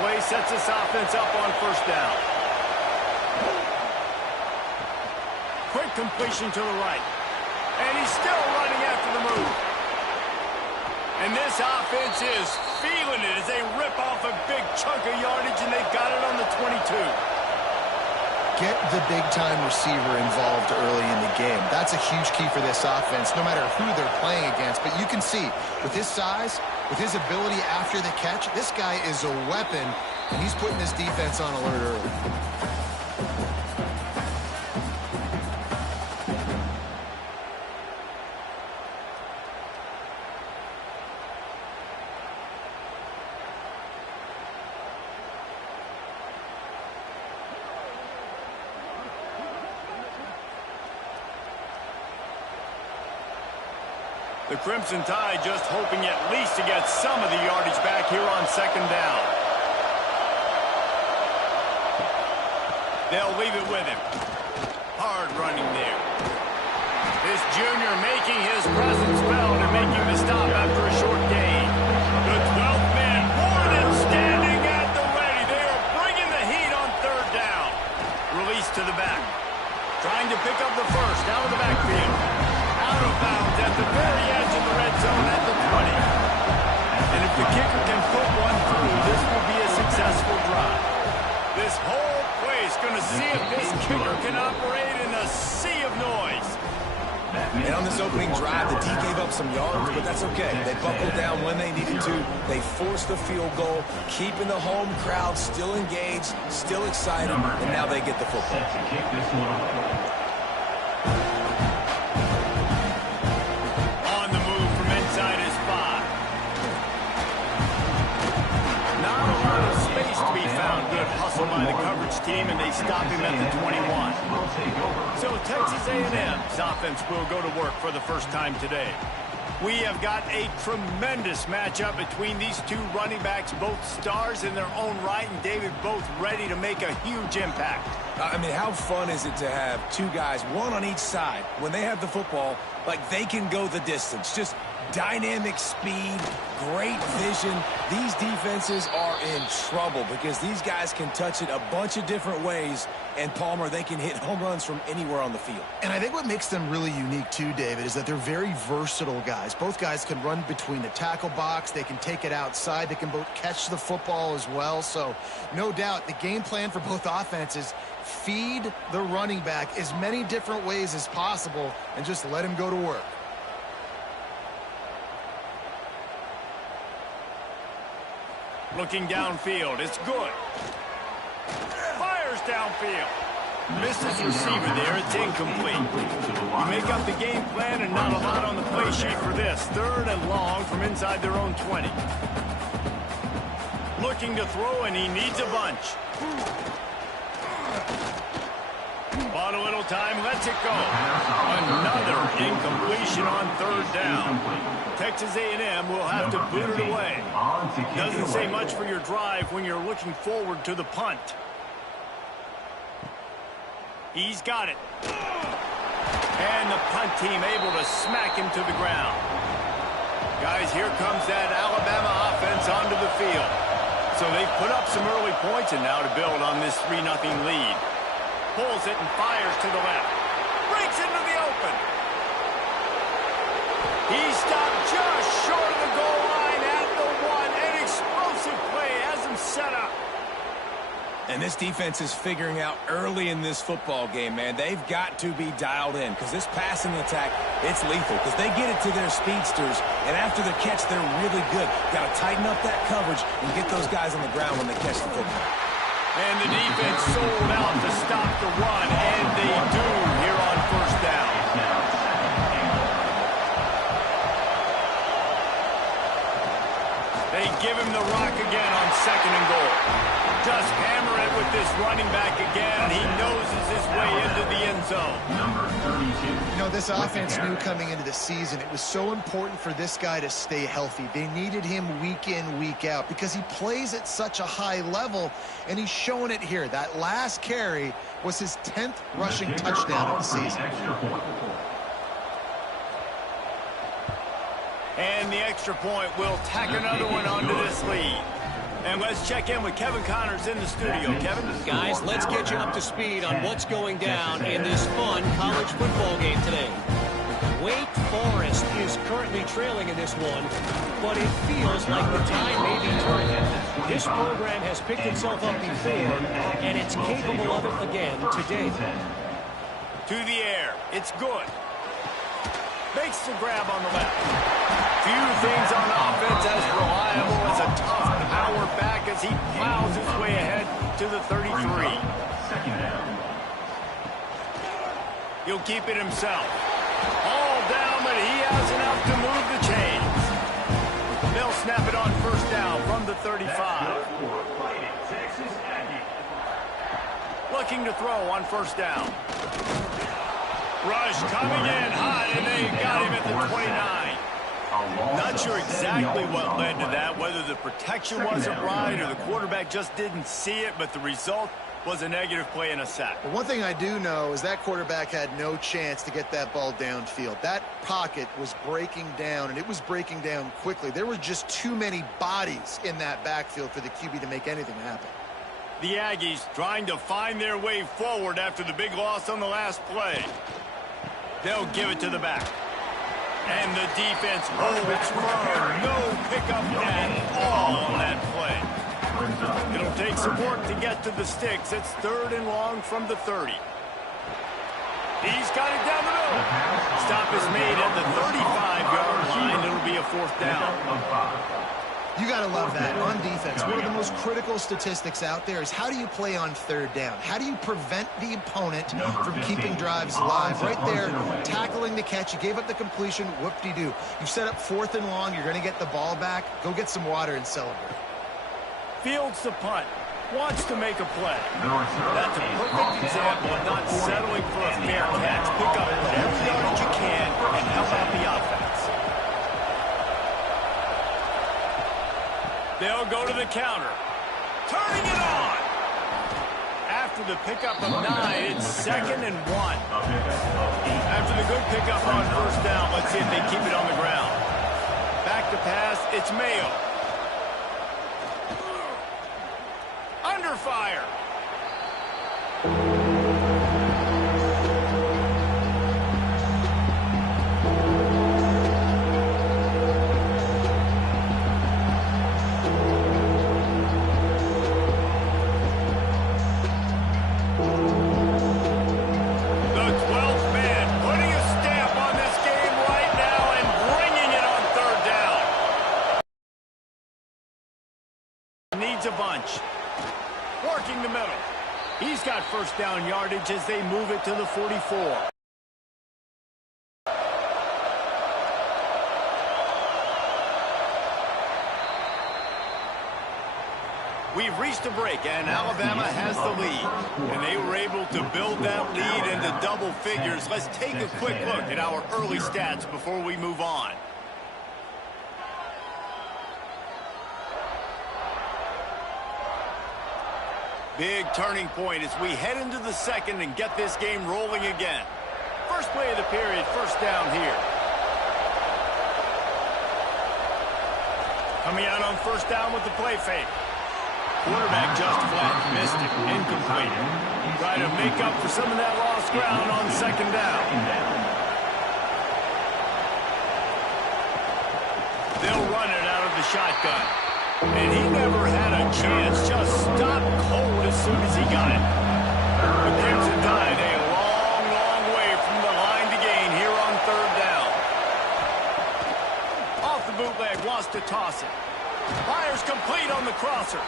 play sets this offense up on first down. Quick completion to the right. And he's still running after the move. And this offense is feeling it as they rip off a big chunk of yardage, and they've got it on the 22. Get the big-time receiver involved early in the game. That's a huge key for this offense, no matter who they're playing against. But you can see, with his size, with his ability after the catch, this guy is a weapon, and he's putting his defense on alert early. The Crimson Tide just hoping at least to get some of the yardage back here on second down. They'll leave it with him. Hard running there. This junior making his presence felt and making the stop after a short gain. The 12th man more than standing at the ready. They are bringing the heat on third down. Release to the back. Trying to pick up the first out of the backfield. Out of bounds at the very edge of the red zone at the 20. And if the kicker can put one through, this will be a successful drive. This whole place going to see if this kicker can operate in a sea of noise. And on this opening drive, the D gave up some yards, but that's okay. They buckled down when they needed to. They forced the field goal, keeping the home crowd still engaged, still excited, and now they get the football. By the coverage team, and they stop him at the 21. So Texas A&M's offense will go to work for the first time today. We have got a tremendous matchup between these two running backs, both stars in their own right, and David, both ready to make a huge impact. I mean, how fun is it to have two guys, one on each side, when they have the football, like they can go the distance. Just dynamic speed, great vision. These defenses are in trouble because these guys can touch it a bunch of different ways, and Palmer, they can hit home runs from anywhere on the field. And I think what makes them really unique too, David, is that they're very versatile guys. Both guys can run between the tackle box, they can take it outside, they can both catch the football as well. So no doubt the game plan for both offenses, feed the running back as many different ways as possible and just let him go to work. Looking downfield, it's good. Fires downfield. Misses receiver there, it's incomplete. You make up the game plan and not a lot on the play sheet for this. Third and long from inside their own 20. Looking to throw, and he needs a bunch. Bought a little time, lets it go. Another incompletion on third down. Texas A&M will have to boot it away. Doesn't say much for your drive when you're looking forward to the punt. He's got it. And the punt team able to smack him to the ground. Guys, here comes that Alabama offense onto the field. So they've put up some early points, and now to build on this 3-0 lead. Pulls it and fires to the left. Breaks into the open. He stopped just short of the goal line at the 1. An explosive play has him set up. And this defense is figuring out early in this football game, man. They've got to be dialed in because this passing attack, it's lethal because they get it to their speedsters, and after the catch, they're really good. Got to tighten up that coverage and get those guys on the ground when they catch the football. And the defense sold out to stop the run, and they do here on first down. They give him the rock again on second and goal. Just hammer it with this running back again. He noses his way into the end zone. You know, this offense knew coming into the season it was so important for this guy to stay healthy. They needed him week in, week out because he plays at such a high level, and he's showing it here. That last carry was his 10th rushing touchdown of the season. And the extra point will tack another one onto this lead. And let's check in with Kevin Connors in the studio. Kevin? Guys, let's get you up to speed on what's going down in this fun college football game today. Wake Forest is currently trailing in this one, but it feels like the tide may be turning. This program has picked itself up before, and it's capable of it again today. To the air. It's good. Makes the grab on the left. Few things on offense as reliable as a tough power back as he plows his way ahead to the 33. He'll keep it himself. All down, but he has enough to move the chains. They'll snap it on first down from the 35. Looking to throw on first down. Rush coming in hot, and they got him at the 29. Not sure exactly what led to that, whether the protection wasn't right or the quarterback just didn't see it, but the result was a negative play and a sack. But one thing I do know is that quarterback had no chance to get that ball downfield. That pocket was breaking down, and it was breaking down quickly. There were just too many bodies in that backfield for the QB to make anything happen. The Aggies trying to find their way forward after the big loss on the last play. They'll give it to the back. And the defense holds firm. No pickup at all on that play. It'll take some work to get to the sticks. It's 3rd and long from the 30. He's got it down the middle. Stop is made at the 35-yard line. It'll be a 4th down. You got to love that on defense. One of the most critical statistics out there is how do you play on 3rd down? How do you prevent the opponent from keeping drives alive? Right there, tackling the catch. You gave up the completion. Whoop-de-doo. You set up 4th and long. You're going to get the ball back. Go get some water and celebrate. Fields the punt. Wants to make a play. That's a perfect example of not settling for a fair catch. Pick up whatever yardage you can and help out the offense. They'll go to the counter. Turning it on. After the pickup of 9, it's 2nd and 1. After the good pickup on first down, let's see if they keep it on the ground. Back to pass, it's Mayo. Under fire. A bunch. Working the middle. He's got first down yardage as they move it to the 44. We've reached a break, and Alabama has the lead. And they were able to build that lead into double figures. Let's take a quick look at our early stats before we move on. Big turning point as we head into the 2nd and get this game rolling again. First play of the period, first down here. Coming out on first down with the play fake. Quarterback just flat, missed it, incomplete. Try to make up for some of that lost ground on 2nd down. They'll run it out of the shotgun. And he never had a chance, just stopped cold as soon as he got it. The Crimson Tide a long, long way from the line to gain here on 3rd down. Off the bootleg, wants to toss it. Fires complete on the crosser.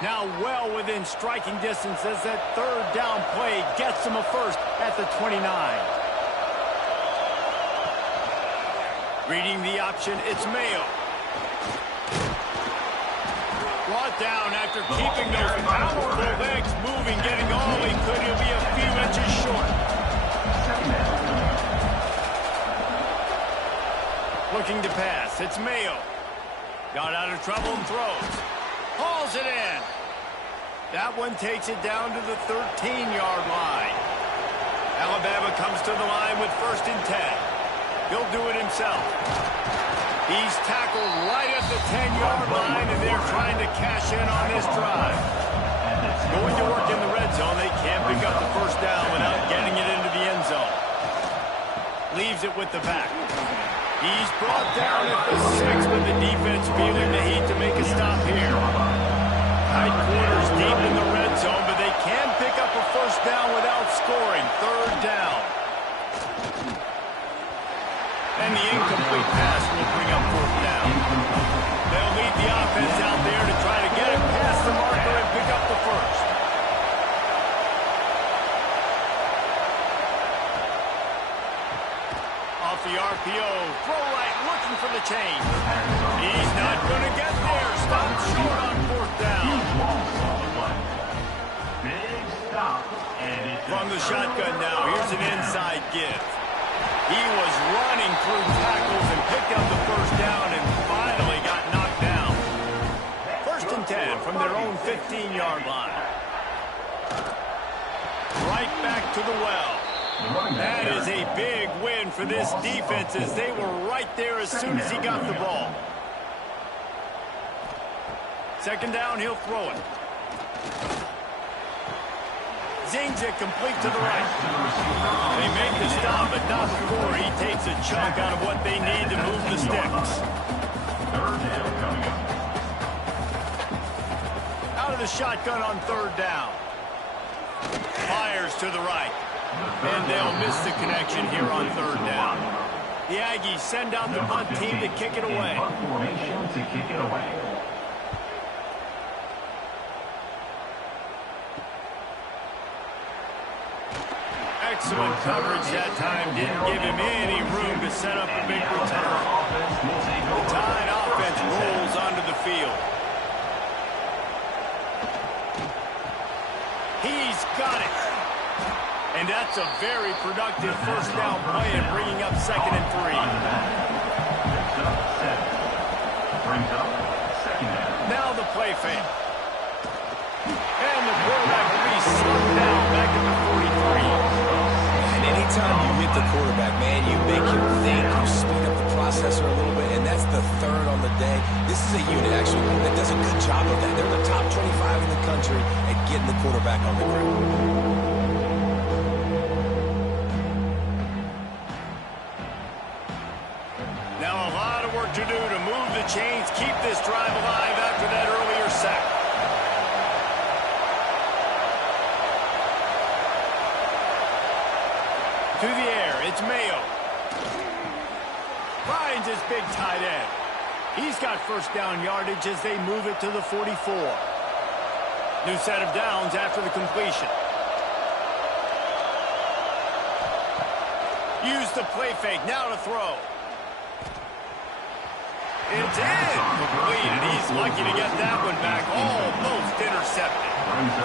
Now well within striking distance as that 3rd down play gets him a first at the 29. Reading the option, it's Mayo. Brought down after keeping those powerful legs moving, getting all he could. He'll be a few inches short. Looking to pass. It's Mayo. Got out of trouble and throws. Hauls it in. That one takes it down to the 13-yard line. Alabama comes to the line with 1st and 10. He'll do it himself. He's tackled right at the 10-yard line, and they're trying to cash in on this drive. Going to work in the red zone. They can't pick up the first down without getting it into the end zone. Leaves it with the back. He's brought down at the 6, but the defense feeling the heat to make a stop here. Tight quarters deep in the red zone, but they can pick up a first down without scoring. Third down. And the incomplete pass will bring up fourth down. They'll lead the offense out there to try to get it past the marker and pick up the first. Off the RPO, throw right, looking for the change. He's not going to get there. Stopped short on fourth down. From the shotgun now, here's an inside give. He was running through tackles and picked up the first down and finally got knocked down. First and 10 from their own 15-yard line. Right back to the well. That is a big win for this defense as they were right there as soon as he got the ball. Second down, he'll throw it. Zings it complete to the right. They make the stop, but not before he takes a chunk out of what they need to move the sticks. Out of the shotgun on third down. Fires to the right. And they'll miss the connection here on third down. The Aggies send out the punt team to kick it away. Excellent coverage that time. Didn't give him any room to set up a big return. The Tide offense rolls onto the field. He's got it. And that's a very productive first down play and bringing up 2nd and 3. Now the play fake. And the quarterback will be slowed down back at the 43. And anytime you hit the quarterback, man, you make him think, you speed up the processor a little bit, and that's the third on the day. This is a unit, actually, that does a good job of that. They're the top 25 in the country at getting the quarterback on the ground. To do to move the chains, keep this drive alive after that earlier sack. To the air, it's Mayo. Finds his big tight end. He's got first down yardage as they move it to the 44. New set of downs after the completion. Use the play fake, now to throw. It's in. Complete, and he's lucky to get that one back. Almost intercepted.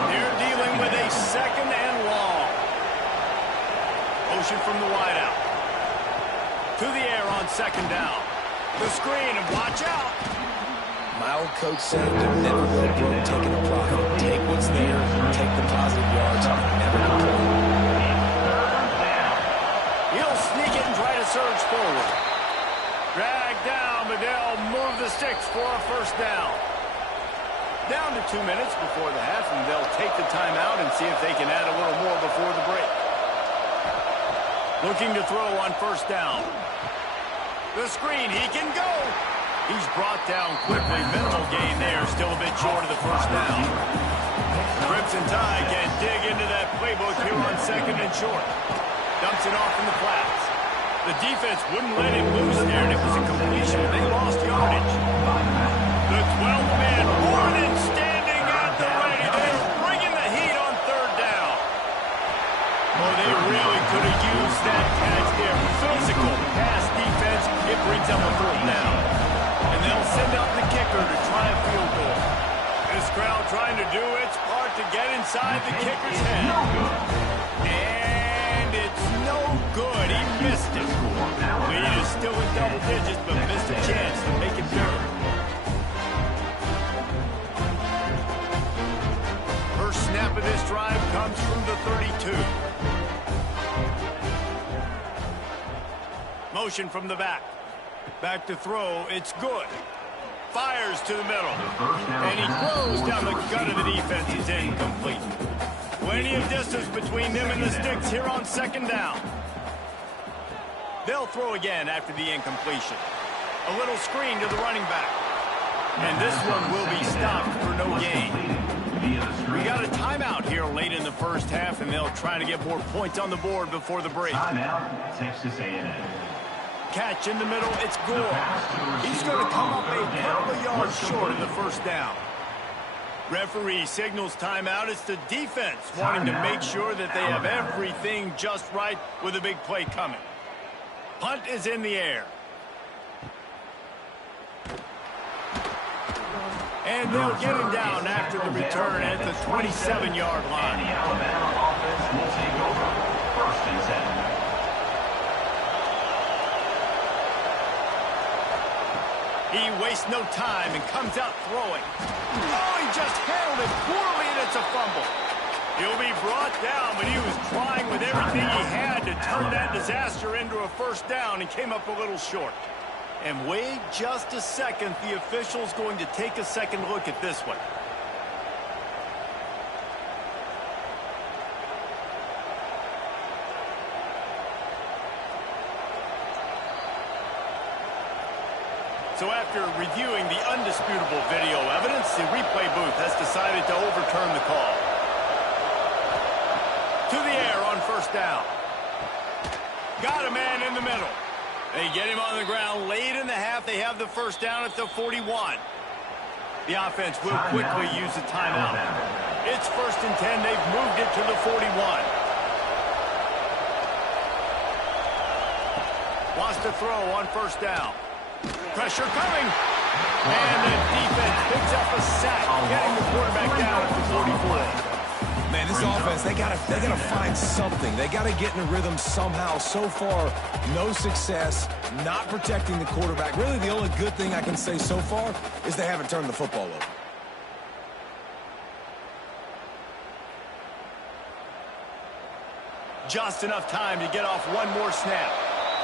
They're dealing with a 2nd and long. Motion from the wideout. To the air on 2nd down. The screen, and watch out. My old coach said they're never real broke taking a profit. Take what's there, take the positive yards, never complain. He'll sneak it and try to surge forward. Drag down, but they'll move the sticks for a first down. Down to 2 minutes before the half, and they'll take the timeout and see if they can add a little more before the break. Looking to throw on first down. The screen, he can go. He's brought down quickly. Minimal gain there, still a bit short of the first down. Crimson Tide can dig into that playbook here on 2nd and short. Dumps it off in the flats. The defense wouldn't let him loose there, and it was a completion. They lost yardage. The 12th man, Warden, standing at the ready. They're bringing the heat on third down. Oh, they really could have used that catch there. Physical pass defense. It brings up a fourth down. And they'll send out the kicker to try a field goal. This crowd trying to do its part to get inside the kicker's head. And it's no good. He missed it. Lead is still in double digits, but missed a chance to make it third. First snap of this drive comes from the 32. Motion from the back. Back to throw. It's good. Fires to the middle. And he throws down the gut of the defense. It's incomplete. Plenty of distance between them and the sticks here on second down. They'll throw again after the incompletion. A little screen to the running back. And this one will be stopped for no gain. We got a timeout here late in the first half, and they'll try to get more points on the board before the break. Timeout, Texas A&M. Catch in the middle, it's Gore. He's going to come up a couple of yards short of the first down. Referee signals timeout. It's the defense wanting to make sure that they have everything just right with a big play coming. Punt is in the air. And they'll get him down after the return at the 27-yard line. And the Alabama offense will take over. 1st and 10. He wastes no time and comes out throwing. Oh, he just handled it poorly, and it's a fumble. He'll be brought down, but he was trying with everything he had to turn that disaster into a first down and came up a little short. And wait just a second, the official's going to take a second look at this one. So after reviewing the undisputable video evidence, the replay booth has decided to overturn the call. To the air on first down. Got a man in the middle. They get him on the ground late in the half. They have the first down at the 41. The offense will quickly use the timeout. It's 1st and 10. They've moved it to the 41. Wants to throw on first down. Pressure coming. And the defense picks up a sack, getting the quarterback down at the 44. Man, this offense, they gotta find something. They gotta get in a rhythm somehow. So far, no success, not protecting the quarterback. Really, the only good thing I can say so far is they haven't turned the football over. Just enough time to get off one more snap.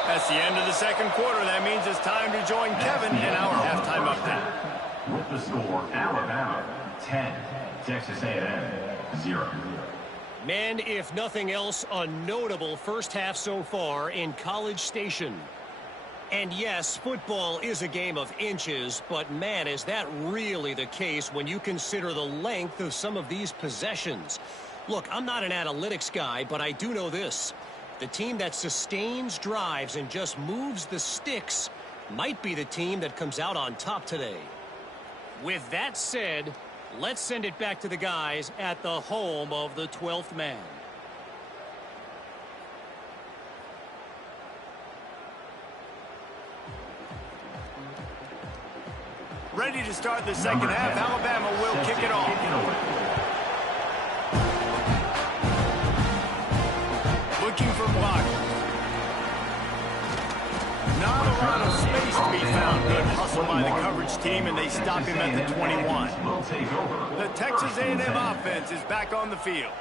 That's the end of the second quarter. That means it's time to join Kevin in our halftime update. With the score, Alabama 10, Texas A&M 0. Man, if nothing else, a notable first half so far in College Station. And yes, football is a game of inches, but man, is that really the case when you consider the length of some of these possessions. Look, I'm not an analytics guy, but I do know this. The team that sustains drives and just moves the sticks might be the team that comes out on top today. With that said, let's send it back to the guys at the home of the 12th man. Ready to start the second half. Alabama will kick it off. Looking for block. Not a lot of space to be found. Good hustle by the coverage team, and they stop him at the 21. The Texas A&M offense is back on the field.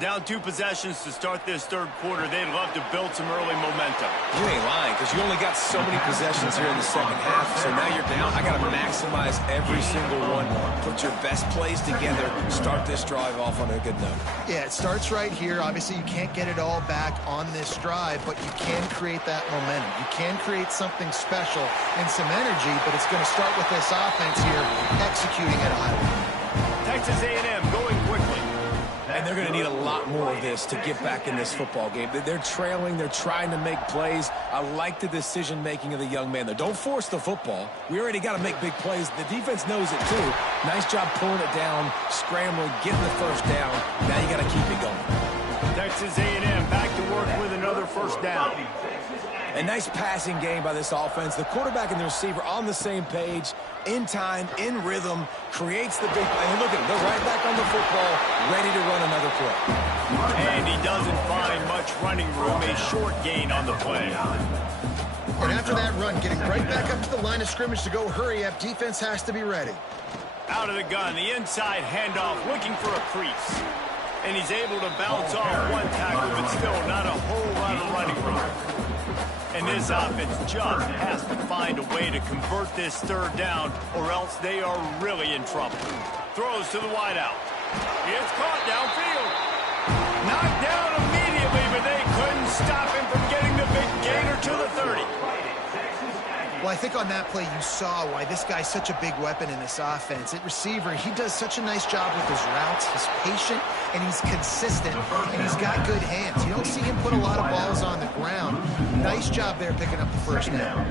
Down 2 possessions to start this third quarter. They'd love to build some early momentum. You ain't lying, because you only got so many possessions here in the second half, so now you're down. I got to maximize every single one. Put your best plays together. Start this drive off on a good note. Yeah, it starts right here. Obviously, you can't get it all back on this drive, but you can create that momentum. You can create something special and some energy, but it's going to start with this offense here executing at a high level. Texas A&M going quickly. And they're going to need a lot more of this to get back in this football game. They're trailing. They're trying to make plays. I like the decision-making of the young man there. Don't force the football. We already got to make big plays. The defense knows it, too. Nice job pulling it down, scrambling, getting the first down. Now you got to keep it going. Texas A&M back to work with another first down. A nice passing game by this offense. The quarterback and the receiver on the same page, in time, in rhythm, creates the big play. And look at him, they're right back on the football, ready to run another play. And he doesn't find much running room, a short gain on the play. And after that run, getting right back up to the line of scrimmage to go hurry up, defense has to be ready. Out of the gun, the inside handoff, looking for a crease. And he's able to bounce off one tackle, but still not a whole lot of running room. And this offense just has to find a way to convert this third down, or else they are really in trouble. Throws to the wideout. It's caught downfield. Knocked down immediately, but they couldn't stop him from getting the big gainer to the 30. Well, I think on that play you saw why this guy's such a big weapon in this offense. At receiver, he does such a nice job with his routes. He's patient, and he's consistent, and he's got good hands. You don't see him put a lot of balls on the ground. Nice job there picking up the first down.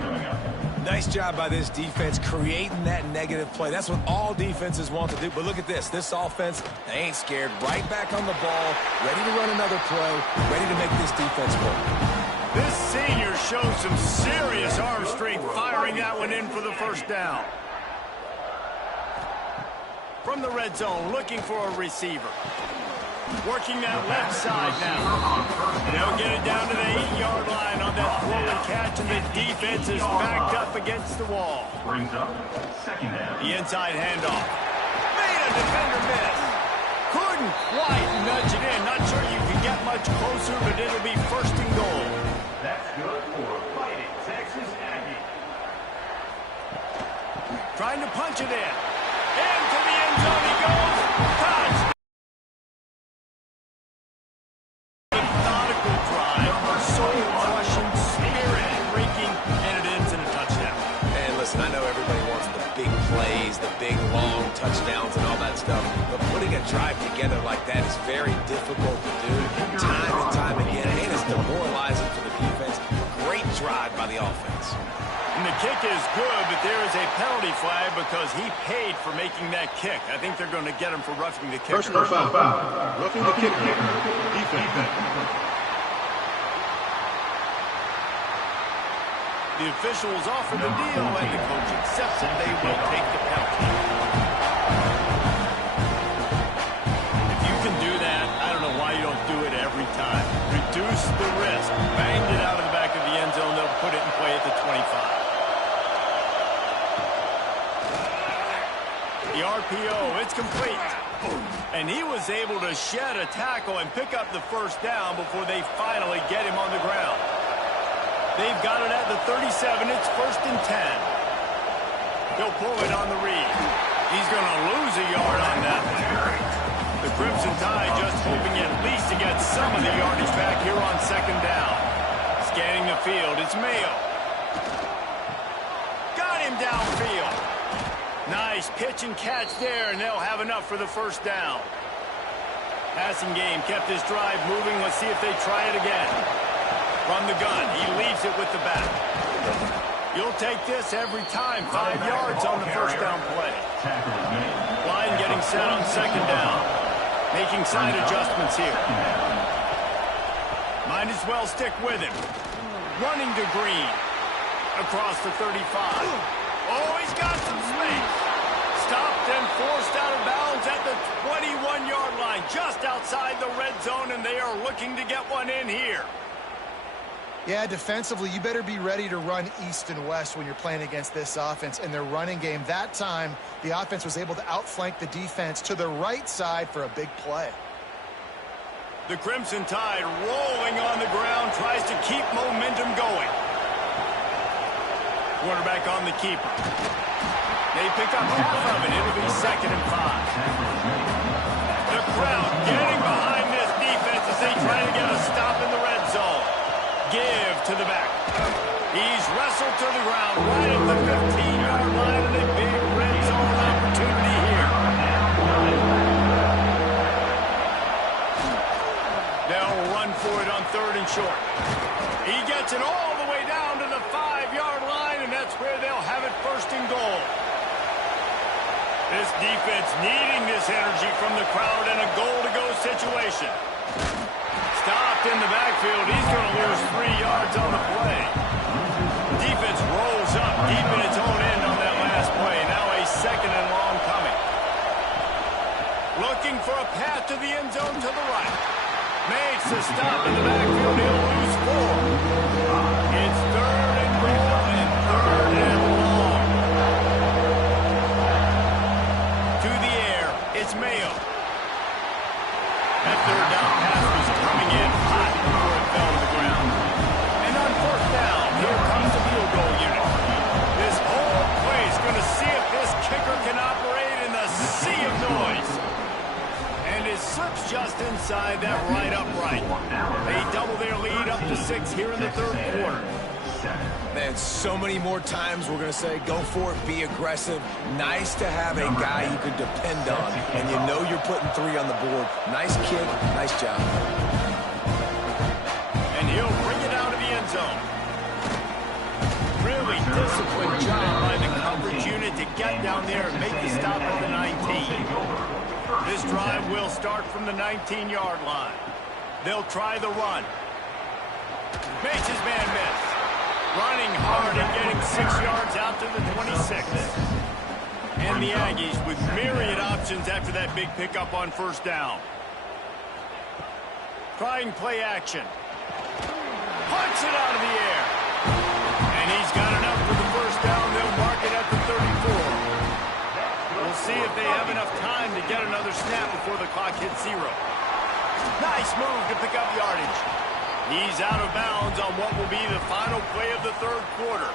Nice job by this defense creating that negative play. That's what all defenses want to do. But look at this. This offense, they ain't scared. Right back on the ball, ready to run another play, ready to make this defense work. This senior shows some serious arm strength, firing that one in for the first down. From the red zone, looking for a receiver. Working that left side now. They'll get it down to the 8-yard line on that throw and catch, and the defense is backed up against the wall. Brings up second down. The inside handoff. Made a defender miss. Couldn't quite nudge it in. Not sure you can get much closer, but it'll be first and goal. That's good for Fighting Texas Aggie. Trying to punch it in. Into the end zone he goes. Touch. Methodical drive. Soul-crushing, spirit-breaking, and it ends in a touchdown. And listen, I know everybody wants the big plays, the big, long touchdowns and all that stuff, but putting a drive together like that is very difficult to do time and time again, and it's demoralizing for the defense. Great drive by the offense. And the kick is good, but there is a penalty flag because he paid for making that kick. I think they're going to get him for roughing the kicker. Personal foul. Roughing the kicker. Defense. The officials offer the deal, and the coach accepts it. They will take the penalty. If you can do that, I don't know why you don't do it every time. Reduce the risk. Banged it out of the back of the end zone. They'll put it in play at the 25. The RPO, it's complete. And he was able to shed a tackle and pick up the first down before they finally get him on the ground. They've got it at the 37. It's first and 10. He'll pull it on the read. He's going to lose a yard on that one. The Crimson Tide just hoping at least to get some of the yardage back here on second down. Scanning the field, it's Mayo. Got him downfield. Nice pitch and catch there, and they'll have enough for the first down. Passing game kept this drive moving. Let's see if they try it again. From the gun, he leaves it with the back. You'll take this every time. 5 yards on the first down play. Line getting set on second down. Making side adjustments here. Might as well stick with him. Running to Green. Across the 35. Oh, he's got some space. Stopped and forced out of bounds at the 21-yard line. Just outside the red zone, and they are looking to get one in here. Yeah, defensively, you better be ready to run east and west when you're playing against this offense. And their running game, that time, the offense was able to outflank the defense to the right side for a big play. The Crimson Tide rolling on the ground, tries to keep momentum going. Quarterback on the keeper. They pick up half of it. It'll be second and 5. The crowd getting behind this defense as they try to get a stop in the red zone. Give to the back. He's wrestled to the ground right at the 15-yard line, and a big red zone opportunity here. They'll run for it on third and short. He gets it all the way down to the 5-yard line, and that's where they'll have it first and goal. This defense needing this energy from the crowd in a goal-to-go situation. Stopped in the backfield. He's going to lose 3 yards on the play. Defense rolls up deep in its own end on that last play. Now a second and long coming. Looking for a path to the end zone to the right. Makes a stop in the backfield. He'll lose 4. It's third and goal and third and long. To the air. It's Mayo. That third down pass was coming in hot before it fell to the ground. And on fourth down, stops just inside that right upright. They double their lead up to 6 here in the third quarter. Man, so many more times we're going to say, go for it, be aggressive. Nice to have a guy you could depend on, and you know you're putting 3 on the board. Nice kick, nice job. And he'll bring it out of the end zone. Really disciplined job by the coverage unit to get down there and make the stop at the 19. This drive will start from the 19-yard line. They'll try the run. Makes his man miss. Running hard and getting 6 yards out to the 26. And the Aggies with myriad options after that big pickup on first down. Trying play action. Punts it out of the air. And he's got enough for the first down. They'll mark it at the 34. We'll see if they have enough time to get another snap before the clock hits 0. Nice move to pick up yardage. He's out of bounds on what will be the final play of the third quarter.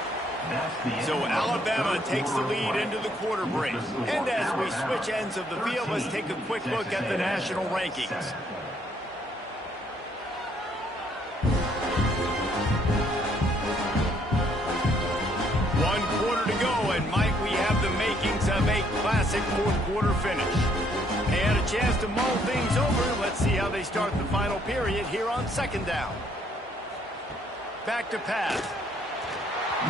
So Alabama takes the lead into the quarter break. And as we switch ends of the field, let's take a quick look at the national rankings. One quarter to go, and might we have the makings of a classic fourth quarter finish. They had a chance to mull things over. Let's see how they start the final period here on second down. Back to pass.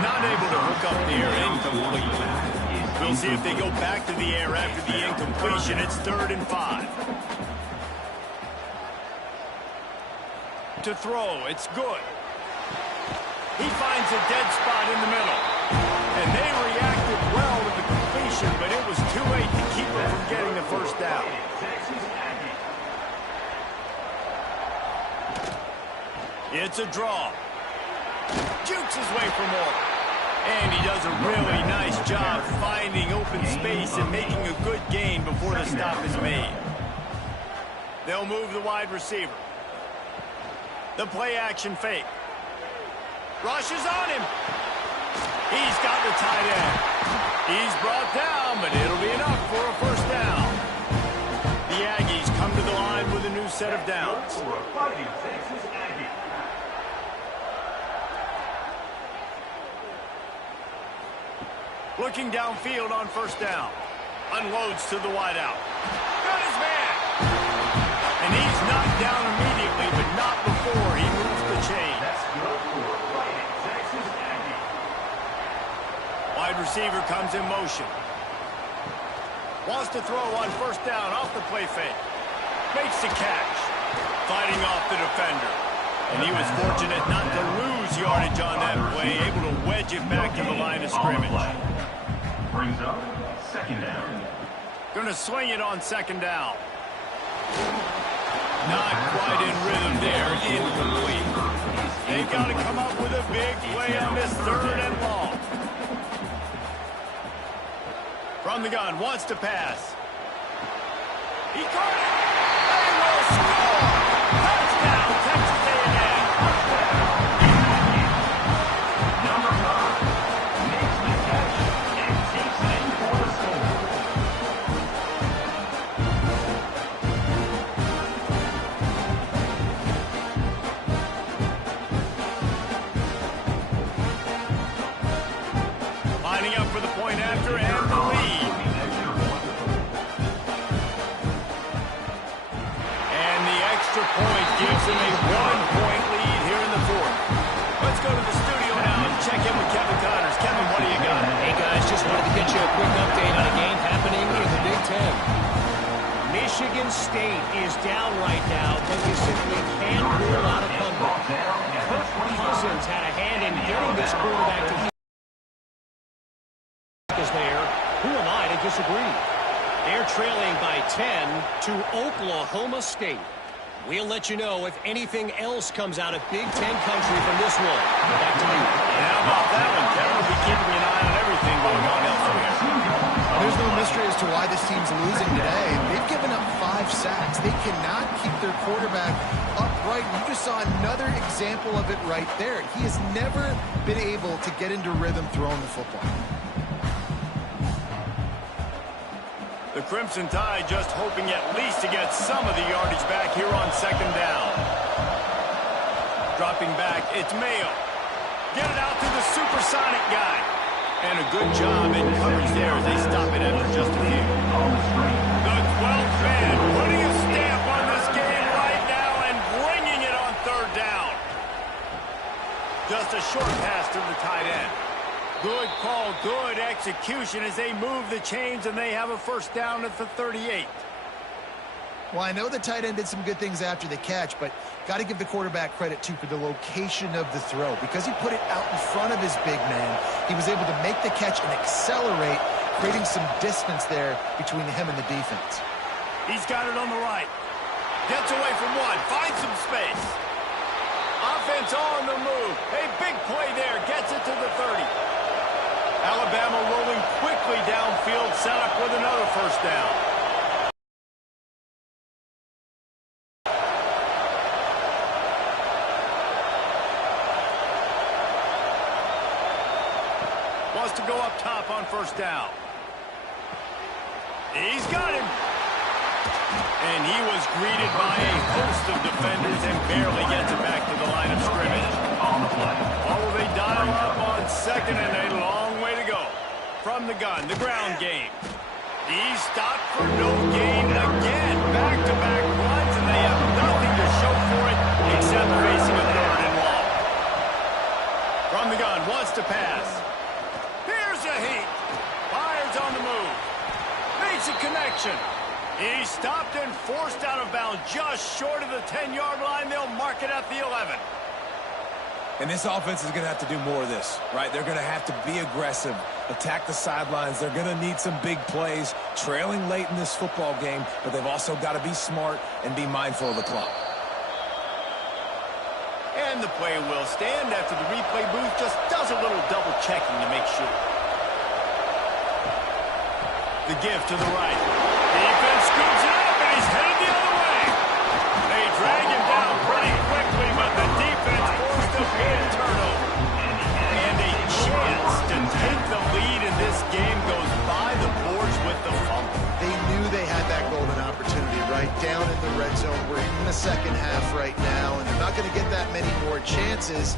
Not able to hook up there, incomplete. We'll see if they go back to the air after the incompletion. It's 3rd and 5. To throw, it's good. He finds a dead spot in the middle. And they reacted well with the completion, but it was too late to keep them from getting the first down. It's a draw. Jukes his way for more. And he does a really nice job finding open space and making a good gain before the stop is made. They'll move the wide receiver. The play action fake. Rushes on him. He's got the tight end. He's brought down, but it'll be enough for a first down. The Aggies come to the line with a new set of downs. Looking downfield on first down. Unloads to the wideout. Got his man. And he's knocked down immediately, but not before he moves the chain. Wide receiver comes in motion. Wants to throw on first down off the play fake. Makes the catch. Fighting off the defender. And he was fortunate not to lose yardage on that play, able to wedge it back to the line of scrimmage. Brings up second down. Going to swing it on second down. Not quite in rhythm there. Incomplete. They've got to come up with a big play on this 3rd and long. From the gun, wants to pass. He caught it. They will score. Touchdown, Texas A&M. Number 5 makes the catch and takes it in for the score. Lining up for the point after and the lead. And the extra point gives them a 1-point lead here in the fourth. Let's go to the studio now and check in with Kevin Connors. Kevin, what do you got? Hey, guys, just wanted to get you a quick update on a game happening in the Big Ten. Michigan State is down right now, but you simply can't rule out a comeback. Kirk Cousins had a hand in getting this quarterback to is there. Who am I to disagree? They're trailing by 10 to Oklahoma State. We'll let you know if anything else comes out of Big Ten country from this one. Back to you. How about that one, Kevin? We'll be keeping an eye on everything going on elsewhere. There's no mystery as to why this team's losing today. They've given up 5 sacks. They cannot keep their quarterback upright. You just saw another example of it right there. He has never been able to get into rhythm throwing the football. The Crimson Tide just hoping at least to get some of the yardage back here on second down. Dropping back, it's Mayo. Get it out to the supersonic guy. And a good job in coverage there as they stop it after just a few. The 12th man putting a stamp on this game right now and bringing it on third down. Just a short pass to the tight end. Good call, good execution as they move the chains and they have a first down at the 38. Well, I know the tight end did some good things after the catch, but got to give the quarterback credit, too, for the location of the throw. Because he put it out in front of his big man, he was able to make the catch and accelerate, creating some distance there between him and the defense. He's got it on the right. Gets away from one, finds some space. Offense on the move. A big play there, gets it to the 30. Alabama rolling quickly downfield, set up with another first down. Wants to go up top on first down. He's got him. And he was greeted by a host of defenders and barely gets it back to the line of scrimmage. Oh, they dial up on second and a long way to go. From the gun, the ground game. He's stopped for no gain again. Back-to-back runs, and they have nothing to show for it except facing a third and long. From the gun, wants to pass. Here's a heat. Fires on the move. Makes a connection. He's stopped and forced out of bounds just short of the 10-yard line. They'll mark it at the 11. And this offense is going to have to do more of this, right? They're going to have to be aggressive, attack the sidelines. They're going to need some big plays, trailing late in this football game, but they've also got to be smart and be mindful of the clock. And the play will stand after the replay booth just does a little double-checking to make sure. The give to the right. Defense scoops it up, and he's headed the other way. They drag him down pretty quickly, but the defense forced a big turnover. And a chance to take the lead in this game goes by the boards with the fumble. They knew they had that golden opportunity right down in the red zone. We're in the second half right now, and they're not going to get that many more chances.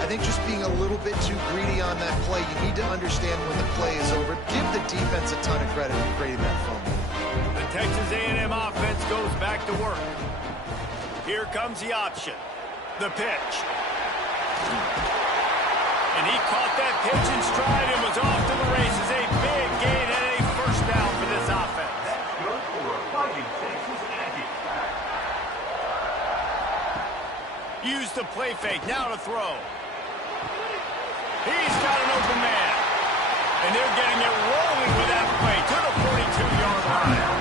I think just being a little bit too greedy on that play, you need to understand when the play is over. Give the defense a ton of credit for creating that fumble. The Texas A&M offense goes back to work. Here comes the option. The pitch. And he caught that pitch in stride and was off to the races. A big gain and a first down for this offense. That's good for a Fighting Texas Aggie. Use the play fake. Now to throw. He's got an open man. And they're getting it rolling with that play to the 42-yard line.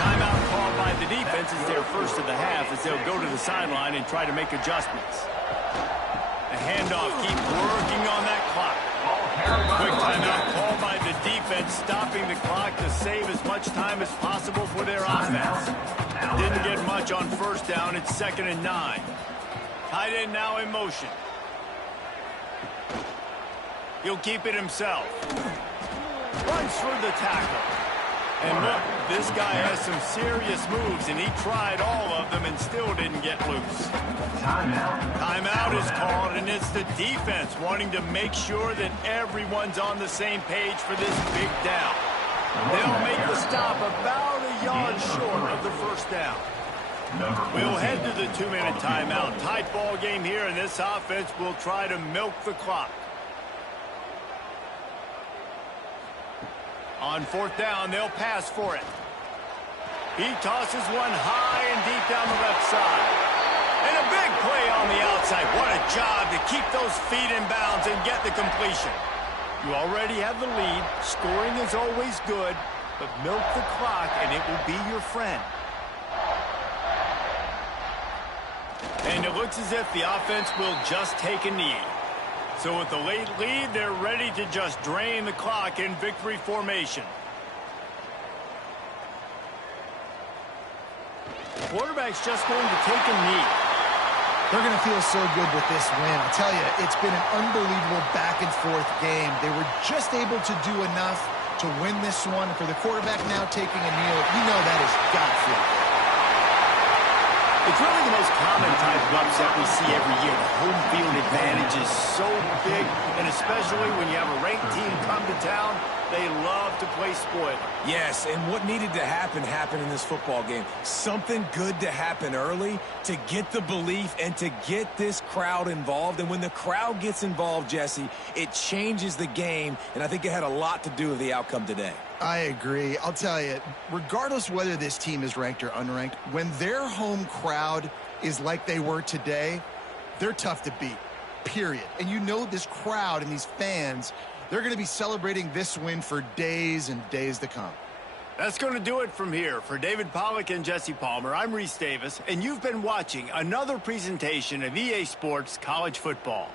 Timeout called by the defense is their first of the half as they'll go to the sideline and try to make adjustments. The handoff, keep working on that clock. Quick timeout called by the defense, stopping the clock to save as much time as possible for their offense. Didn't get much on first down. It's 2nd and 9. Tight end now in motion. He'll keep it himself. Runs through the tackle. And look, this guy has some serious moves, and he tried all of them and still didn't get loose. Timeout is called, and it's the defense wanting to make sure that everyone's on the same page for this big down. They'll make the stop about a yard short of the first down. We'll head to the 2-minute timeout. Tight ball game here, and this offense will try to milk the clock. On 4th down, they'll pass for it. He tosses one high and deep down the left side. And a big play on the outside. What a job to keep those feet in bounds and get the completion. You already have the lead. Scoring is always good, but milk the clock and it will be your friend. And it looks as if the offense will just take a knee. So with the late lead, they're ready to just drain the clock in victory formation. Quarterback's just going to take a knee. They're going to feel so good with this win. I tell you, it's been an unbelievable back-and-forth game. They were just able to do enough to win this one. For the quarterback now taking a kneel, you know that has got to feel good. It's really the most common type of upset we see every year. The home field advantage is so big, and especially when you have a ranked team come to town, they love to play spoiler. Yes, and what needed to happen happened in this football game. Something good to happen early to get the belief and to get this crowd involved. And when the crowd gets involved, Jesse, it changes the game, and I think it had a lot to do with the outcome today. I agree. I'll tell you, regardless whether this team is ranked or unranked, when their home crowd is like they were today, they're tough to beat, period. And you know this crowd and these fans, they're going to be celebrating this win for days and days to come. That's going to do it from here. For David Pollack and Jesse Palmer, I'm Reese Davis, and you've been watching another presentation of EA Sports College Football.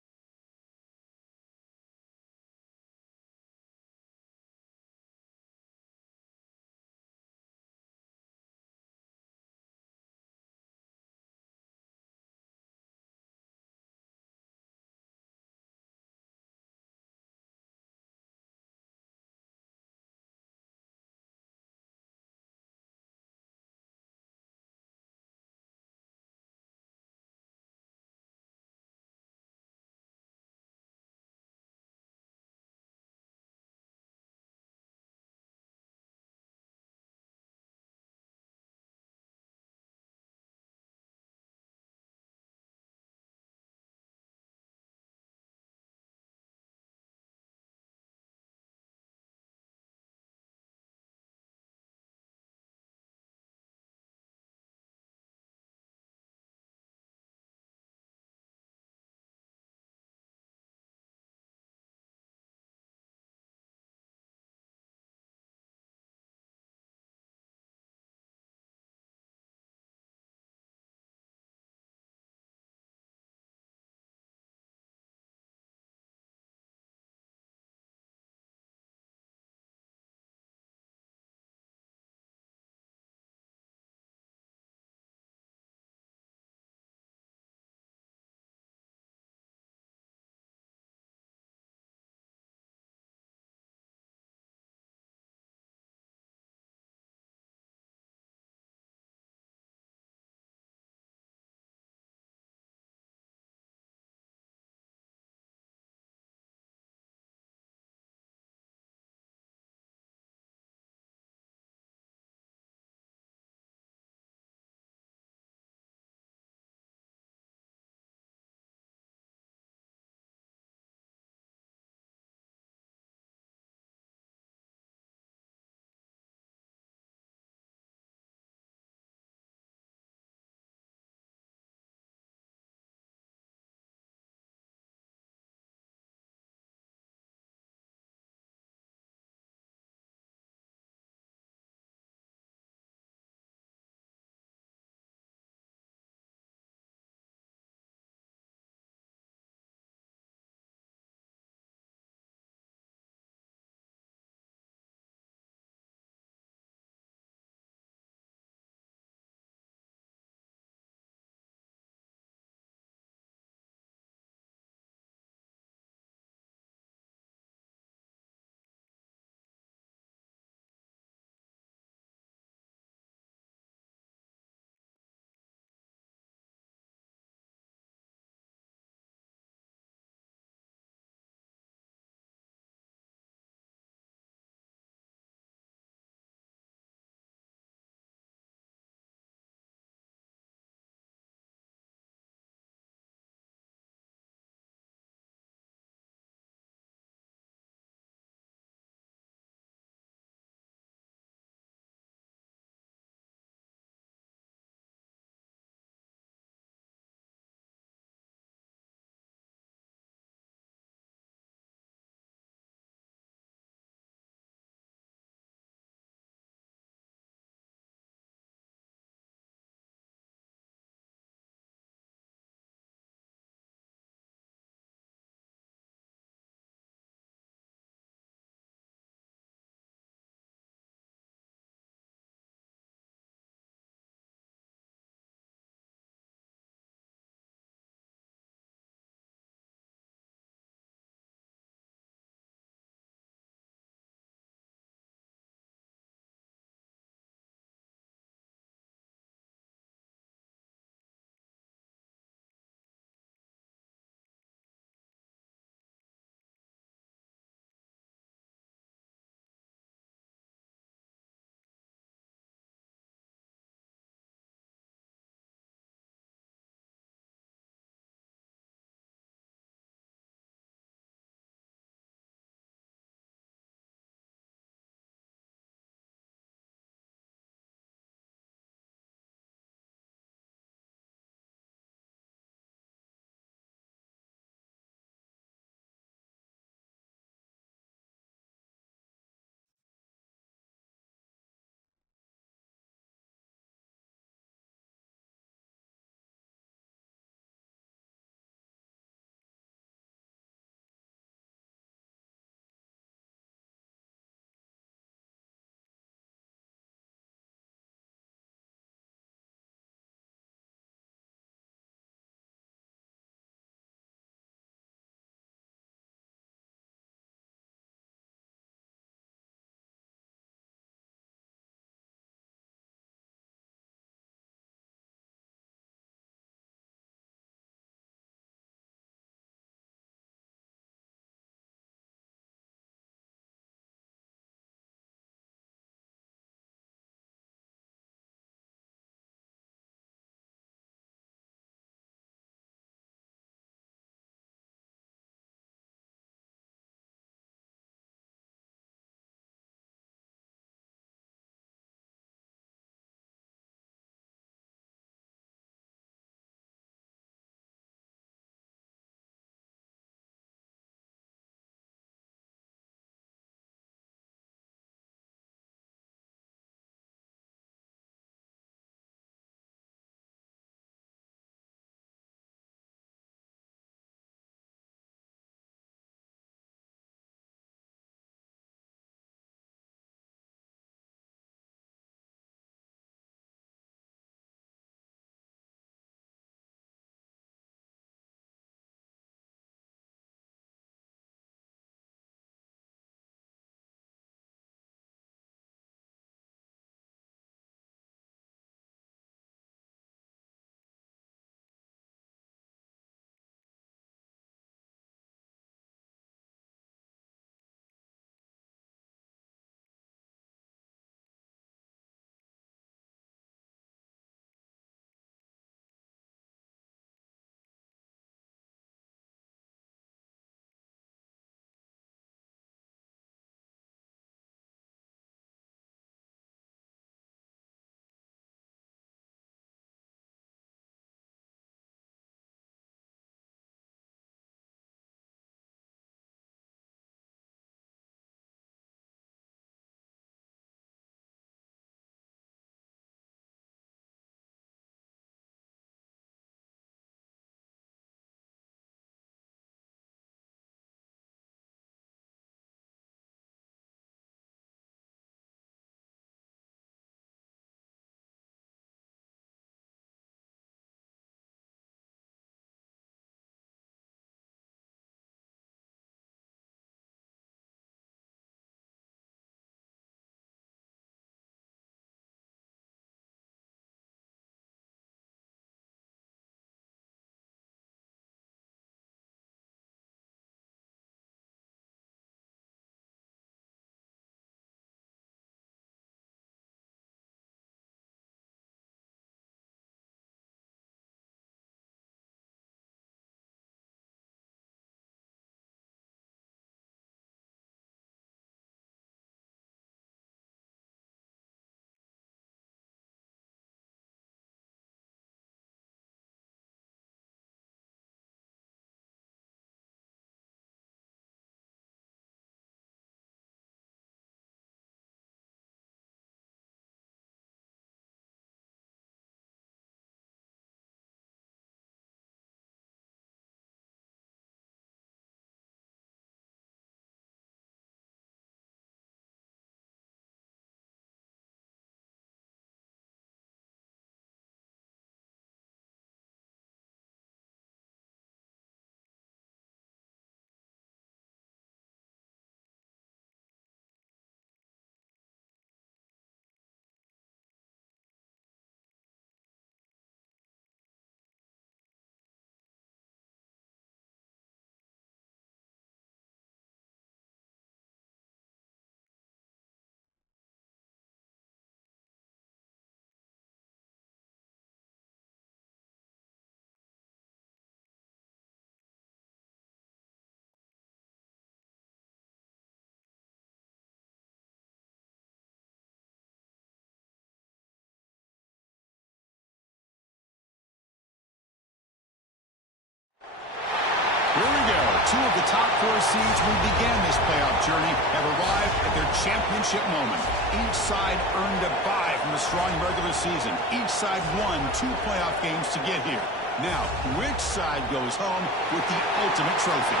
Two of the top 4 seeds who began this playoff journey have arrived at their championship moment. Each side earned a bye from the strong regular season. Each side won 2 playoff games to get here. Now, which side goes home with the ultimate trophy?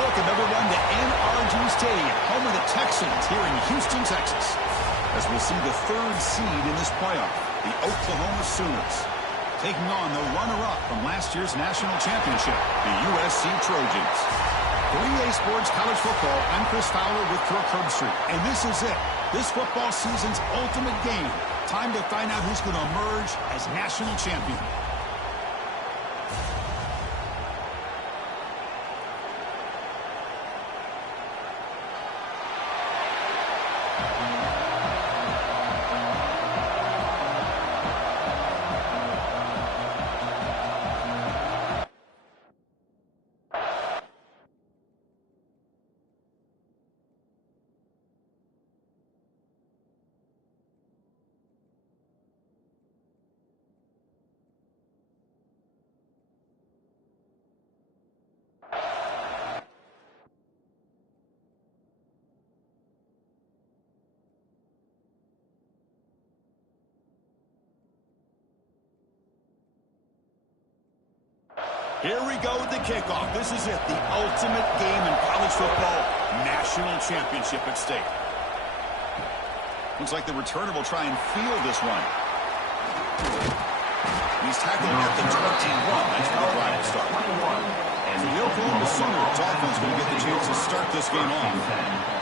Welcome, everyone, to NRG Stadium, home of the Texans here in Houston, Texas, as we'll see the 3rd seed in this playoff, the Oklahoma Sooners, taking on the runner-up from last year's national championship, the USC Trojans. 3A Sports College Football, I'm Chris Fowler with Kirk Herbstreit, and this is it, this football season's ultimate game. Time to find out who's going to emerge as national champion. Here we go with the kickoff. This is it, the ultimate game in college football, national championship at stake. Looks like the returner will try and field this one. He's tackled at the 21. That's where the drive will start. So the Oklahoma Sooners offense going to get the chance to start this game off.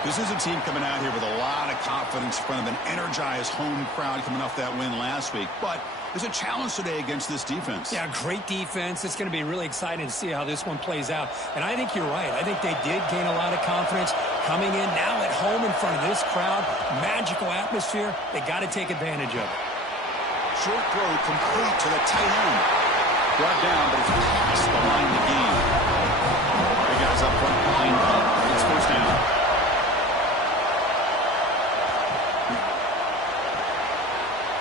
This is a team coming out here with a lot of confidence in front of an energized home crowd coming off that win last week. But there's a challenge today against this defense. Yeah, great defense. It's going to be really exciting to see how this one plays out. And I think you're right. I think they did gain a lot of confidence coming in now at home in front of this crowd. Magical atmosphere. They got to take advantage of it. Short throw complete to the tight end. Brought down, but it's past the line of the game. The guys up front behind him. It's first down.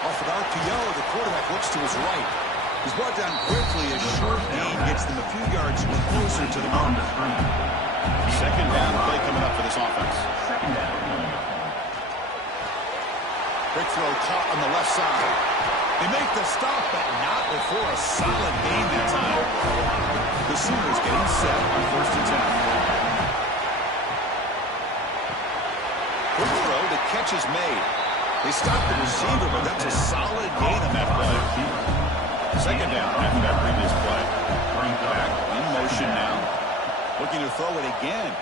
Off an RPO, the quarterback looks to his right. He's brought down quickly. A short gain gets them a few yards closer to the mark. Second down play coming up for this offense. Second down. Quick throw caught on the left side. They make the stop, but not before a solid gain that time. The Sooners getting set on 1st and 10. Quick throw, the catch is made. They stop the receiver, but that's a solid gain on that play. Second down after that previous play. Back in motion now. Looking to throw it again.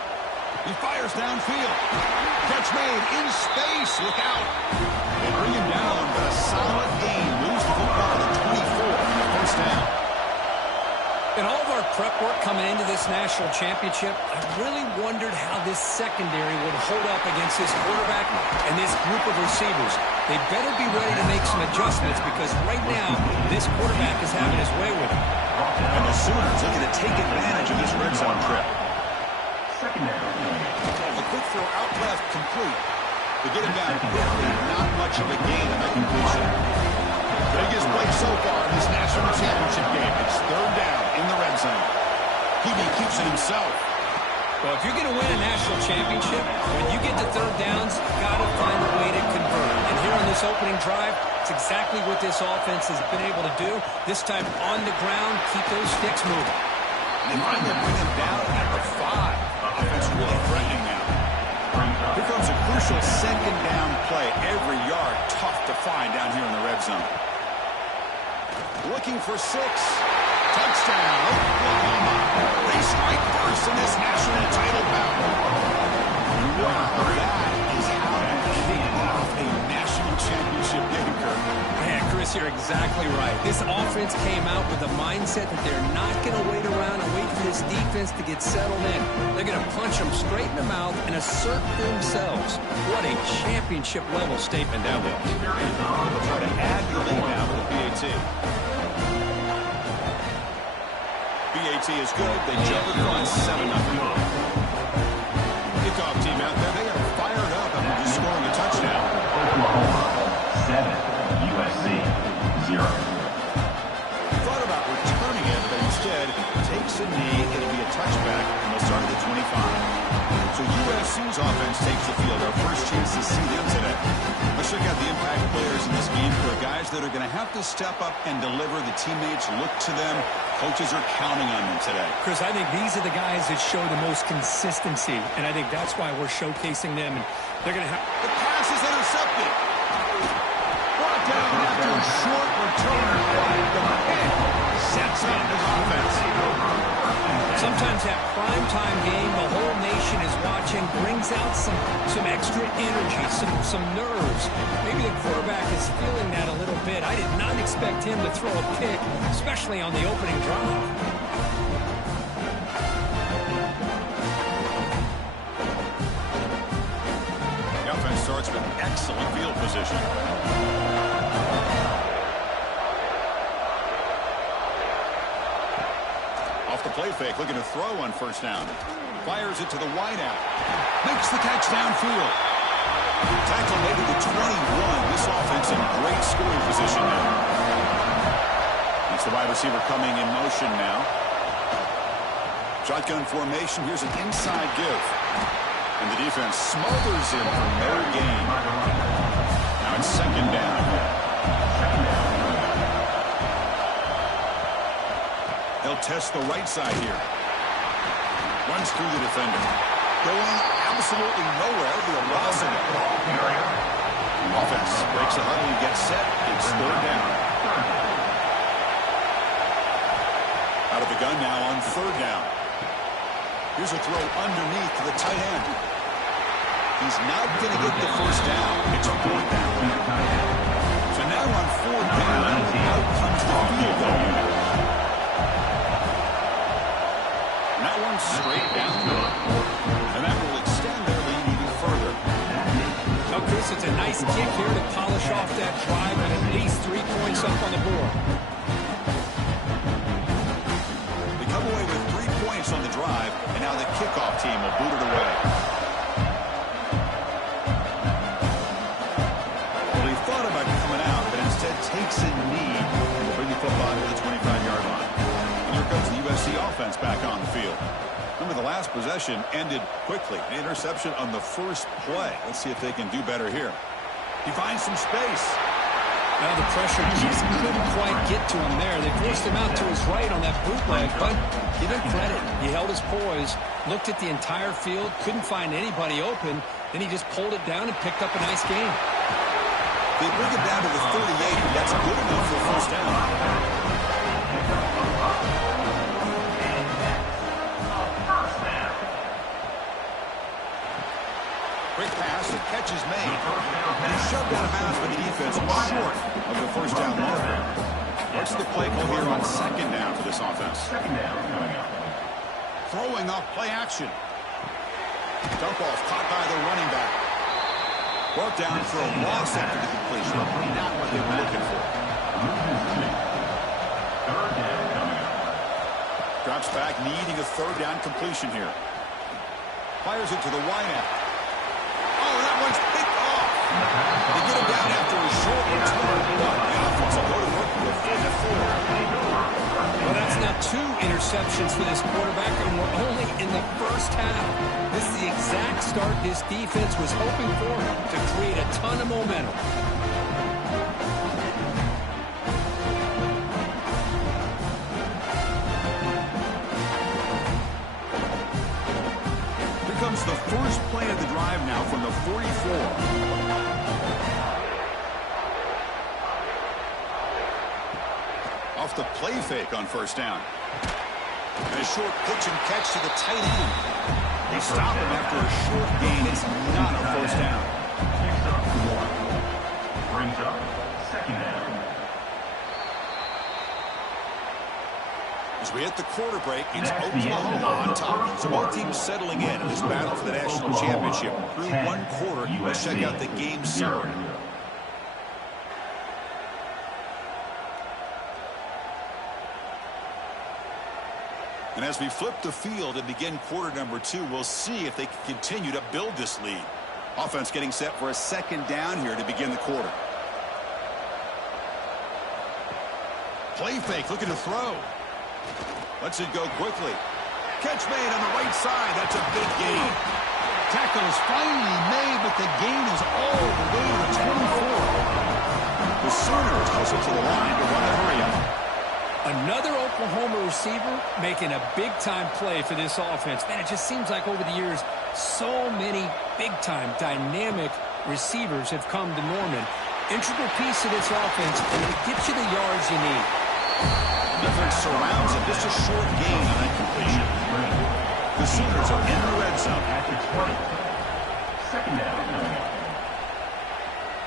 He fires downfield. Catch made in space. Look out. They bring him down, but a solid gain. Lose the football to 24 on the first down. In all of our prep work coming into this national championship, I really wondered how this secondary would hold up against this quarterback and this group of receivers. They better be ready to make some adjustments because right now, this quarterback is having his way with him. And the Sooners looking to take advantage of this red zone trip. Second down. A quick throw out left, complete. They get him down quickly, not much of a gain in that completion. Biggest play so far in this national championship game. It's third down in the red zone. PB keeps it himself. Well, if you're going to win a national championship, when you get to third downs, you've got to find a way to convert. And here on this opening drive, it's exactly what this offense has been able to do. This time on the ground, keep those sticks moving. They finally bring him down at the 5. Offense really threatening now. Here comes a crucial second down play. Every yard tough to find down here in the red zone. Looking for 6. Touchdown, Oklahoma. They strike first in this national title bout. Wow, that is how you kick off a national championship game, Kirk. Man, Chris, you're exactly right. This offense came out with a mindset that they're not going to wait around and wait for this defense to get settled in. They're going to punch them straight in the mouth and assert themselves. What a championship-level statement that was. They'll try to add the lead now with the PAT. PAT is good. They jump it on 7-0. Kickoff team out there. They are fired up after just scoring a touchdown. Oklahoma 7, USC 0. Thought about returning it, but instead takes a knee. It'll be a touchdown. USC's offense takes the field. Our first chance to see them today. Let's check out the impact players in this game. There are guys that are going to have to step up and deliver. The teammates look to them. Coaches are counting on them today. Chris, I think these are the guys that show the most consistency, and I think that's why we're showcasing them. And they're going to have... The pass is intercepted. Brought down after a short return. The pick sets up his offense. Sometimes that primetime game, the whole nation is watching, brings out some extra energy, some nerves. Maybe the quarterback is feeling that a little bit. I did not expect him to throw a pick, especially on the opening drive. The offense starts with excellent field position. Off the play fake, looking to throw on first down. Fires it to the wideout. Makes the catch downfield. Tackle made it to 21. This offense in great scoring position now. It's the wide receiver coming in motion now. Shotgun formation. Here's an inside give. And the defense smothers him for no gain. Now it's second down. They'll test the right side here. Runs through the defender. Going absolutely nowhere. It'll be a loss of it. Offense breaks the huddle and gets set. It's third down. Out of the gun now on third down. Here's a throw underneath to the tight end. He's not going to get the first down. It's fourth down. So now on fourth down, out comes the field goal unit. And that one's straight down. And that will extend their lead even further. Now, Chris, it's a nice kick here to polish off that drive and at least 3 points up on the board. They come away with 3 points on the drive, and now the kickoff team will boot it away. Well, he thought about coming out, but instead takes a knee to bring the football to the 25-yard line. And here comes the USC offense back on the field. Remember, the last possession ended quickly. An interception on the first play. Let's see if they can do better here. He finds some space. Now the pressure just couldn't quite get to him there. They forced him out to his right on that bootleg, but give him credit. He held his poise, looked at the entire field, couldn't find anybody open. Then he just pulled it down and picked up a nice gain. They bring it down to the 38, and that's good enough for a first down. Quick pass, and catch is made. And he's shoved out of bounds by the defense short of the first down marker. What's the play call here on second down for this offense? Throwing off play action. Dump off caught by the running back. Brought down for a loss after the completion. Not what they were looking for. Drops back, needing a third down completion here. Fires it to the wideout. Oh, that one's picked off. They get him down after a short return. The offense will go to work with a 4-4. Well, that's now 2 interceptions for this quarterback, and we're only in the first half. This is the exact start this defense was hoping for to create a ton of momentum. Comes the first play of the drive now from the 44. Off the play fake on first down. And a short pitch and catch to the tight end. They stop him after a short gain. It's not a first down. Brings up second down. As we hit the quarter break, it's Oklahoma on top. So both teams settling in this battle for the national championship. Through one quarter, let's check out the game summary. And as we flip the field and begin quarter number 2, we'll see if they can continue to build this lead. Offense getting set for a second down here to begin the quarter. Play fake, looking to throw. Lets it go quickly. Catch made on the right side. That's a big gain. Tackle is finally made, but the gain is all the way to the 24. The Sooners hustle to the line to run the hurry-up. Another Oklahoma receiver making a big-time play for this offense. Man, it just seems like over the years, so many big-time, dynamic receivers have come to Norman. Integral piece of this offense, and it gets you the yards you need. Defense surrounds him. Just a short gain on that completion. The Sooners are in the red zone. At the 20. Second down.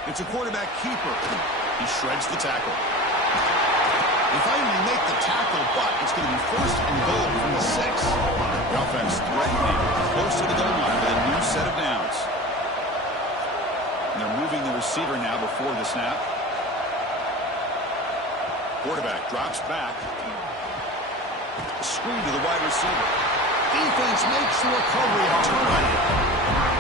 It's a quarterback keeper. He shreds the tackle. They finally make the tackle, but it's going to be first and goal from the 6. The offense threatening close to the goal line with a new set of downs. And they're moving the receiver now before the snap. Quarterback drops back. Screen to the wide receiver. Defense makes the recovery and turn on it.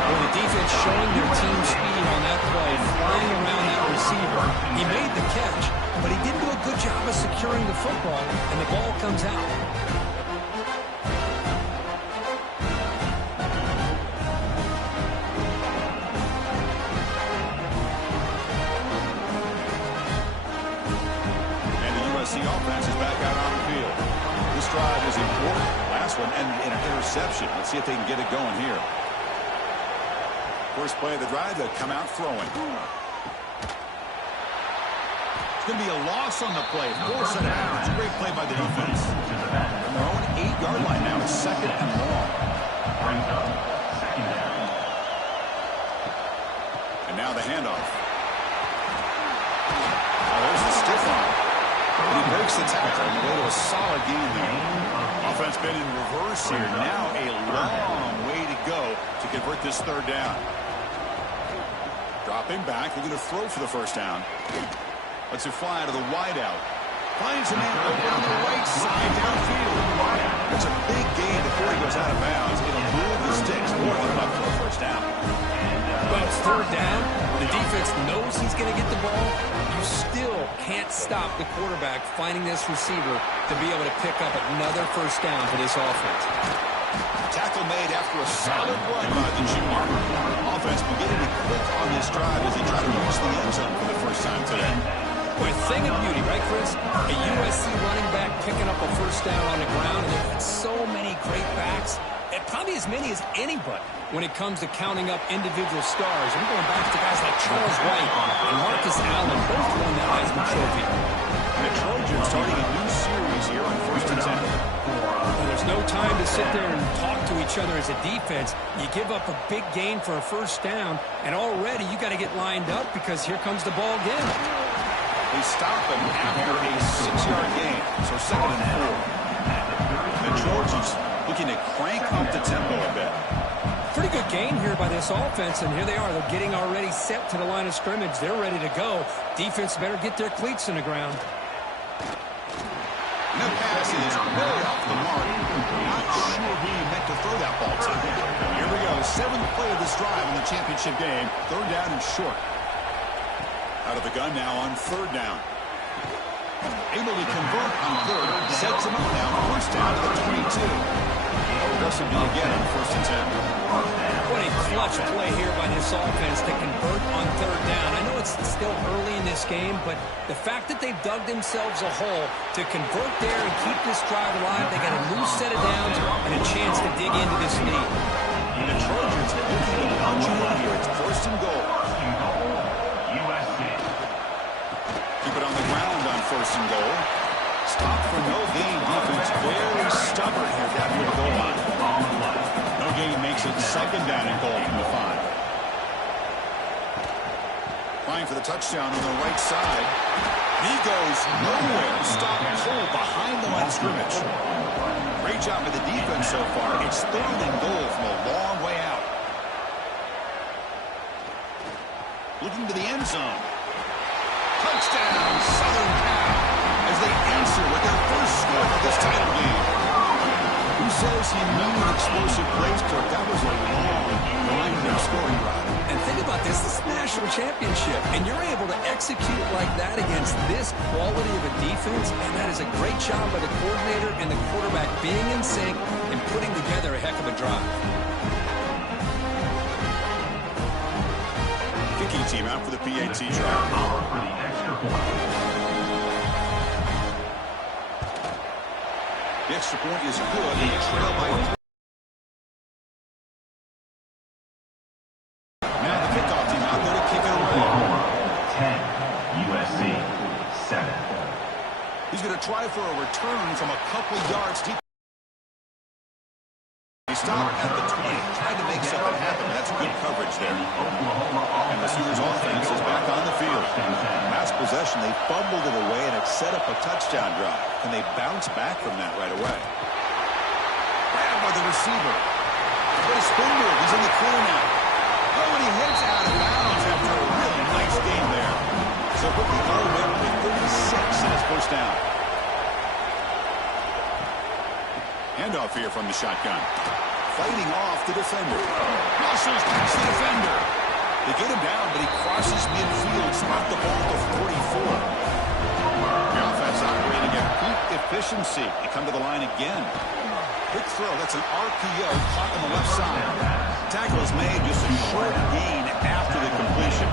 Well, the defense showing their team speed on that play, flying around that receiver. He made the catch, but he didn't do a good job of securing the football, and the ball comes out. And the USC offense is back out on the field. This drive is important. Last one and an interception. Let's see if they can get it going here. First play of the drive, they come out throwing. It's going to be a loss on the play. Force it out. It's a great play by the defense. From their own 8-yard line now. It's second and long. Brings up second down. And now the handoff. Oh, there's the stiff arm. And he breaks the tackle and go to a solid game there. Offense been in reverse here. Now a long way to go to convert this third down. Dropping back. They're going to throw for the first down. Lets it fly to the wideout. Finds a man open on the right side downfield. That's a big gain before he goes out of bounds. It'll move the sticks more than enough for a first down. Well, it's third down. The defense knows he's going to get the ball. You still can't stop the quarterback finding this receiver to be able to pick up another first down for this offense. Tackle made after a solid run by the junior. Offense beginning to click on this drive as they try to reach the end zone for the first time today. Boy, thing of beauty, right, Chris? A USC running back picking up a first down on the ground, and they've got so many great backs, and probably as many as anybody when it comes to counting up individual stars. I'm going back to guys like Charles White and Marcus Allen, both won the Heisman Trophy. And the Trojans starting a new series here on 1st and 10. Well, there's no time to sit there and talk to each other as a defense. You give up a big gain for a first down, and already you got to get lined up because here comes the ball again. They stop him after a 6-yard gain, so second and 4. The Trojans looking to crank up the tempo a bit. Pretty good game here by this offense, and here they are. They're getting already set to the line of scrimmage. They're ready to go. Defense better get their cleats in the ground. And that pass is way off the mark. Not sure who he meant to throw that ball to. Here we go. 7th play of this drive in the championship game. Third down and short. Out of the gun now on third down. Able to convert on third. Sets him up now. First down to the 22. This will be again on 1st and 10. What a clutch play here by this offense to convert on third down. I know it's still early in this game, but the fact that they've dug themselves a hole to convert there and keep this drive alive, they got a new set of downs and a chance to dig into this lead. The Trojans looking to punch ahead here. It's 1st and goal. USC. Keep it on the ground on 1st and goal. Stop for no gain. Defense very stubborn here down near the goal line. No gain makes it 2nd down and goal from the 5. Flying for the touchdown on the right side. He goes nowhere. Stop pull behind the line of scrimmage. Great job by the defense so far. It's 3rd and goal from a long way out. Looking to the end zone. Touchdown, Southern Cal, as they answer with their first score of this title game. Who says he needed explosive plays, Kirk? That was a long, winding scoring drive. And think about this is a national championship, and you're able to execute like that against this quality of a defense, and that is a great job by the coordinator and the quarterback being in sync and putting together a heck of a drive. kicking team out for the PAT try. For the extra point. The extra point is good. They trail by 3. Now the kickoff team out there to kick it away. 10, USC 7. He's going to try for a return from a couple yards deep. He stopped at the 20, tried to make something happen. That's good coverage there. And the Sooners offense is back on the field. Last possession, they fumbled it away, and it set up a touchdown drive. Can they bounce back from that right away? Grabbed by the receiver. What a spin move. He's in the clear now. Oh, and he hits out of bounds after a really nice game there. So quickly all the way up to 36 in his first down. Handoff here from the shotgun. Fighting off the defender. Muscles past the defender. They get him down, but he crosses midfield. Spot the ball to 44. The offense operating at peak efficiency. They come to the line again. Quick throw. That's an RPO caught on the left side. Tackle is made, just a short gain after the completion.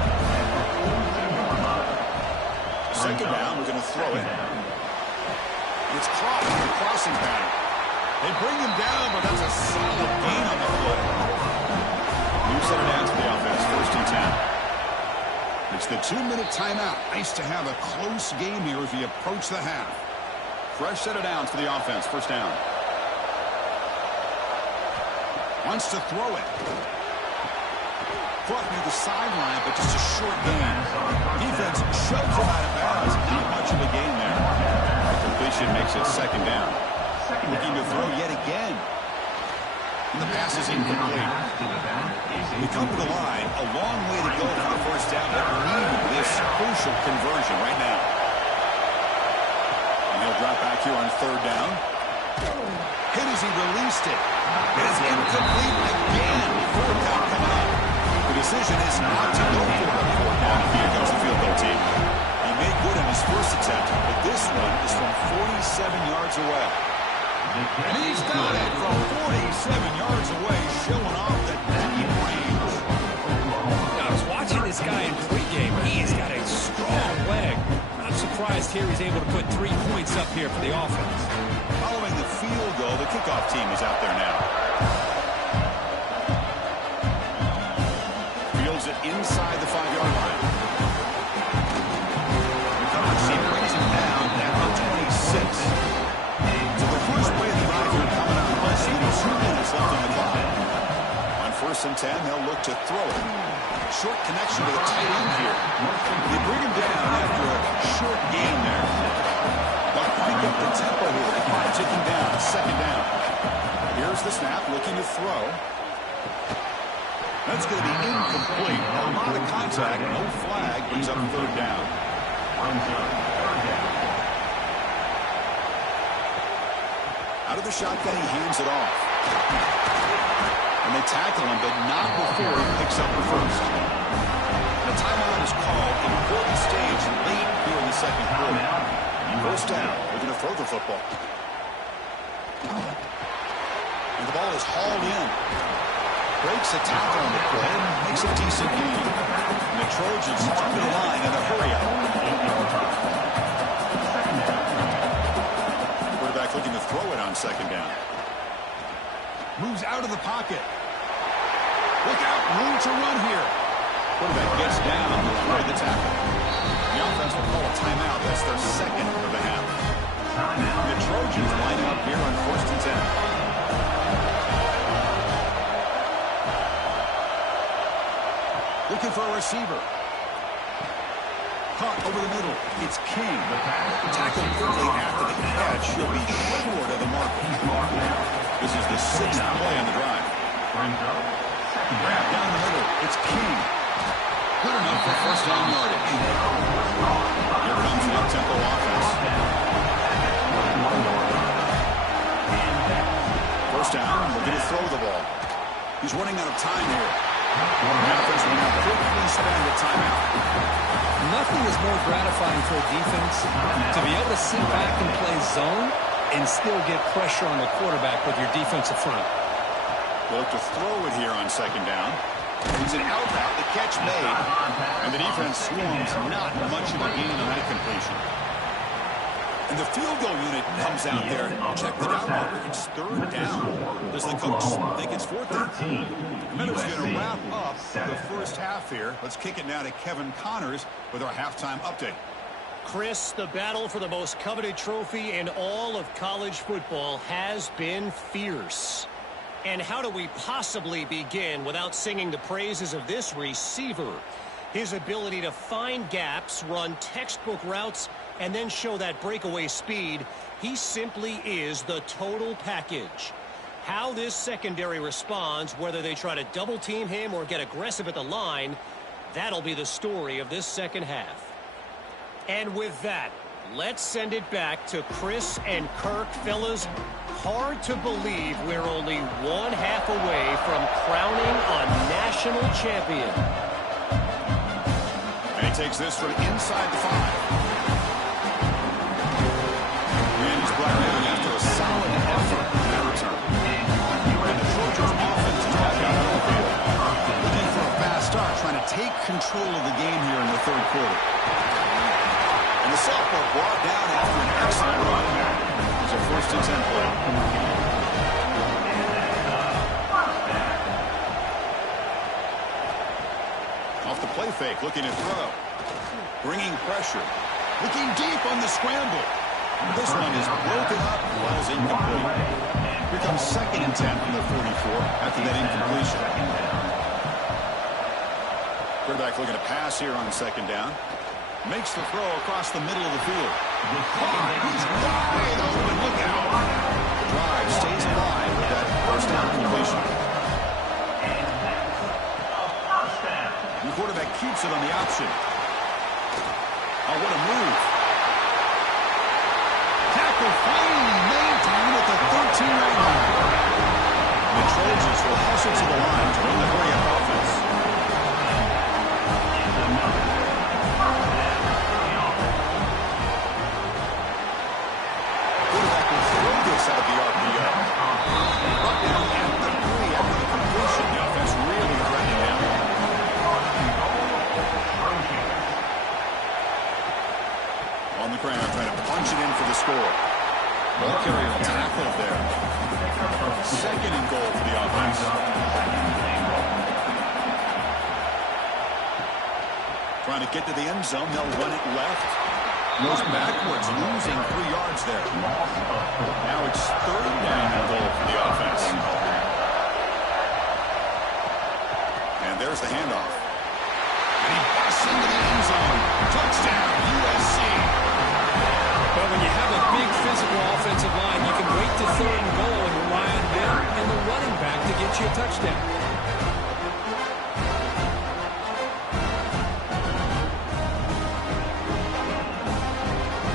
Second down, we're going to throw it. It's caught in the crossing pattern. They bring him down, but that's a solid gain on the play. New set of downs for the offense, 1st and 10. It's the 2-minute timeout. Nice to have a close game here as we approach the half. Fresh set of downs for the offense, 1st down. Wants to throw it. Caught near the sideline, but just a short gain. Defense shoves him out of bounds. Not much of a gain there. Completion makes it 2nd down. Looking to throw yet again. And the pass is incomplete. We come to the line. A long way to go for the 1st down, but need this crucial conversion right now. And he'll drop back here on 3rd down. Hit as he released it. It is incomplete again. 4th down coming up. The decision is not to go for it. 4th down. Here goes the field goal team. He made good on his first attempt, but this one is from 47 yards away. And he's got it from 47 yards away, showing off the deep range. I was watching this guy in pregame. He's got a strong leg. I'm surprised here he's able to put 3 points up here for the offense. Following the field goal, the kickoff team is out there now. Fields it inside the 5-yard line. The coverage team brings him down at the 26. So the first play of the drive here coming up. Less than 2 minutes left on the clock. On 1st and 10, they'll look to throw it. Short connection to the tight end here. They bring him down after a short gain there. They'll crank up the tempo here. The clock ticking down. 2nd down. Here's the snap, looking to throw. That's going to be incomplete. A lot of contact, no flag, brings up 3rd down. Out of the shotgun, he hands it off. And they tackle him, but not before he picks up the 1st. The timeout is called. Important stage late here in the 2nd quarter. 1st down. We're going to throw the football. And the ball is hauled in. Breaks a tackle on the play and makes a decent gain. And the Trojans come to the line in a hurry-up. Quarterback looking to throw it on 2nd down. Moves out of the pocket. Look out, room to run here. Quarterback gets down and will avoid the tackle. The offense will call a timeout. That's their 2nd of the half. The Trojans lining up here on 1st and 10. Looking for a receiver. Caught over the middle. It's King. Tackled quickly after the catch. He'll be short of the mark. This is the 6th play on the drive. Down the middle. It's King. Good enough for 1st down yardage. Here comes the up-tempo offense. 1st down. Looking to throw the ball. He's running out of time here. The offense will now quickly spend the timeout. Nothing is more gratifying for a defense to be able to sit back and play zone and still get pressure on the quarterback with your defensive front. We'll look to throw it here on 2nd down. He's an out route that catch made, and the defense swarms not much of a gain on that completion. And the field goal unit comes out there. Check the down marker. It's third down. Does the coach think it's fourth down? The Meadows going to wrap up the first half here. Let's kick it now to Kevin Connors with our halftime update. Chris, the battle for the most coveted trophy in all of college football has been fierce. And how do we possibly begin without singing the praises of this receiver? His ability to find gaps, run textbook routes, and then show that breakaway speed. He simply is the total package. How this secondary responds, whether they try to double team him or get aggressive at the line, that'll be the story of this second half. And with that, let's send it back to Chris and Kirk. Fellas, hard to believe we're only one half away from crowning a national champion. And he takes this from inside the 5. And he's brought down after a solid effort in that return. And the Trojans offense is back out on the field. Looking for a fast start, trying to take control of the game here in the third quarter. And the sophomore brought down after an excellent run. It's a 1st and 10 play. Off the play fake, looking to throw. Bringing pressure. Looking deep on the scramble. This one is broken up, was incomplete. Here comes 2nd and 10 from the 44 after that incompletion. Quarterback looking to pass here on 2nd down. Makes the throw across the middle of the field. He's wide open. Look out. The drive stays alive with that 1st down completion. The quarterback keeps it on the option. Oh, what a move. Tackle finally maintained at the 13-yard line. The Trojans will hustle to the line to run the hurry-up offense. Quarterback will throw this out of the RPO. Brought down at the 3 after the completion. The offense really threatening now. On the ground, trying to punch it in for the score. Ball carrier tackled there. 2nd and goal for the offense. Trying to get to the end zone. They'll run it left. Goes backwards, losing 3 yards there. Now it's 3rd down and goal for the offense. And there's the handoff. And he busts into the end zone. Touchdown, USC. But when you have a big physical offensive line, you can wait to 3rd and goal and rely on them and the running back to get you a touchdown.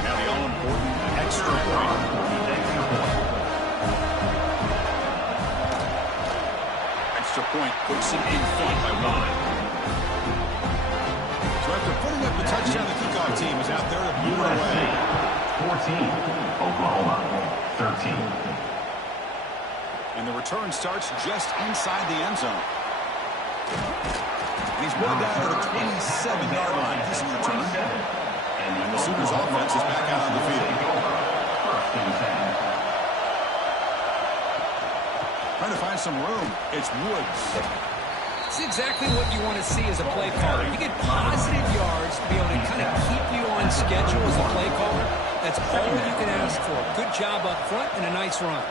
Now the all-important extra point. Extra point puts him in front by 1. So after putting up the touchdown, the kickoff team is out there to move it away. 14, Oklahoma, 13. And the return starts just inside the end zone. And he's brought down to the 27-yard line. Decent return. And the Sooners offense is back out on the field. 1st and 10. Trying to find some room. It's Woods. It's exactly what you want to see as a play caller. You get positive yards to be able to kind of keep you on schedule as a play caller. That's all you can ask for. Good job up front and a nice run.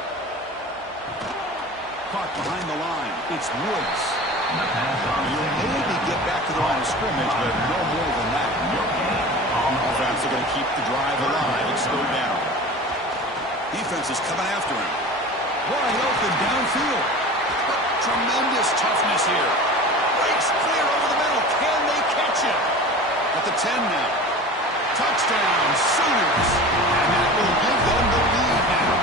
Caught behind the line. It's Woods. You'll maybe get back to the line of scrimmage, but no more than that. Offense are going to keep the drive alive. It's 3rd down. Defense is coming after him. Wide open downfield. Tremendous toughness here. Breaks clear over the middle. Can they catch him? At the 10 now. Touchdown, Sooners. And that will give them the lead now.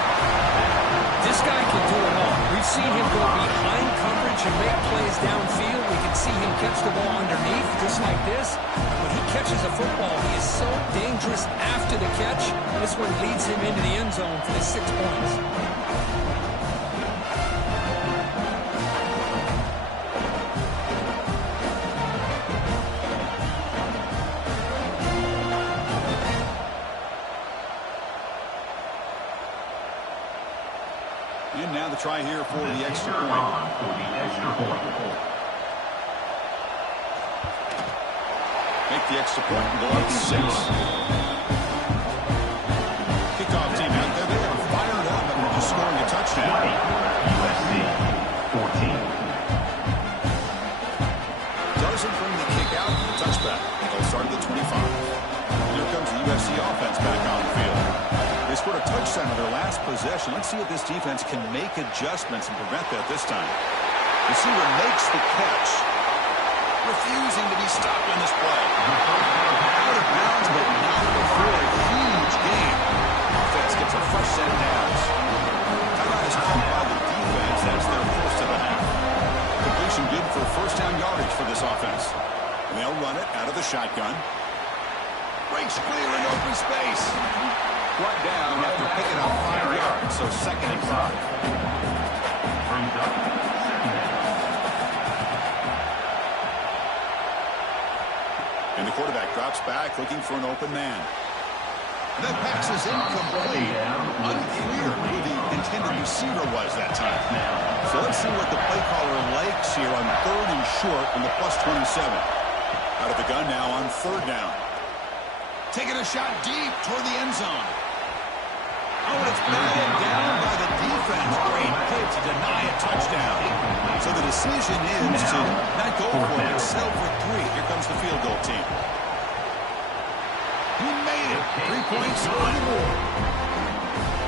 This guy can do it all. We've seen him go behind coverage and make plays downfield. We can see him catch the ball underneath, just like this. When he catches a football, he is so dangerous after the catch. This one leads him into the end zone for the 6 points. try here for the extra point. Make the extra point and go up 6. Kickoff team out there. They are fired up after just scoring a touchdown. USC 14. Doesn't bring the kick out and the touchback. They'll start at the 25. And here comes the USC offense back on the field. They scored a touchdown in their last possession. Let's see if this defense can make adjustments and prevent that this time. Receiver makes the catch. Refusing to be stopped on this play. Out of bounds, but not before a huge gain. Offense gets a fresh set of downs. Timeout is called by the defense. That's their first of the half. Completion good for first down yardage for this offense. And they'll run it out of the shotgun. Breaks clear in open space. Brought down after picking up 5 yards, so 2nd and 5. Brings up 2nd down. And the quarterback drops back, looking for an open man. And that pass is incomplete. Unclear who the intended receiver was that time. So let's see what the play caller likes here on 3rd and short from the +27. Out of the gun now on 3rd down. Taking a shot deep toward the end zone. Oh, and it's batted down by the defense. Great play to deny a touchdown. So the decision is to not go for it, but settle for 3. Here comes the field goal team. He made it. 3 points, 30 more.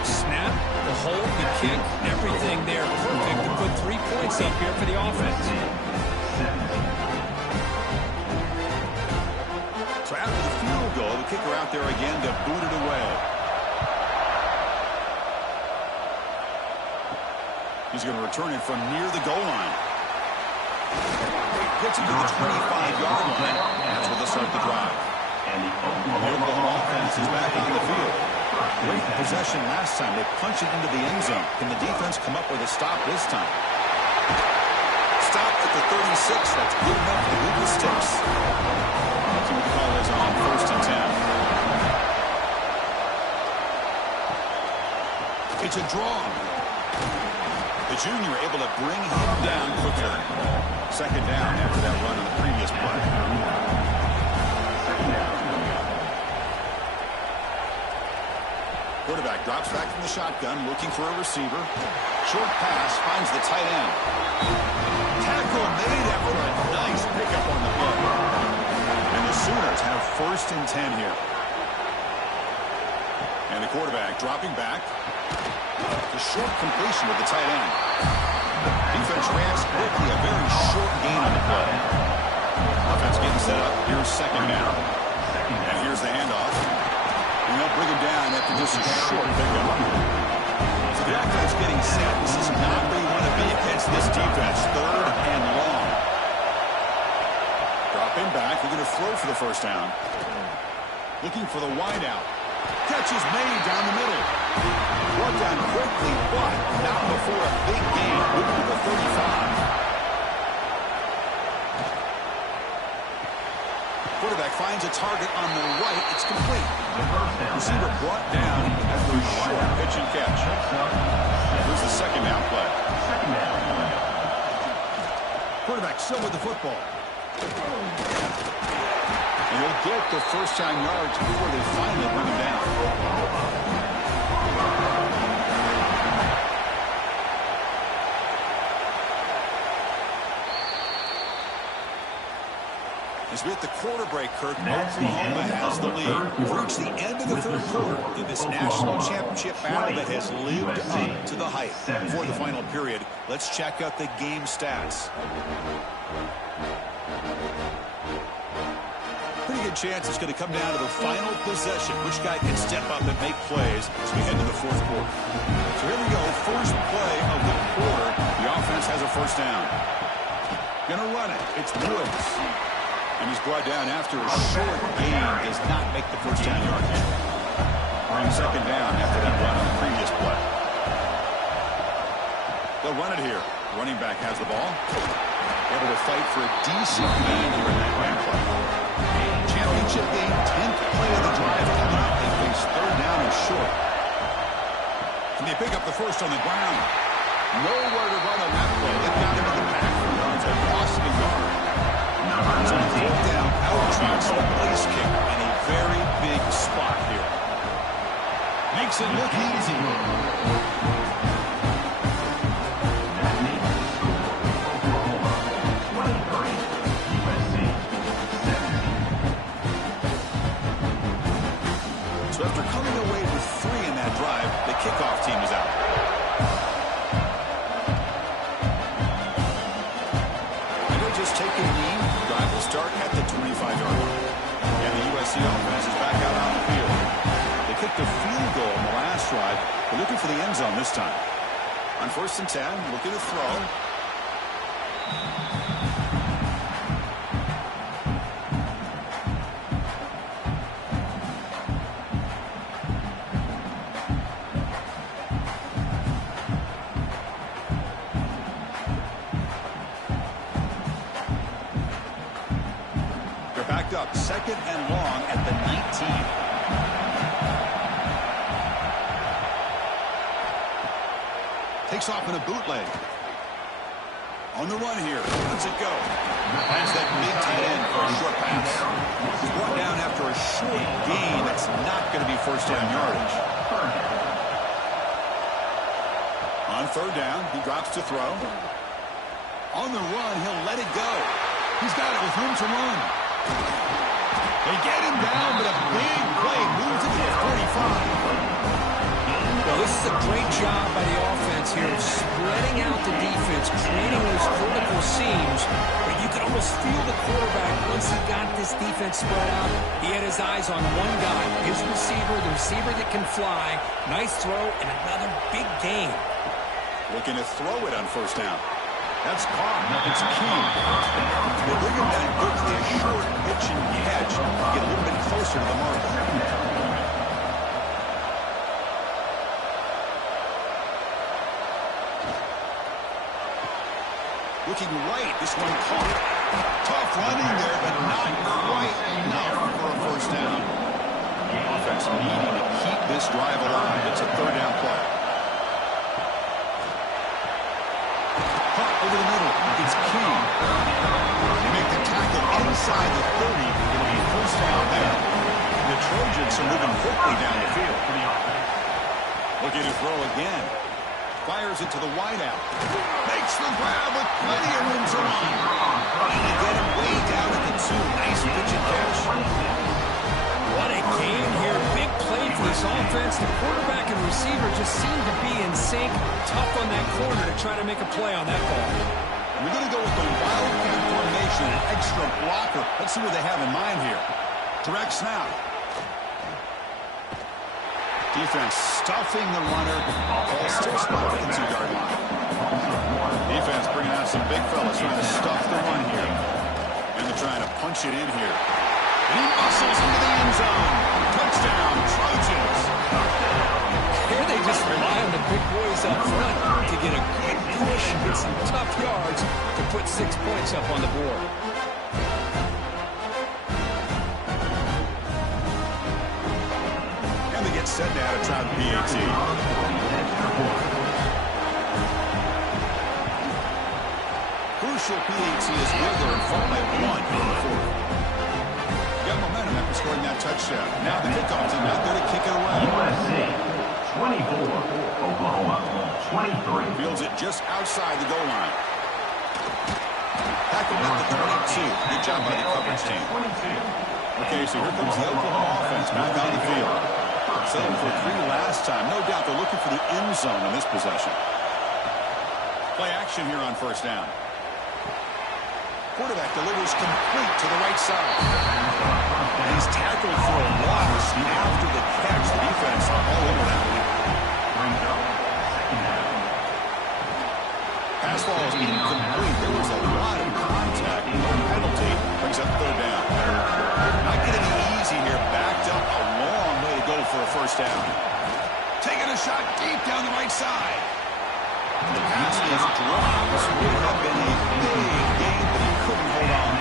Snap, the hold, the kick, everything there perfect to put 3 points up here for the offense. So after the field goal, the kicker out there again to boot it away. He's going to return it from near the goal line. Gets it to the 25-yard line. That's where they'll start the drive. And the Oklahoma offense is back on the field. Great possession last time. They punch it into the end zone. Can the defense come up with a stop this time? Stop at the 36. That's good enough to move the sticks. That's what the call is on 1st and 10. It's a draw. The junior able to bring him down quickly. 2nd down after that run on the previous play. Quarterback drops back from the shotgun, looking for a receiver. Short pass, finds the tight end. Tackle made after a nice pickup on the play. And the Sooners have 1st and 10 here. And the quarterback dropping back. The short completion with the tight end. Defense reacts quickly, a very short gain on the play. Offense getting set up. Here's 2nd down. And here's the handoff. And they'll bring him down after just a short pickup. So the offense getting set. This is not where you want to be against this defense. 3rd and long. Dropping back. They're going to throw for the 1st down. Looking for the wide out. Catch is made down the middle. Brought down quickly, but not before a big gain. Moving to the 35. Quarterback finds a target on the right. It's complete. Receiver brought down after a short pitch and catch. Here's the 2nd down play. Quarterback still with the football. And he'll get the 1st down yards before they finally bring him down. As we hit the quarter break, Kirk, Oklahoma has the lead. We've reached the end of the 3rd quarter in this national championship battle that has lived up to the hype. For the final period, let's check out the game stats. Pretty good chance it's going to come down to the final possession. Which guy can step up and make plays as we head to the 4th quarter. So here we go. First play of the quarter. The offense has a 1st down. Gonna run it. It's Woods. And he's brought down after a short gain. Does not make the 1st down yardage. 2nd down after that run on the previous play. They'll run it here. Running back has the ball. Able to fight for a decent gain here in that run play. Championship game, 10th play of the drive coming up. They face 3rd down and short. And they pick up the 1st on the ground. Nowhere to run on that play. They got him in the backfield. It's a loss of a yard. So on fourth down, out tracks the place kick in a very big spot here. Makes it look easy. That makes the score Oklahoma 23, USC 17. So after coming away with 3 in that drive, the kickoff team is out. And they're just taking a knee. Drive will start at the 25-yard line. And the USC offense is back out on the field. They kicked a field goal in the last drive. They're looking for the end zone this time. On 1st and 10, looking to throw. They're backed up, 2nd and long at the 19. Takes off in a bootleg. On the run here. Let's it go. Finds that big tight end for a short pass. He's brought down after a short gain. That's not going to be first down yardage. On 3rd down, he drops to throw. On the run, he'll let it go. He's got it with room to run. They get him down, but a big play moves him to the 45. Well, this is a great job by the offense here of spreading out the defense, creating those vertical seams, but you could almost feel the quarterback once he got this defense spread out. He had his eyes on one guy, his receiver, the receiver that can fly. Nice throw and another big gain. Looking to throw it on 1st down. That's caught. It's King. They bring him down quickly. A short pitch and catch. Get a little bit closer to the mark. Looking right. This one caught. Tough running there, but not quite enough for a 1st down. The offense needing to keep this drive alive. It's a 3rd down play. Over the middle, it's King. They make the tackle inside the 30. It'll be 1st down there. The Trojans are moving quickly down the field. Looking to throw again. Fires it to the wideout. Makes the grab with plenty of room to run. And they get him way down at the 2. Nice pitch and catch. What a game here. Big play for this offense. The quarterback and receiver just seem to be in sync. Tough on that corner to try to make a play on that ball. We're going to go with the wildcat formation, an extra blocker. Let's see what they have in mind here. Direct snap. Defense stuffing the runner. Ball still spotted at the 2-yard line. Defense bringing out some big fellas trying to stuff the run here. And they're trying to punch it in here. And he muscles into the end zone. Touchdown, Trojans. Here they just rely on the big boys up front to get a good push and some tough yards to put 6 points up on the board. And they get set now to try the PAT. Crucial PAT is Wigler and fall by 1 in the 4th. Got momentum after scoring that touchdown. Now the kickoff team out there to kick it away. USC 24, Oklahoma 23. Fields it just outside the goal line. Tackled at the 22. Good job by the coverage team. Okay, so here comes the Oklahoma offense back on the field. Settled for 3 last time. No doubt they're looking for the end zone in this possession. Play action here on 1st down. Quarterback delivers complete to the right side. And he's tackled for a loss after the catch. The defense all over that one. Pass ball is incomplete. There was a lot of contact. No penalty. Brings up 3rd down. Not going to be easy here. Backed up a long way to go for a 1st down. Taking a shot deep down the right side. The pass is dropped. This would have been a big game, but he couldn't hold on.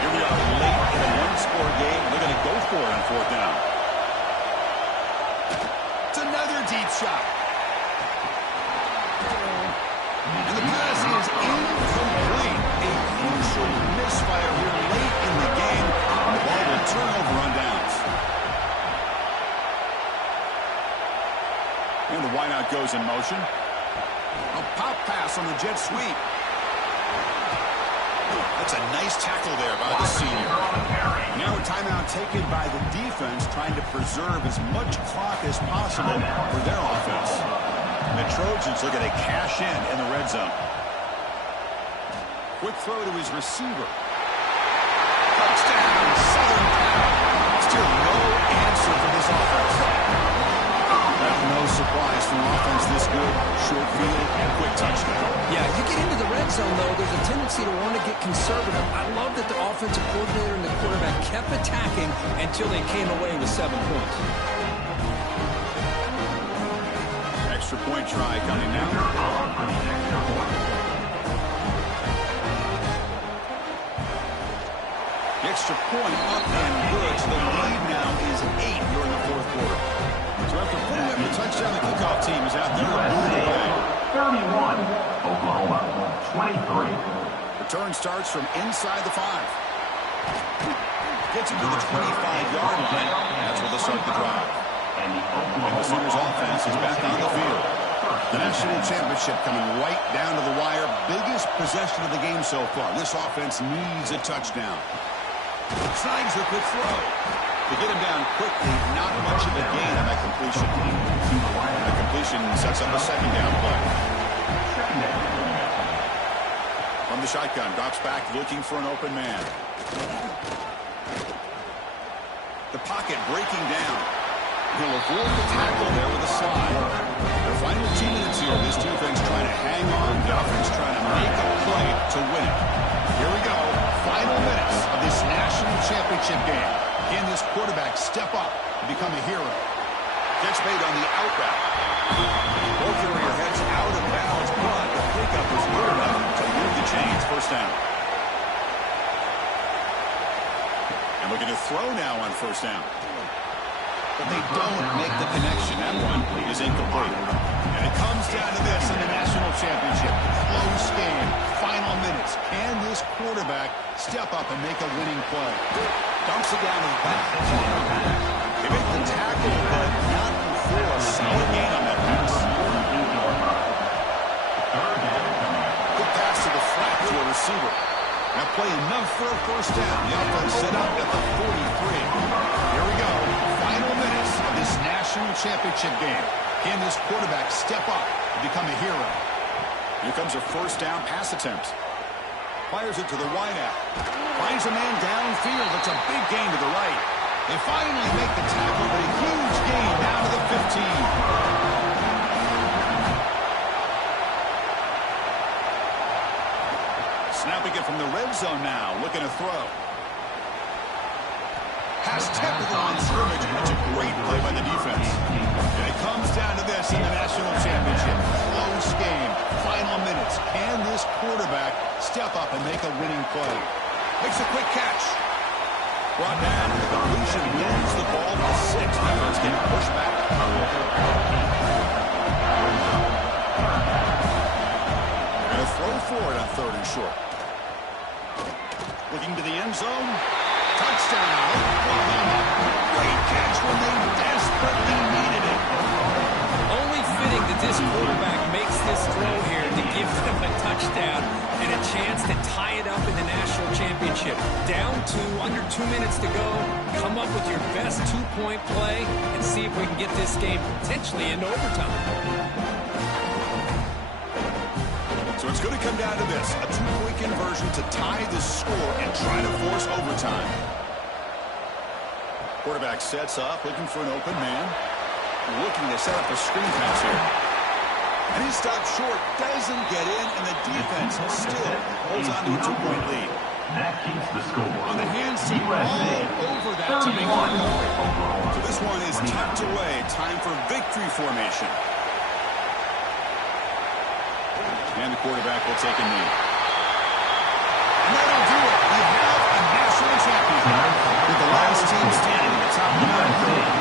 Here we are late in a 1-score game. They're going to go for it on 4th down. It's another deep shot. receivers in motion. A pop pass on the jet sweep. That's a nice tackle there by the senior. Now a timeout taken by the defense, trying to preserve as much clock as possible for their offense. The Trojans looking to cash in the red zone. Quick throw to his receiver. Touchdown, Southern Cal. Still no answer for this offense. That's no surprise for an offense this good. Short field and quick touchdown. Yeah, you get into the red zone, though, there's a tendency to want to get conservative. I love that the offensive coordinator and the quarterback kept attacking until they came away with 7 points. Extra point try coming now. The extra point up and good. So the lead now is 8 during the fourth quarter. So after putting up the touchdown, the kickoff team is out there to move away. 31, Oklahoma, 23. Return starts from inside the 5. Gets it to the 25-yard line. That's where they'll start the drive. And the Sooners offense is back on the field. The national championship coming right down to the wire. Biggest possession of the game so far. This offense needs a touchdown. Snags the quick throw. To get him down quickly, not much of a gain on that completion. The completion sets up a second down play. From the shotgun, drops back looking for an open man. The pocket breaking down. He'll avoid the tackle there with a slide. The final 2 minutes here, this defense trying to hang on. The offense trying to make a play to win it. Here we go. Final minutes of this national championship game. Can this quarterback step up and become a hero? Gets made on the out route. Both carrier heads out of bounds, but the pickup was good enough to move the chains. First down. And looking to throw now on first down. But they don't make the connection. That one is incomplete. And it comes down to this in the national championship. Close game. Final minutes. Can this quarterback step up and make a winning play? Dumps it down to the back. They make the tackle, but not before a solid gain on that pass. Good pass to the flat to a receiver. Now play enough for a first down. The offense set up at the 43. Here we go. Final minutes of this national championship game. Can this quarterback step up and become a hero? Here comes a first down pass attempt. Fires it to the wideout. Finds a man downfield. It's a big gain to the right. They finally make the tackle, but a huge gain down to the 15. Snapping it from the red zone now. Looking to throw. Pass tipped to the line of scrimmage. That's a great play by the defense. And it comes down to this in the national championship. Close game. Final minutes. Can this quarterback step up and make a winning play? Makes a quick catch. Brought down. The completion wins the ball to 6. Defense getting pushed back. They're going to throw forward on 3rd and short. Looking to the end zone. Touchdown, Oklahoma. Great catch when they desperately needed it. Only fitting that this quarterback makes this throw here to give them a touchdown and a chance to tie it up in the national championship. Down to under 2 minutes to go. Come up with your best 2-point play and see if we can get this game potentially into overtime. So it's going to come down to this, a 2-point conversion to tie the score and try to force overtime. Quarterback sets up, looking for an open man. Looking to set up a screen pass here. And he stops short, doesn't get in, and the defense still holds on to a 2-point lead. That keeps the score. On the hands team, all over that to make it recovery. So this one is tucked away. Time for victory formation. And the quarterback will take a knee. And that'll do it. We have a national champion with the last team standing at the top of the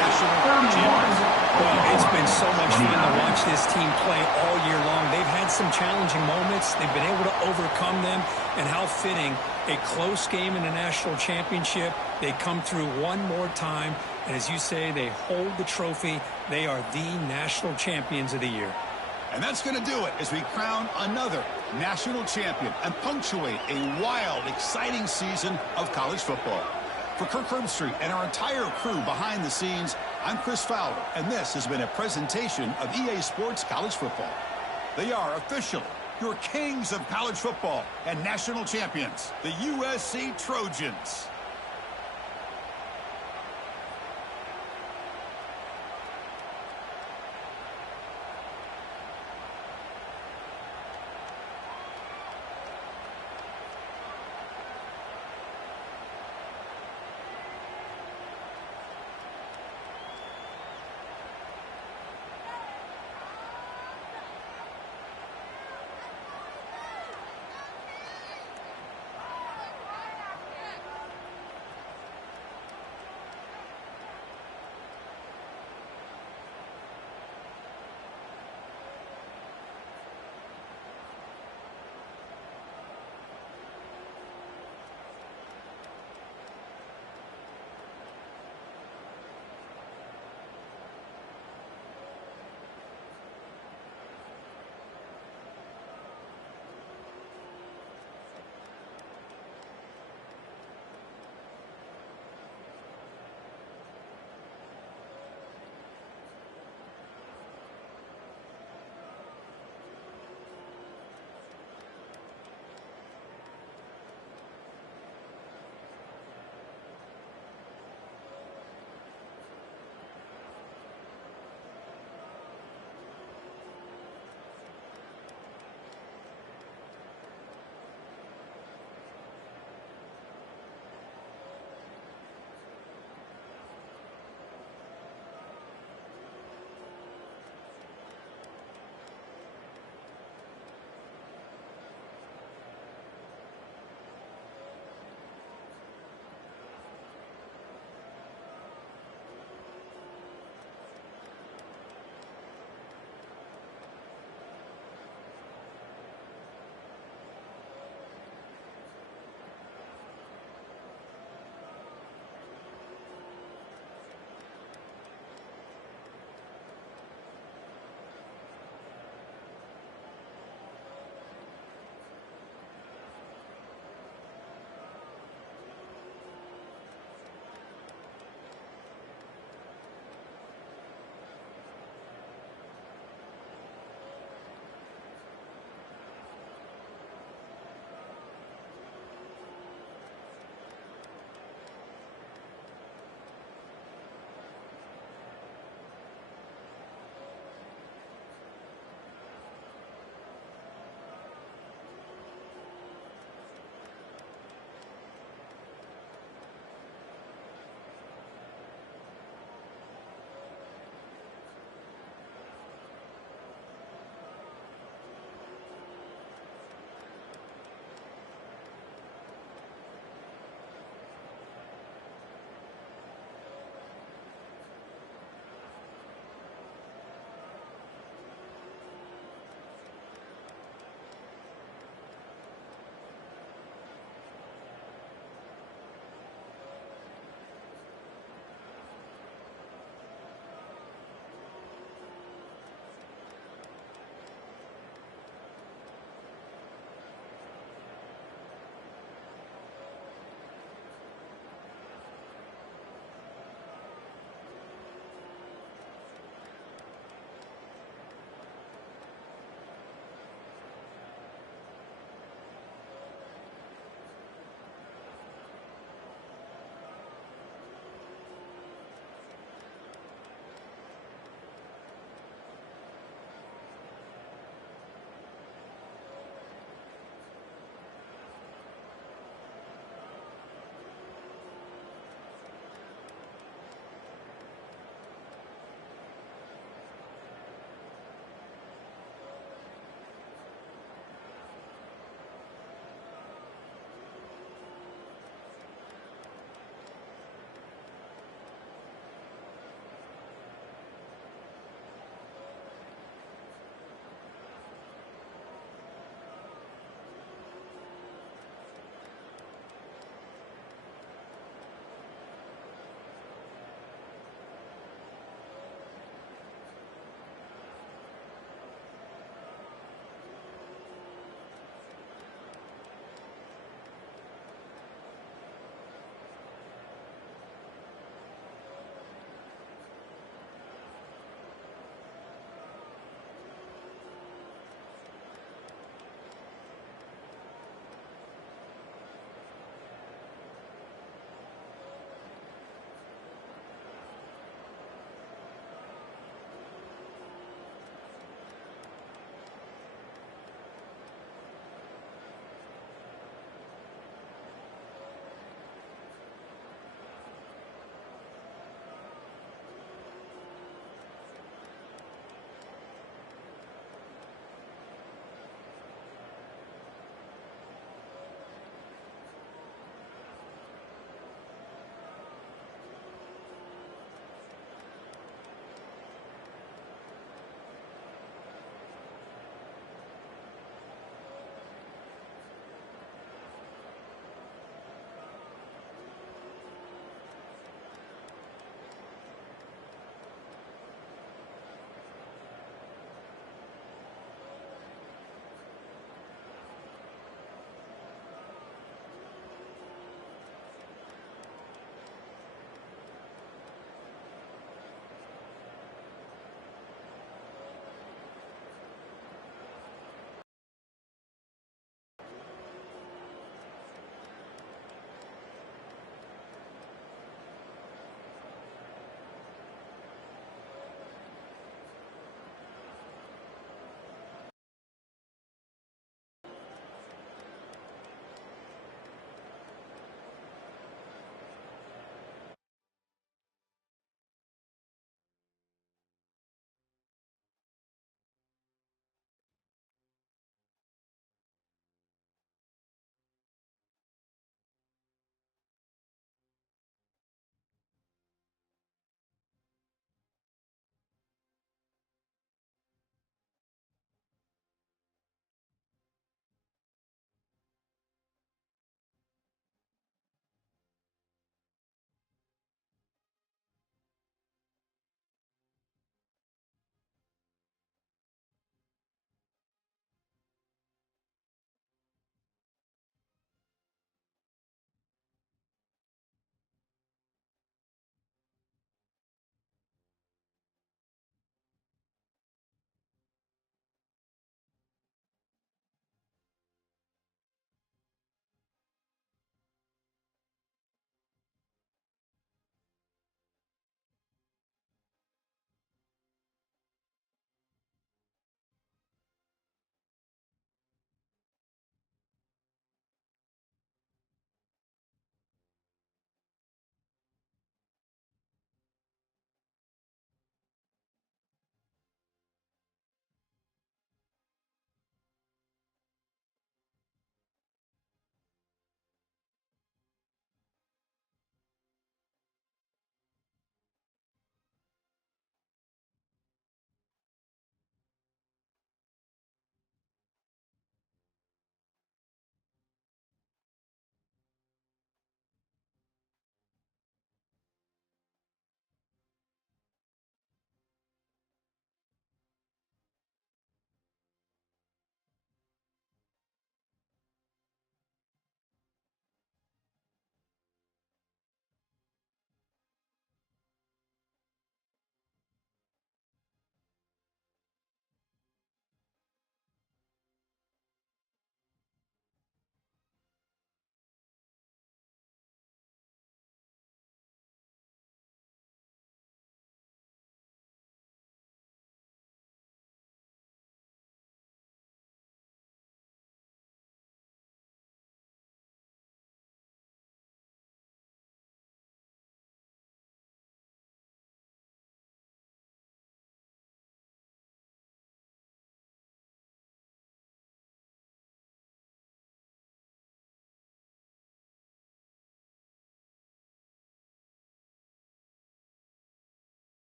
national champions. Well, it's been so much fun to watch this team play all year long. They've had some challenging moments. They've been able to overcome them. And how fitting, a close game in the national championship. They come through one more time. And as you say, they hold the trophy. They are the national champions of the year. And that's going to do it as we crown another national champion and punctuate a wild, exciting season of college football. For Kirk Herbstreit and our entire crew behind the scenes, I'm Chris Fowler, and this has been a presentation of EA Sports College Football. They are officially your kings of college football and national champions, the USC Trojans.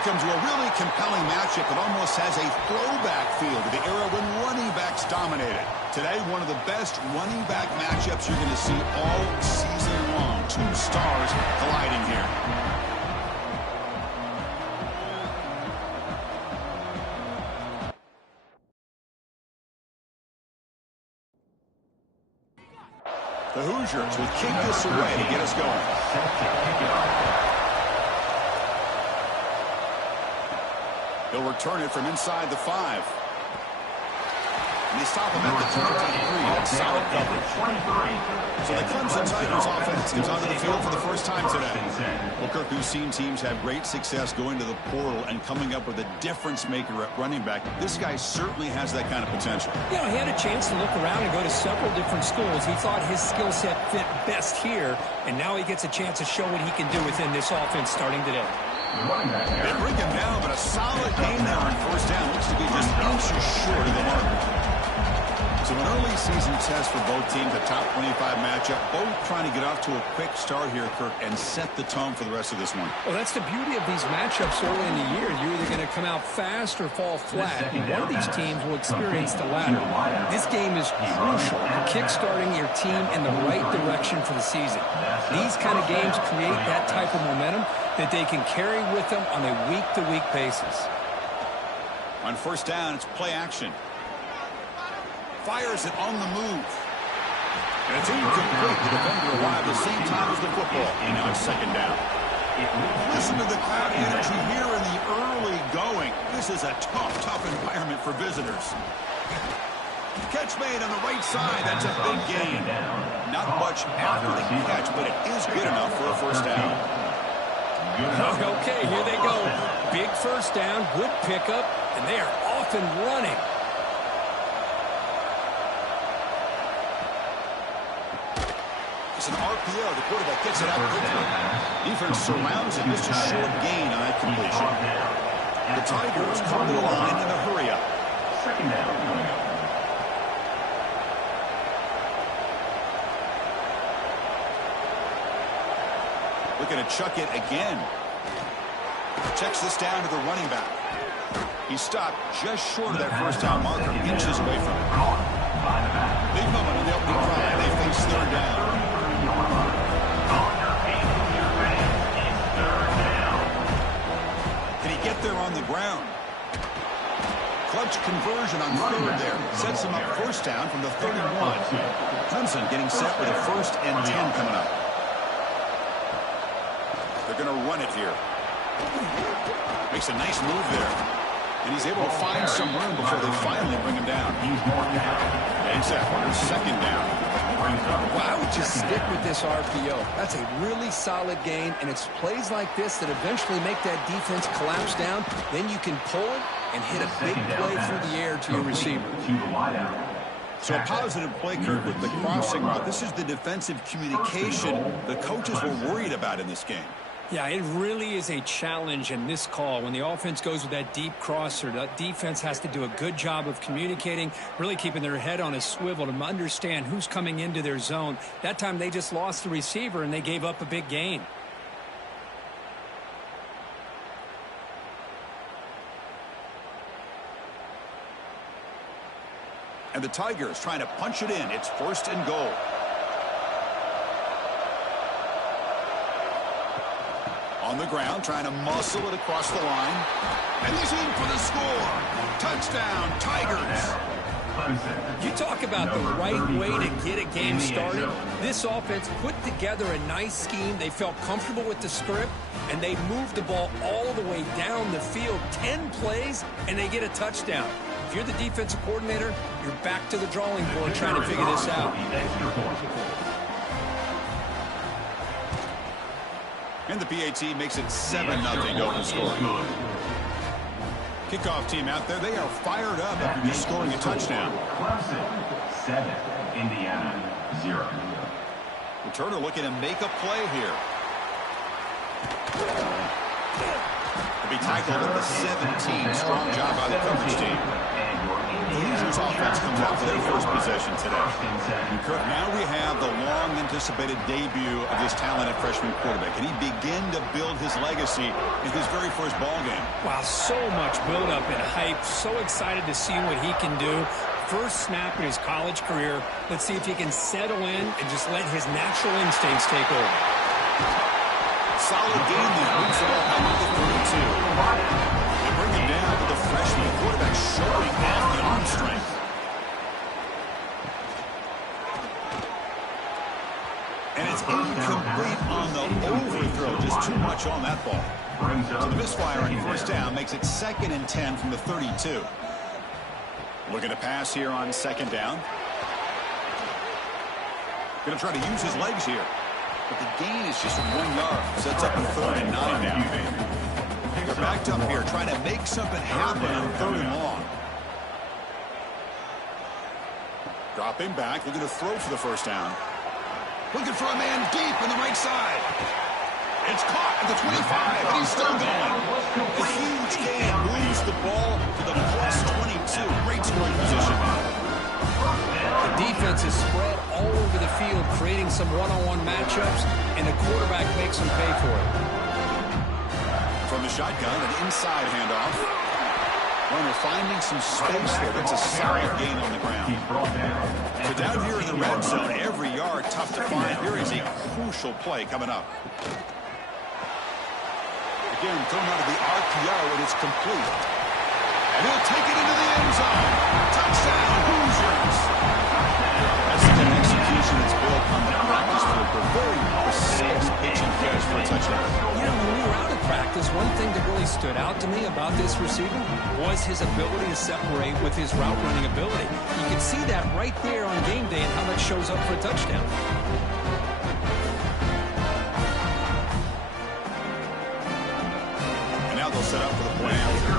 Welcome to a really compelling matchup that almost has a throwback feel to the era when running backs dominated. Today, one of the best running back matchups you're going to see all season long. Two stars colliding here. The Hoosiers will kick this away to get us going. They'll return it from inside the 5. And they stop him at the 23. That's solid coverage. So the Clemson Tigers offense comes onto the field for the first time today. Well, Kirk, we've seen teams have great success going to the portal and coming up with a difference maker at running back. This guy certainly has that kind of potential. You know, he had a chance to look around and go to several different schools. He thought his skill set fit best here, and now he gets a chance to show what he can do within this offense starting today. They bring him down, but a solid gain there on first down. Looks to be just inches short of the mark. So an early season test for both teams, a top 25 matchup. Both trying to get off to a quick start here, Kirk, and set the tone for the rest of this one. Well, that's the beauty of these matchups early in the year. You're either going to come out fast or fall flat. One of these teams will experience the latter. This game is crucial for kick-starting your team in the right direction for the season. These kind of games create that type of momentum that they can carry with them on a week-to-week basis. On first down, it's play action. Fires it on the move. And it's incomplete. The defender arrived at the same time as the football. And now it's second down. Listen to the crowd energy here in the early going. This is a tough environment for visitors. Catch made on the right side. That's a big gain. Not much after the catch, but it is good enough for a first down. Okay, here they go. Big first down, good pickup, and they are off and running. It's an RPO. The quarterback gets it out quickly. Defense surrounds it. Just a short gain on that completion. The Tigers come to the line in a hurry up. Second down. Looking to chuck it again. Checks this down to the running back. He stopped just short of that first down marker, inches away from it. Big moment in the opening drive. They face third down. Can he get there on the ground? Clutch conversion on third there. Sets him up first down from the 31. Clemson getting set with a 1st and 10 coming up. They're going to run it here. Makes a nice move there. And he's able to find some room before they finally bring him down. And second down. Well, I would just stick with this RPO. That's a really solid gain, and it's plays like this that eventually make that defense collapse down. Then you can pull it and hit a big play through the air to your receiver. So a positive play, Kirk, with the crossing route. This is the defensive communication the coaches were worried about in this game. Yeah, it really is a challenge in this call. When the offense goes with that deep crosser, the defense has to do a good job of communicating, really keeping their head on a swivel to understand who's coming into their zone. That time they just lost the receiver and they gave up a big gain. And the Tigers trying to punch it in. It's 1st and goal. On the ground, trying to muscle it across the line. And he's in for the score. Touchdown, Tigers. You talk about the right way to get a game started. This offense put together a nice scheme. They felt comfortable with the script, and they moved the ball all the way down the field. 10 plays, and they get a touchdown. If you're the defensive coordinator, you're back to the drawing board trying to figure this out. And the PAT makes it 7-0 open scoring. Kickoff team out there, they are fired up after just scoring a touchdown. Clemson 7, Indiana 0. Returner looking to make a play here. To be tackled at the 17. Strong job by the coverage team. The Hoosiers offense comes off for their first possession today. Now we have the long-anticipated debut of this talented freshman quarterback. Can he begin to build his legacy in his very first ball game? Wow, so much build-up and hype. So excited to see what he can do. First snap in his college career. Let's see if he can settle in and just let his natural instincts take over. Solid game there. Moves the ball out to the 32. They bring him down with the freshman quarterback showing off the arm strength. And it's incomplete on the overthrow. Just too much on that ball. So the misfire on first down makes it 2nd and 10 from the 32. Looking to pass here on 2nd down. Going to try to use his legs here. But the gain is just 1 yard. Sets up in 3rd and 9 now. They're backed up here trying to make something happen on 3rd and long. Dropping back, looking to throw for the first down. Looking for a man deep on the right side. It's caught at the 25, and he's still going. A huge gain moves the ball to the +22. Great scoring position. The defense is spread all over the field, creating some one-on-one matchups, and the quarterback makes them pay for it. From the shotgun, an inside handoff. Runner finding some space there. That's a solid gain on the ground. So down here in the red zone, every yard tough to find. Here is a crucial play coming up. Again, thrown out of the RPO, and it's complete. And he'll take it into the end zone. Touchdown, Hoosiers. That's the execution that's built on the practice field for very precise pitching catch for a touchdown. You know, when we were out of practice, one thing that really stood out to me about this receiver was his ability to separate with his route running ability. You can see that right there on game day and how that shows up for a touchdown. And now they'll set up for the play after.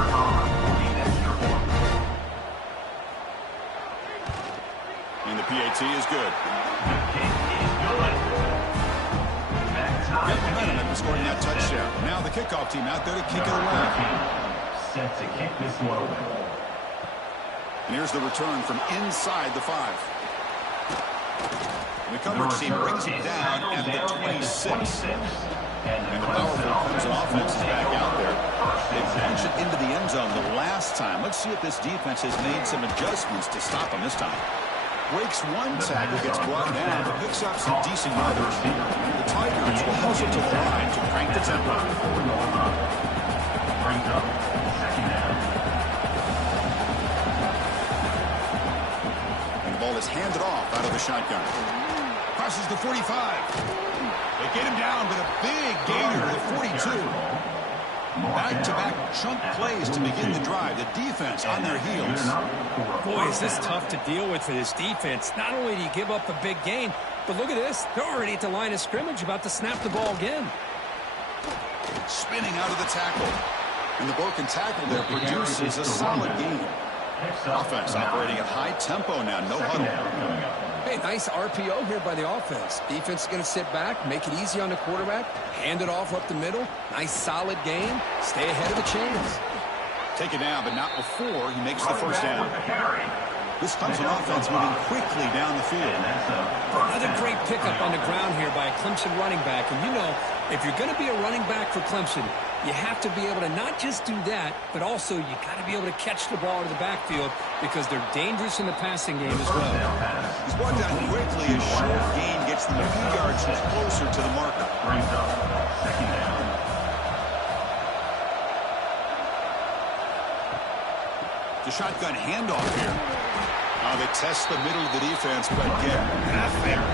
And the PAT is good. Get momentum after scoring that touchdown. Now the kickoff team out there to kick it away. Set to kick this one away. And here's the return from inside the 5. And the coverage team brings it down at the 26. And the powerful Clemson offense is back out there. They punched it into the end zone the last time. Let's see if this defense has made some adjustments to stop them this time. Breaks one tackle, gets brought down, but picks up some decent yardage. The Tigers will hustle to the line to crank the tempo. Brings up 2nd down. And the ball is handed off out of the shotgun. Crosses the 45. They get him down, but a big gainer to the 42. Back-to-back chunk plays to begin the drive. The defense on their heels. Boy, is this tough to deal with for this defense. Not only do you give up a big gain, but look at this. They're already at the line of scrimmage, about to snap the ball again. Spinning out of the tackle. And the broken tackle there produces a solid gain. Offense operating at high tempo now. No huddle. Hey, nice RPO here by the offense. Defense is going to sit back, make it easy on the quarterback, hand it off up the middle. Nice solid game. Stay ahead of the chains. Take it down, but not before he makes the first down. This Clemson offense moving quickly down the field. Another great pickup on the ground here by a Clemson running back. And you know, if you're going to be a running back for Clemson, you have to be able to not just do that, but also you got to be able to catch the ball to the backfield because they're dangerous in the passing game as well. He's brought down quickly. A short gain gets them a few yards closer to the marker. Brings up 2nd down. The shotgun handoff here. Now they test the middle of the defense, but get half there.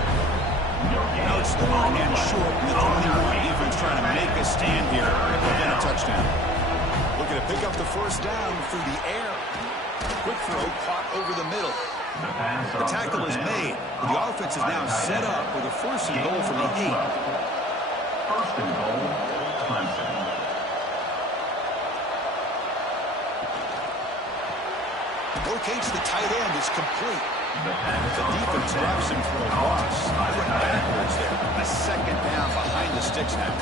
Now it's long and short. The 21 defense trying to make a stand here. Again, a touchdown. Looking to pick up the first down through the air. Quick throw caught over the middle. The tackle is made. The offense is now set up with a 1st and goal from the 8. 1st and goal, Clemson. Locates the tight end. It's complete. The defense drops him for a loss. Went backwards there. A 2nd down behind the sticks now.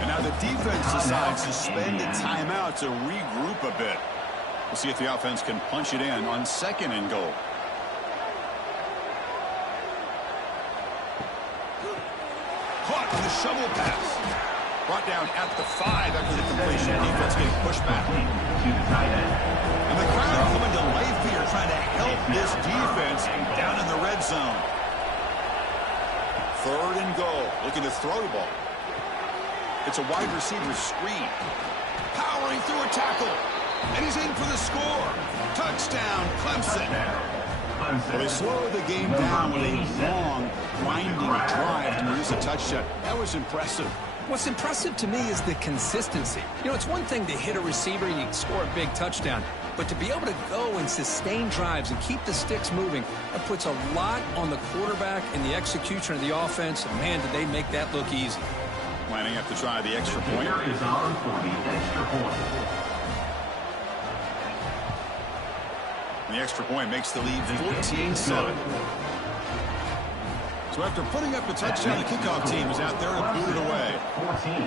And now the defense decides to spend a timeout to regroup a bit. We'll see if the offense can punch it in on 2nd and goal. on the shovel pass. Brought down at the 5 after the completion. Defense getting pushed back. And the crowd coming to life here, trying to help this defense down in the red zone. 3rd and goal, looking to throw the ball. It's a wide receiver screen. Powering through a tackle. And he's in for the score. Touchdown, Clemson. Well, they slowed the game down with a long, grinding drive to produce a touchdown. That was impressive. What's impressive to me is the consistency. You know, it's one thing to hit a receiver and you score a big touchdown, but to be able to go and sustain drives and keep the sticks moving, that puts a lot on the quarterback and the execution of the offense, and man, did they make that look easy. Lining up to try the extra point. Here is on for the extra point. The extra point makes the lead 14-7. So after putting up a touchdown, the kickoff team is out there to boot it away. 14,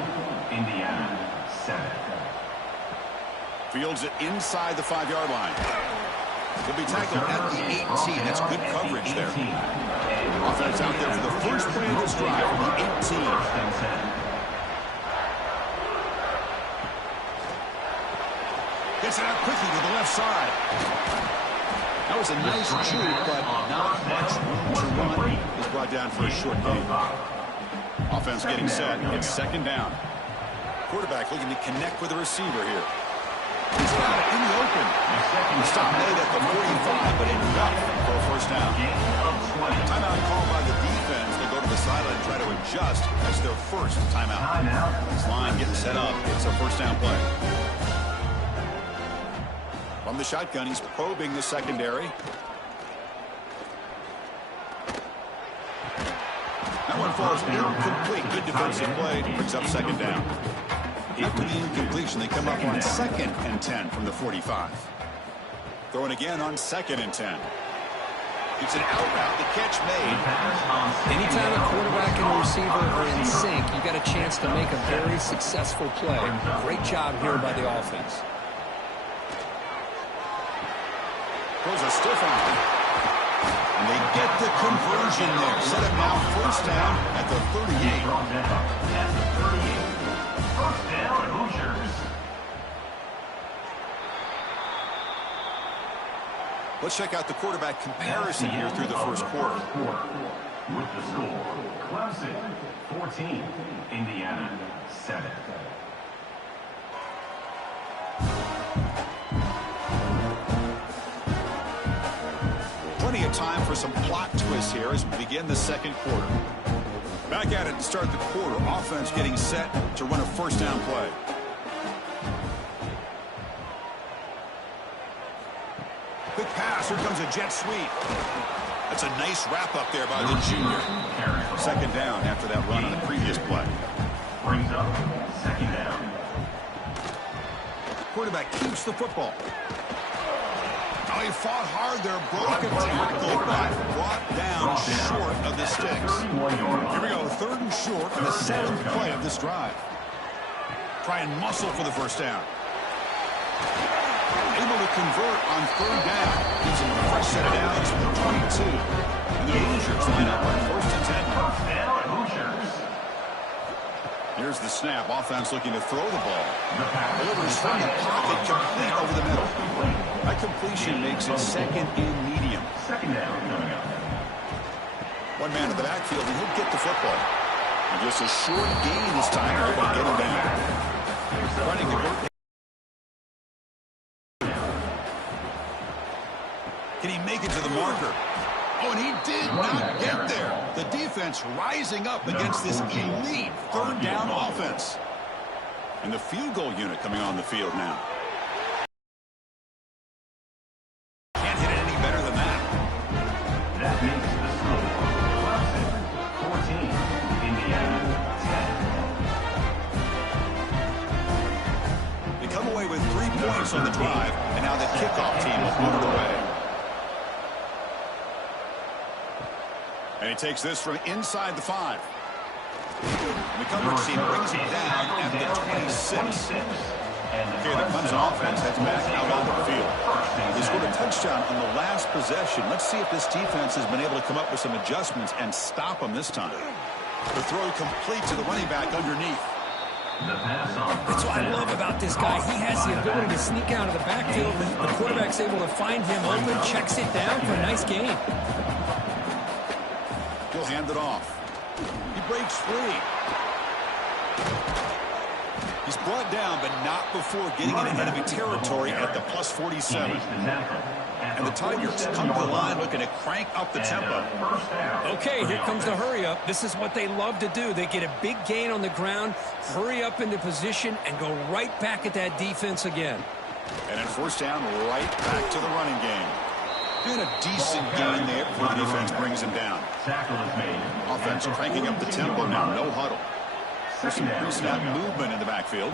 Indiana, 7. Fields it inside the 5-yard line. He'll be tackled at the 18. That's good coverage there. Offense out there for the first play of this drive from the 18. Gets it out quickly to the left side. That was a nice juke, but not much room to run. He's brought down for a short gain. Offense getting set. It's 2nd down. Quarterback looking to connect with the receiver here. He's got it in the open. The stop made at the 45, but enough for a first down. Timeout called by the defense. They go to the sideline and try to adjust. That's their first timeout. This line getting set up. It's a first down play. From the shotgun, he's probing the secondary. That one falls incomplete. Good defensive play. Brings up 2nd down. After the incompletion, they come up on 2nd and 10 from the 45. Throwing again on 2nd and 10. It's an out route. The catch made. Anytime a quarterback and a receiver are in sync, you got a chance to make a very successful play. Great job here by the offense. Throws a stiff arm. And they get the conversion there. Set up now first down at the 38. First down, Hoosiers. Let's check out the quarterback comparison here through the first quarter. With the score, Clemson 14, Indiana 7. Plenty of time for some plot twists here as we begin the 2nd quarter. Back at it to start the quarter. Offense getting set to run a first down play. Quick pass. Here comes a jet sweep. That's a nice wrap up there by the junior. 2nd down after that run on the previous play. Brings up 2nd down. Quarterback keeps the football. Oh, he fought hard there, broke a tackle, but brought down short of the sticks. Here we go, 3rd and short on the 7th play of this drive. Try and muscle for the first down. Able to convert on 3rd down. Gives him a fresh set of downs from the 22. And the Hoosiers line up on 1st and 10. First down, Hoosiers. Here's the snap. Offense looking to throw the ball. Delivers from the pocket, complete over the middle. That completion makes it 2nd and medium. 2nd down coming up. One man in the backfield, and he'll get the football. And just a short gain this time. They're able to get him down. Running the group. Can he make it to the marker? Oh, and he did not get there. The defense rising up against this elite 3rd down offense. And the field goal unit coming on the field now. Can't hit it any better than that. That makes the score Clemson 14, Indiana 10. They come away with 3 points on the drive, and now the kickoff team will move it away. And he takes this from inside the 5. And the coverage team brings him down at the 26. Okay, the Clemson offense heads back out on the field. They scored a touchdown on the last possession. Let's see if this defense has been able to come up with some adjustments and stop them this time. The throw complete to the running back underneath. That's what I love about this guy. He has the ability to sneak out of the backfield. The quarterback's able to find him open, checks it down for a nice gain. He'll hand it off. He breaks free. He's brought down, but not before getting into enemy territory at the plus 47. And the Tigers come to the line looking to crank up the tempo. Okay, here comes the hurry up. This is what they love to do. They get a big gain on the ground, hurry up into position, and go right back at that defense again. And then first down, right back to the running game. And a decent gain there before the defense brings him down. Offense cranking up the tempo now, no huddle. There's some pre-snap movement in the backfield.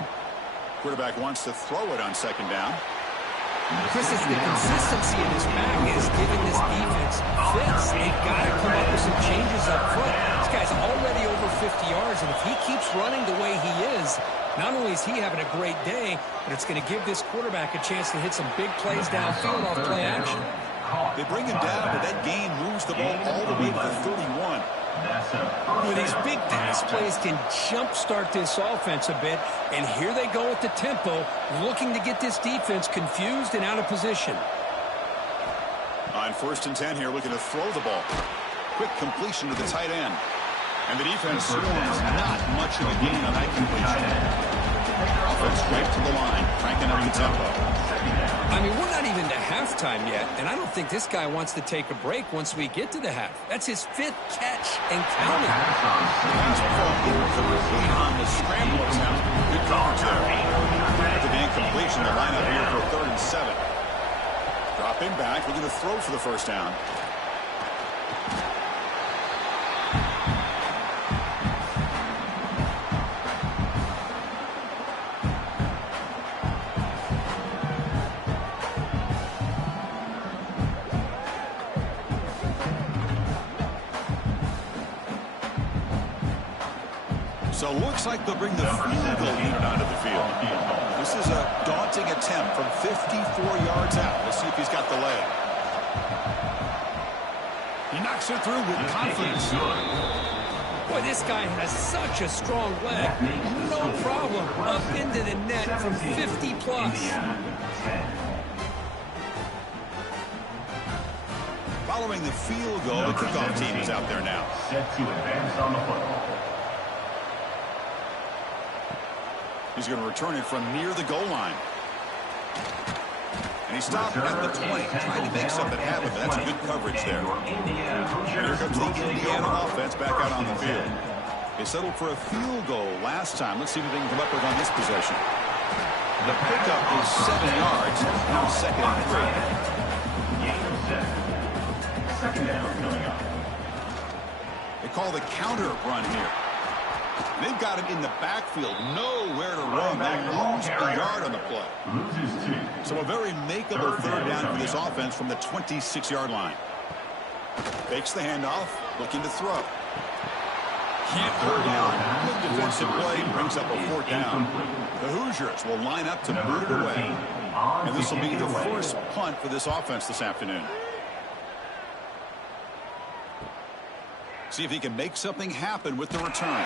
Quarterback wants to throw it on second down. Chris, it's the consistency in his back is giving this defense fits. They've got to come up with some changes up front. This guy's already over 50 yards, and if he keeps running the way he is, not only is he having a great day, but it's going to give this quarterback a chance to hit some big plays downfield off play action. They bring him down, but that gain moves the ball all the way to the 31. With these big pass plays can jumpstart this offense a bit, and here they go at the tempo, looking to get this defense confused and out of position. On first and 10 here, looking to throw the ball. Quick completion to the tight end. And the defense swarms not much of a gain on that completion. Offense right to the line, cranking up the tempo. I mean, we're not even to halftime yet, and I don't think this guy wants to take a break once we get to the half. That's his 5th catch and counting. Pass ball incomplete on the scramble attempt. Good coverage there. After the incompletion, the lineup here for 3rd and 7. Dropping back, looking to throw for the first down. So looks like they'll bring the field goal unit onto the field. This is a daunting attempt from 54 yards out. Let's see if he's got the leg. He knocks it through with confidence. Boy, this guy has such a strong leg. No problem. Up into the net from 50 plus. Following the field goal, the kickoff team is out there now. Set to advance on the football. He's going to return it from near the goal line. And he stopped at the 20, trying to make something happen, but that's good coverage there. And here comes the Indiana offense back out on the field. They settled for a field goal last time. Let's see what they can come up with on this possession. The pickup is 7 yards. Now 2nd and 3. Gain of 7. Second down coming up. They call the counter run here. They've got him in the backfield, nowhere to run. They lose a yard on the play. Loses 2. So a very makeable 3rd down for this offense from the 26-yard line. Fakes the handoff, looking to throw. Can't hold on. Good defensive play, brings up a 4th down. The Hoosiers will line up to boot it away. And this will be the first punt for this offense this afternoon. See if he can make something happen with the return.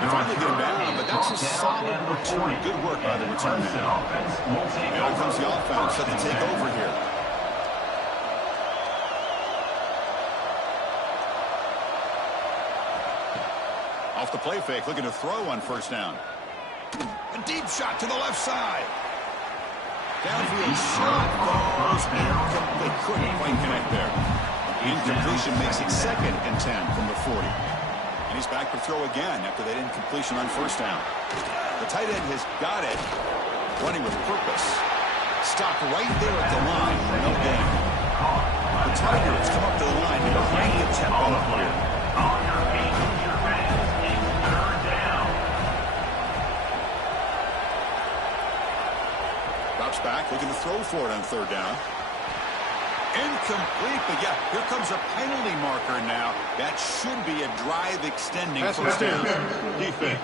They finally get him down, but that's a solid return. Good work by the return man. Here comes the offense set to take over here. Off the play fake, looking to throw on first down. A deep shot to the left side. Downfield shot goes incomplete. Couldn't quite connect there. Incompletion makes it 2nd and 10 from the 40. And he's back to throw again after that incompletion on first down. The tight end has got it, running with purpose. Stopped right there at the line, no gain. The Tigers come up to the line to crank the tempo up here. On your feet, your man is 3rd down. Drops back, looking to throw for it on 3rd down. Incomplete, but yeah, here comes a penalty marker now. That should be a drive extending first down. Defense.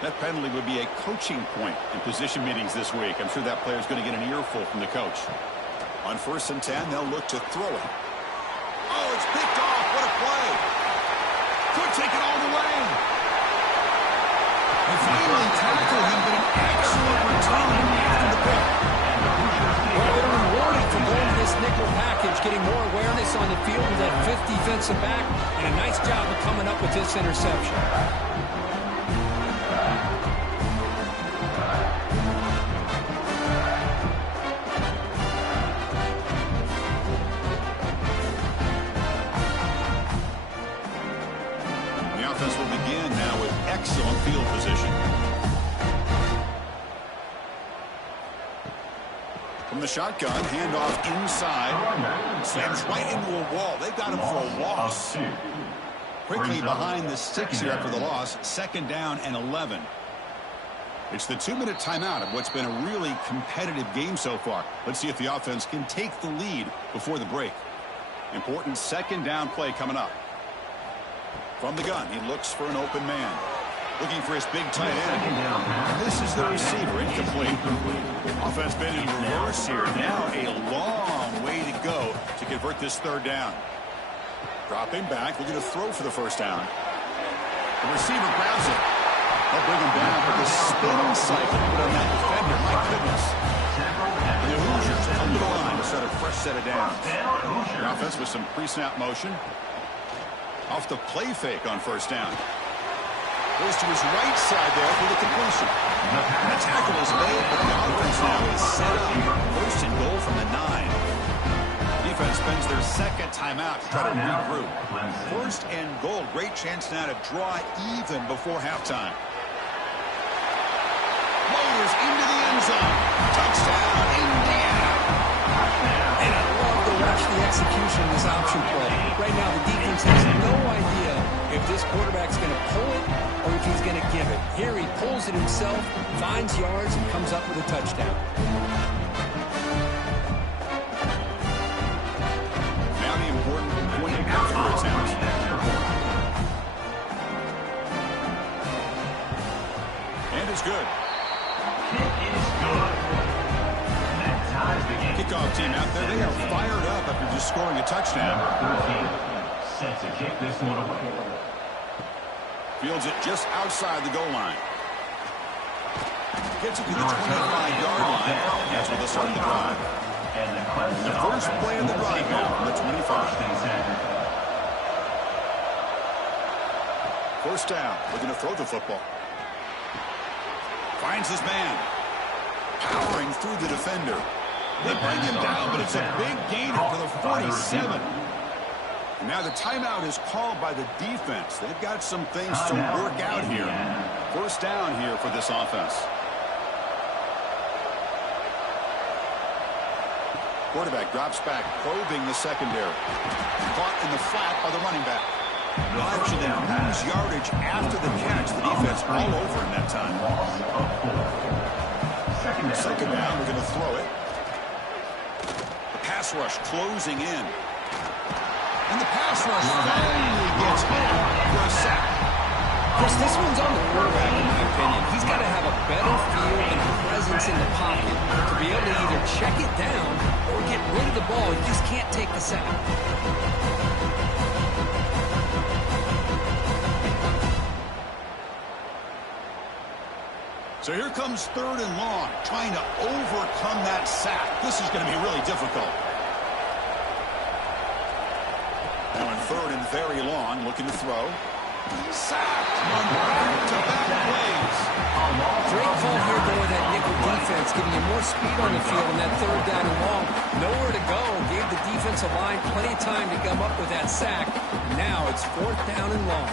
That penalty would be a coaching point in position meetings this week. I'm sure that player's going to get an earful from the coach. On 1st and 10, they'll look to throw it. Oh, it's picked off. What a play. Could take it all the way. They finally tackle him, but an excellent return after the pick. Well, they're rewarded for going to this nickel package, getting more awareness on the field with that fifth defensive back, and a nice job of coming up with this interception. The offense will begin now with excellent field position. From the shotgun, handoff inside. Slams right into a wall. They've got him for a loss. Quickly behind the 6 here after the loss. 2nd down and 11. It's the 2-minute timeout of what's been a really competitive game so far. Let's see if the offense can take the lead before the break. Important 2nd down play coming up. From the gun, he looks for an open man. Looking for his big tight end. This is the receiver, incomplete. Offense been in reverse here. Now a long way to go to convert this 3rd down. Dropping back, looking to throw for the 1st down. The receiver grabs it. They'll bring him down for the spin cycle on that defender. My goodness. And the Hoosiers come to the line to start a fresh set of downs. The offense with some pre-snap motion. Off the play fake on 1st down. Goes to his right side there for the completion. The tackle is made, but the offense now is set up. 1st and goal from the 9. Defense spends their 2nd timeout to try to regroup. 1st and goal. Great chance now to draw even before halftime. Motors into the end zone. Touchdown, Indiana. And I love to watch the execution of this option play. Right now, the defense has no idea if this quarterback's going to pull it or if he's going to give it. Here he pulls it himself, finds yards, and comes up with a touchdown. Now the important point after attempt. And it's good. Kickoff team out there, they are fired up after just scoring a touchdown. Set to kick this one away. Fields it just outside the goal line. Gets it to the 25-yard line. That's where they'll start the drive. The first play of the drive now from the 25. 1st down. Looking to throw the football. Finds his man. Powering through the defender. They bring him down, but it's a big gainer for the 47. And now the timeout is called by the defense. They've got some things to work out here. 1st down here for this offense. Quarterback drops back, probing the secondary. Caught in the flat by the running back. Watch and then lose yardage after the catch. The defense all over in that time. 2nd down, we're going to throw it. The pass rush closing in. And the pass rush finally gets home for a sack. Chris, this one's on the quarterback, in my opinion. He's got to have a better feel and presence in the pocket to be able to either check it down or get rid of the ball. He just can't take the sack. So here comes 3rd and long, trying to overcome that sack. This is going to be really difficult. Now in 3rd and very long, looking to throw. Sacked on back-to-back plays. Great call here going that nickel defense, giving you more speed on the field in that 3rd down and long. Nowhere to go. Gave the defensive line plenty of time to come up with that sack. Now it's 4th down and long.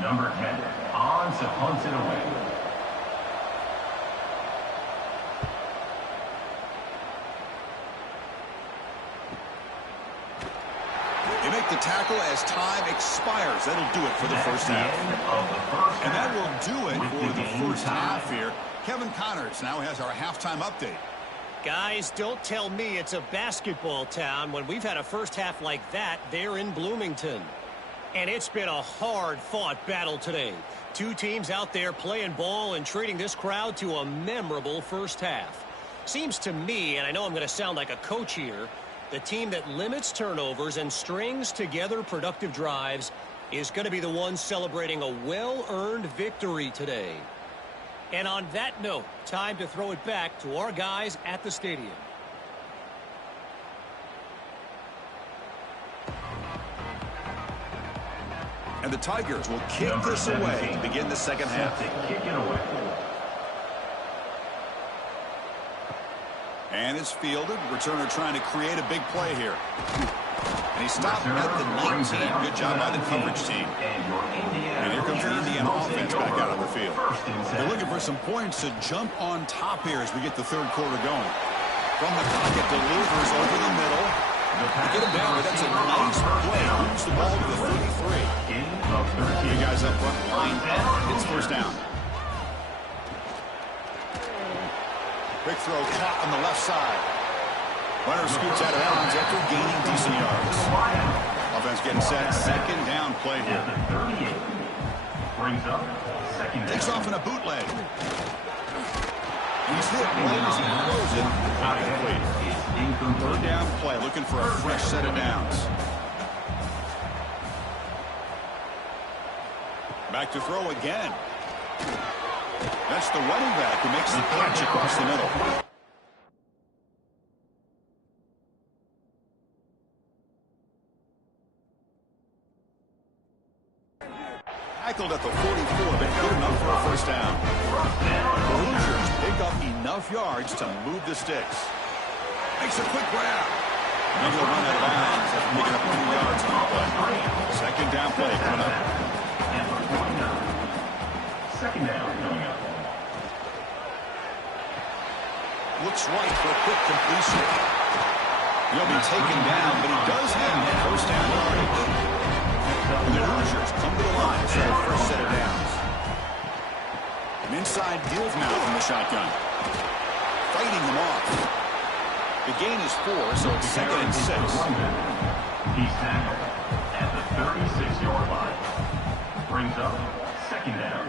Number 10, on to punt it away. They make the tackle as time expires. That'll do it for the 1st half. And that will do it for the 1st half here. Kevin Connors now has our halftime update. Guys, don't tell me it's a basketball town when we've had a 1st half like that there in Bloomington. And it's been a hard-fought battle today. Two teams out there playing ball and treating this crowd to a memorable first half. Seems to me, and I know I'm going to sound like a coach here, the team that limits turnovers and strings together productive drives is going to be the one celebrating a well-earned victory today. And on that note, time to throw it back to our guys at the stadium. And the Tigers will kick this away to begin the second half. Kick it away. And it's fielded. Returner trying to create a big play here. And he stopped at the 19. Good job by the coverage team. And here comes the Indiana offense back out on the field. They're looking for some points to jump on top here as we get the third quarter going. From the pocket, delivers over the middle. To get him down, but that's a nice play. Moves the ball to the 33. Three guys up front, line up. It's first down. Quick throw caught on the left side. Runner scoots out of bounds after gaining decent yards. Offense getting set. Second down play here. Brings up second down. Takes off in a bootleg. He's hit right as he throws it. Incomplete. Third down play, looking for a fresh set of downs. Back to throw again. That's the running back who makes the catch across the middle. Tackled at the 44, but good enough for a first down. The Hoosiers pick up enough yards to move the sticks. Makes a quick grab. And he'll run out of bounds after picking up 2 yards on the play. Second down play coming up. Second down coming up. Looks right for a quick completion. He'll be taken down, but he does have first down yardage. And the Hoosiers come to the line for their first set of downs. An inside deals now from the shotgun. Fighting them off. The gain is 4, so it's second and 6. He's tackled at the 36-yard line. Brings up second down.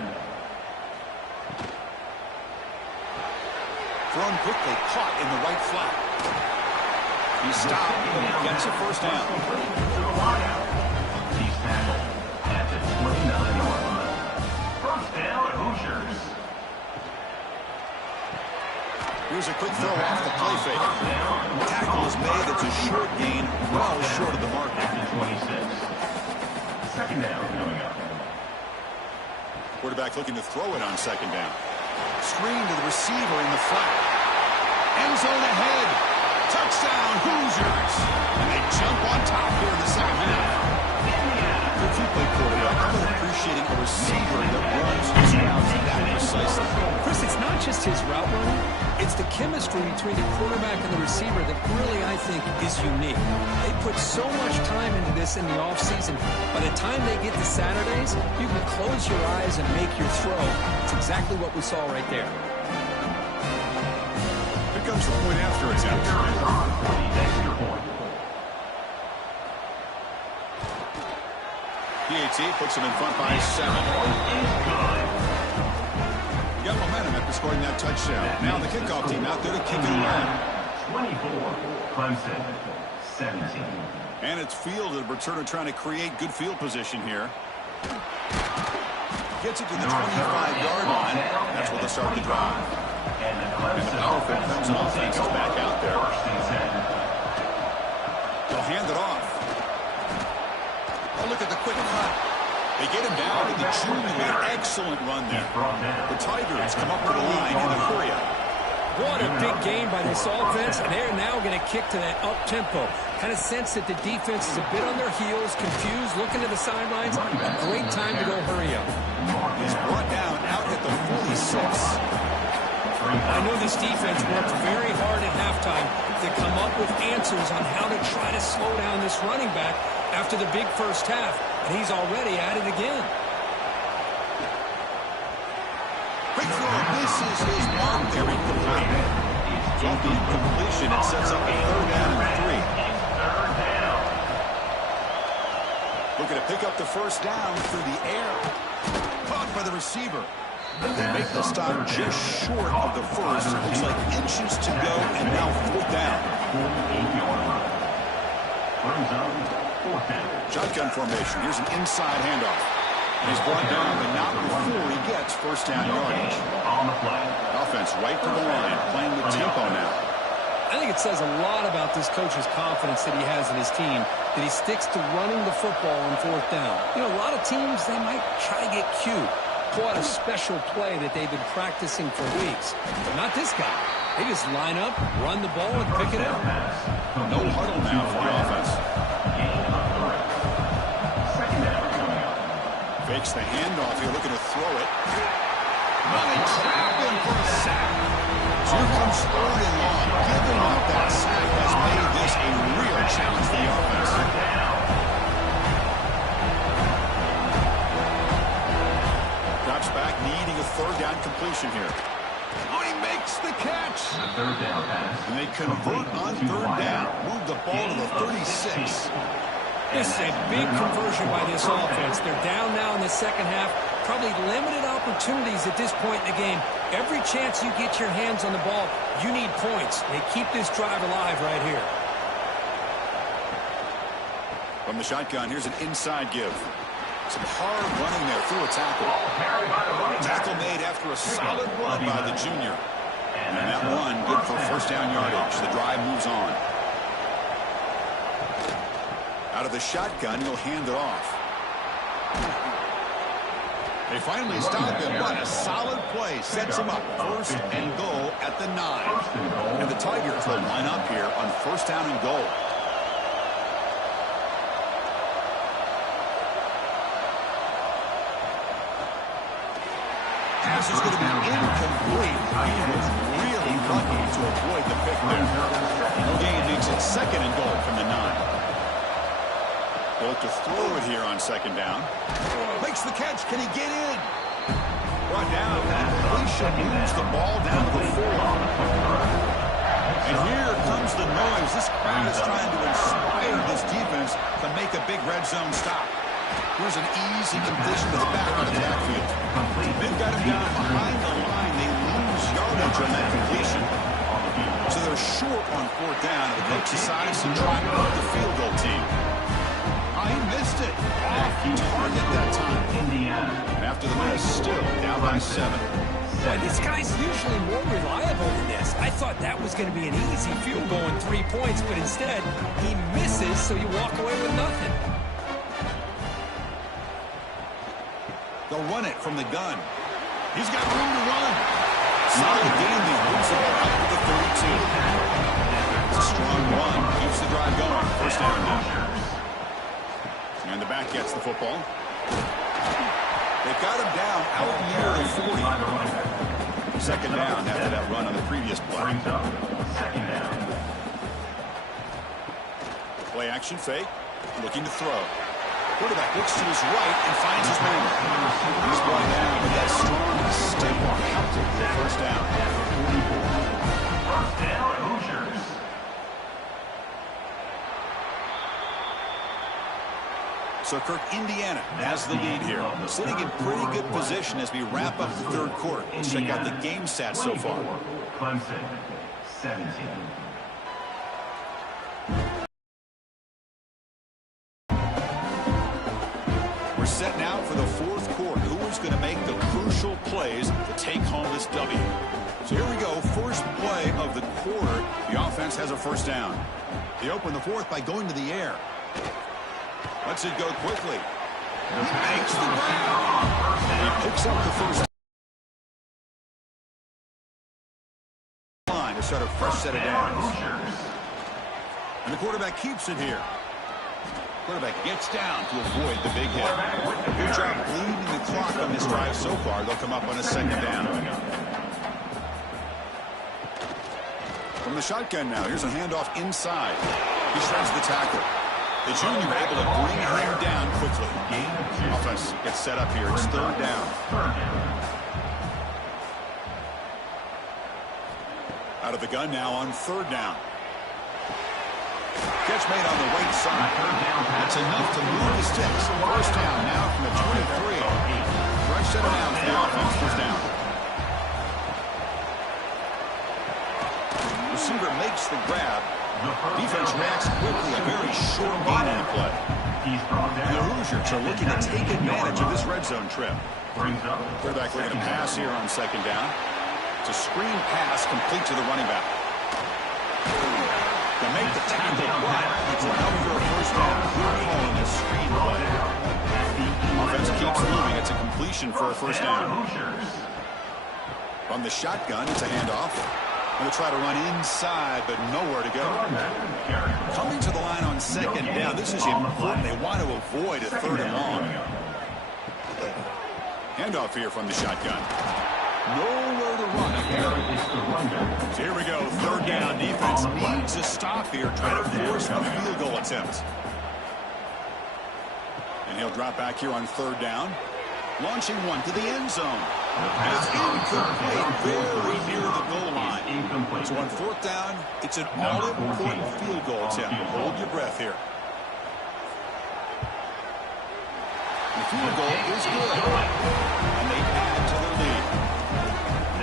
Thrown quickly, caught in the right flat. He stopped, gets a first down. To the wideout. He's tackled at the 29-yard line. First down, Hoosiers. Here's a quick throw off the play fake. Tackle is made. It's a short gain, well short of the mark. At the 26. Second down coming up. Quarterback looking to throw it on second down. Screen to the receiver in the flat. End zone ahead. Touchdown, Hoosiers. And they jump on top here in the second half. If you play quarterback, I'm not appreciating a receiver that runs his routes that precisely. Chris, it's not just his route running. It's the chemistry between the quarterback and the receiver that really, I think, is unique. They put so much time into this in the offseason. By the time they get to Saturdays, you can close your eyes and make your throw. It's exactly what we saw right there. Here comes the point after attempt. Extra point. PAT puts him in front by 7. Got momentum after scoring that touchdown. Now the kickoff team out there to kick it away. 24, Clemson, 17. And it's fielded. Returner trying to create good field position here. Gets it to the 25-yard line. That's where they start the drive. And the powerful Clemson offense is back out there. First and 10. They'll hand it off. Oh, look at the quick cut. They get him down to the junior with an excellent run there. The Tigers come up to the line in a hurry up. What a big game by this offense, and they're now going to kick to that up-tempo. Kind of sense that the defense is a bit on their heels, confused, looking to the sidelines. A great time to go hurry up. He's brought down out at the 46. I know this defense worked very hard at halftime to come up with answers on how to try to slow down this running back after the big first half, and he's already at it again. Quick throw. This is his mark. There, incomplete. Off the incompletion, it sets up a third down and 3. Looking to pick up the first down through the air. Caught by the receiver. They make the stop just short of the first. Looks like inches to go, and now 4th down. Shotgun formation. Here's an inside handoff. And he's brought down, but not before he gets first down yardage. Offense right to the line, playing the tempo now. I think it says a lot about this coach's confidence that he has in his team, that he sticks to running the football on 4th down. You know, a lot of teams, they might try to get cute, pull out a special play that they've been practicing for weeks. But not this guy. They just line up, run the ball, and pick it up. No huddle now for the offense. Fakes the handoff here, looking to throw it. They trap him for a sack. So here comes 3rd and long. Giving up that sack has made this a real challenge for the offense. Drops back, needing a 3rd down completion here. Oh, he makes the catch. And they convert on 3rd down. Move the ball to the 36. This is a big conversion by this offense. They're down now in the second half. Probably limited opportunities at this point in the game. Every chance you get your hands on the ball, you need points. They keep this drive alive right here. From the shotgun, here's an inside give. Some hard running there through a tackle. Tackle made after a solid run by the junior. And that run good for first down yardage. The drive moves on. Out of the shotgun, he'll hand it off. They finally stop him, but a solid play sets him up. 1st and goal at the 9. And the Tigers will line up here on 1st down and goal. Pass is going to be incomplete. He was really lucky to avoid the pick there. No gain makes it 2nd and goal from the 9. They'll look to throw it here on 2nd down. Makes the catch. Can he get in? Brought down. Completion moves the ball down to the 4. And here comes the noise. This crowd is trying to inspire this defense to make a big red zone stop. Here's an easy completion to the back of the backfield. They've got him down behind the line. They lose yardage on that completion. So they're short on 4th down. The coach decides to try to put the field goal team. He missed it. Off target that time. And after the miss, still down by 7. Boy, this guy's usually more reliable than this. I thought that was going to be an easy field goal in 3 points, but instead, he misses, so you walk away with nothing. They'll run it from the gun. He's got room to run. Solid gain there. Moves the ball out to the 32. It's a strong run. Keeps the drive going. First down now. And the back gets the football. They've got him down out near the 40. 2nd down after that run on the previous play. Play action fake. Looking to throw. Quarterback looks to his right and finds his man. He's brought down with that strong stiff counter for the first down. First down, Hoosiers. So Kirk, Indiana has the lead here. Sitting in pretty good position as we wrap up the 3rd quarter. Let's check out the game stats so far. Clemson, 17. We're set now for the 4th quarter. Who is going to make the crucial plays to take home this W? So here we go. First play of the quarter. The offense has a first down. They open the 4th by going to the air. Lets it go quickly. He makes the grab. He picks up the first line to start a fresh set of downs. And the quarterback keeps it here. Quarterback gets down to avoid the big hit. Good job bleeding the clock on this drive so far. They'll come up on a 2nd down. From the shotgun now, here's a handoff inside. He shreds the tackle. The junior able to bring him down quickly. Offense gets set up here. It's 3rd down. Out of the gun now on 3rd down. Catch made on the right side. That's enough to move the sticks. First down now from the 23. Fresh set of downs for the offense. First down. Receiver makes the grab. Defense reacts quickly. A very short gain on the play. And the Hoosiers are looking to take advantage of this red zone trip. Quarterback looking to pass here on second down. It's a screen pass complete to the running back. To make the tackle, but it's enough for a first down. Good call on this screen play. Offense keeps moving. It's a completion for a first down. From the shotgun, it's a handoff. Going to try to run inside, but nowhere to go. Coming to the line on second down. This is important. They want to avoid a third and long. Handoff here from the shotgun. Nowhere to run here. So here we go. Third down. Defense needs a stop here, trying to force a field goal attempt. And he'll drop back here on third down. Launching one to the end zone. And it's incomplete, very near the goal line. So on fourth down, it's an all-important field goal attempt. Hold your breath here. The field goal is good. And they add to their lead.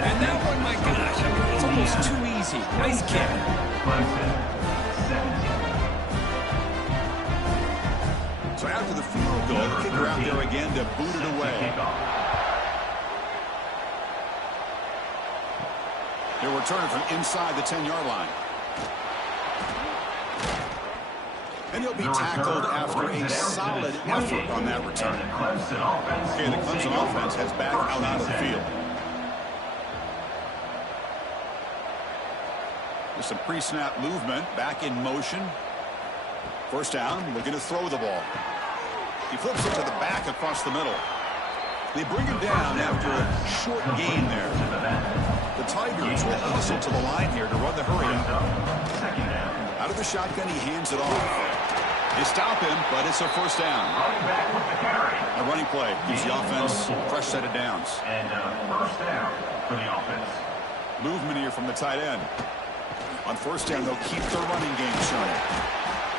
And that one, my gosh, I mean, it's almost too easy. Nice kick. So after the field goal, the kicker out there again to boot it away. They'll return from inside the 10-yard line. And he'll be tackled after a solid effort on that return. Okay, the Clemson offense has back out of the field. With some pre-snap movement, back in motion. First down, looking to throw the ball. He flips it to the back across the middle. They bring him down after a short gain there. The Tigers will hustle to the line here to run the hurry-up. Out of the shotgun, he hands it off. They stop him, but it's a first down. A running play gives the offense a fresh set of downs. And first down for the offense. Movement here from the tight end. On first down, they'll keep their running game showing.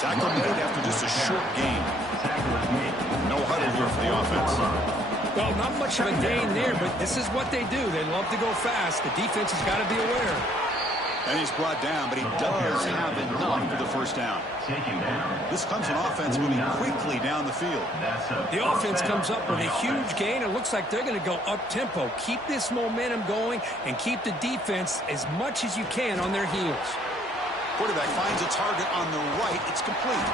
Tackle made after just a short gain. No huddle here for the offense. Well, not much of a gain there, but this is what they do. They love to go fast. The defense has got to be aware. And he's brought down, but he does have enough for the first down. This Clemson offense moving quickly down the field. The offense comes up with a huge gain. It looks like they're going to go up-tempo. Keep this momentum going and keep the defense as much as you can on their heels. Quarterback finds a target on the right. It's complete.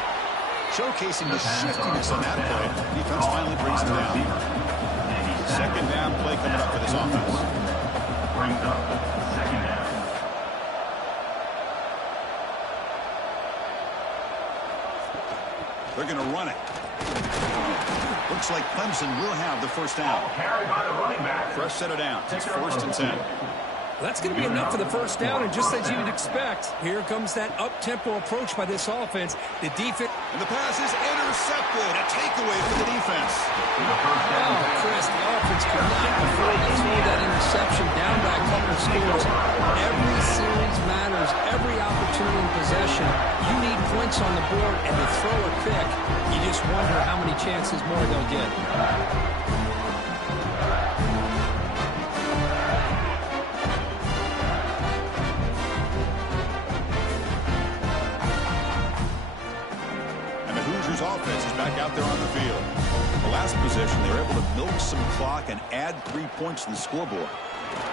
Showcasing the shiftiness on that play. Defense finally brings it down. Second down play coming up for this offense. Brings up second down. They're going to run it. Looks like Clemson will have the first down. Carried by the running back. Fresh set of downs. It's first and 10. That's going to be enough for the first down, and just as you'd expect, here comes that up-tempo approach by this offense. The defense... And the pass is intercepted. A takeaway for the defense. Oh, Chris, the offense could not afford to throw that interception down by a couple of scores. Every series matters. Every opportunity in possession. You need points on the board, and to throw a pick, you just wonder how many chances more they'll get. Offense is back out there on the field. The last possession, they were able to milk some clock and add 3 points to the scoreboard.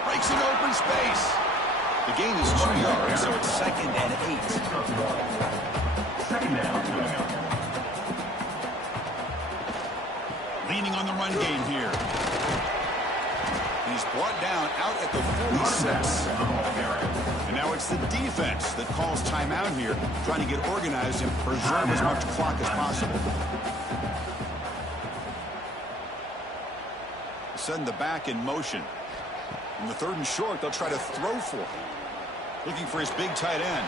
Breaks an open space. The gain is 2 yards, so it's second and 8. Second down. Leaning on the run game here. He's brought down out at the 46. And now it's the defense that calls timeout here, trying to get organized and preserve as much clock as possible. Send the back in motion. In the third and short, they'll try to throw for it. Looking for his big tight end.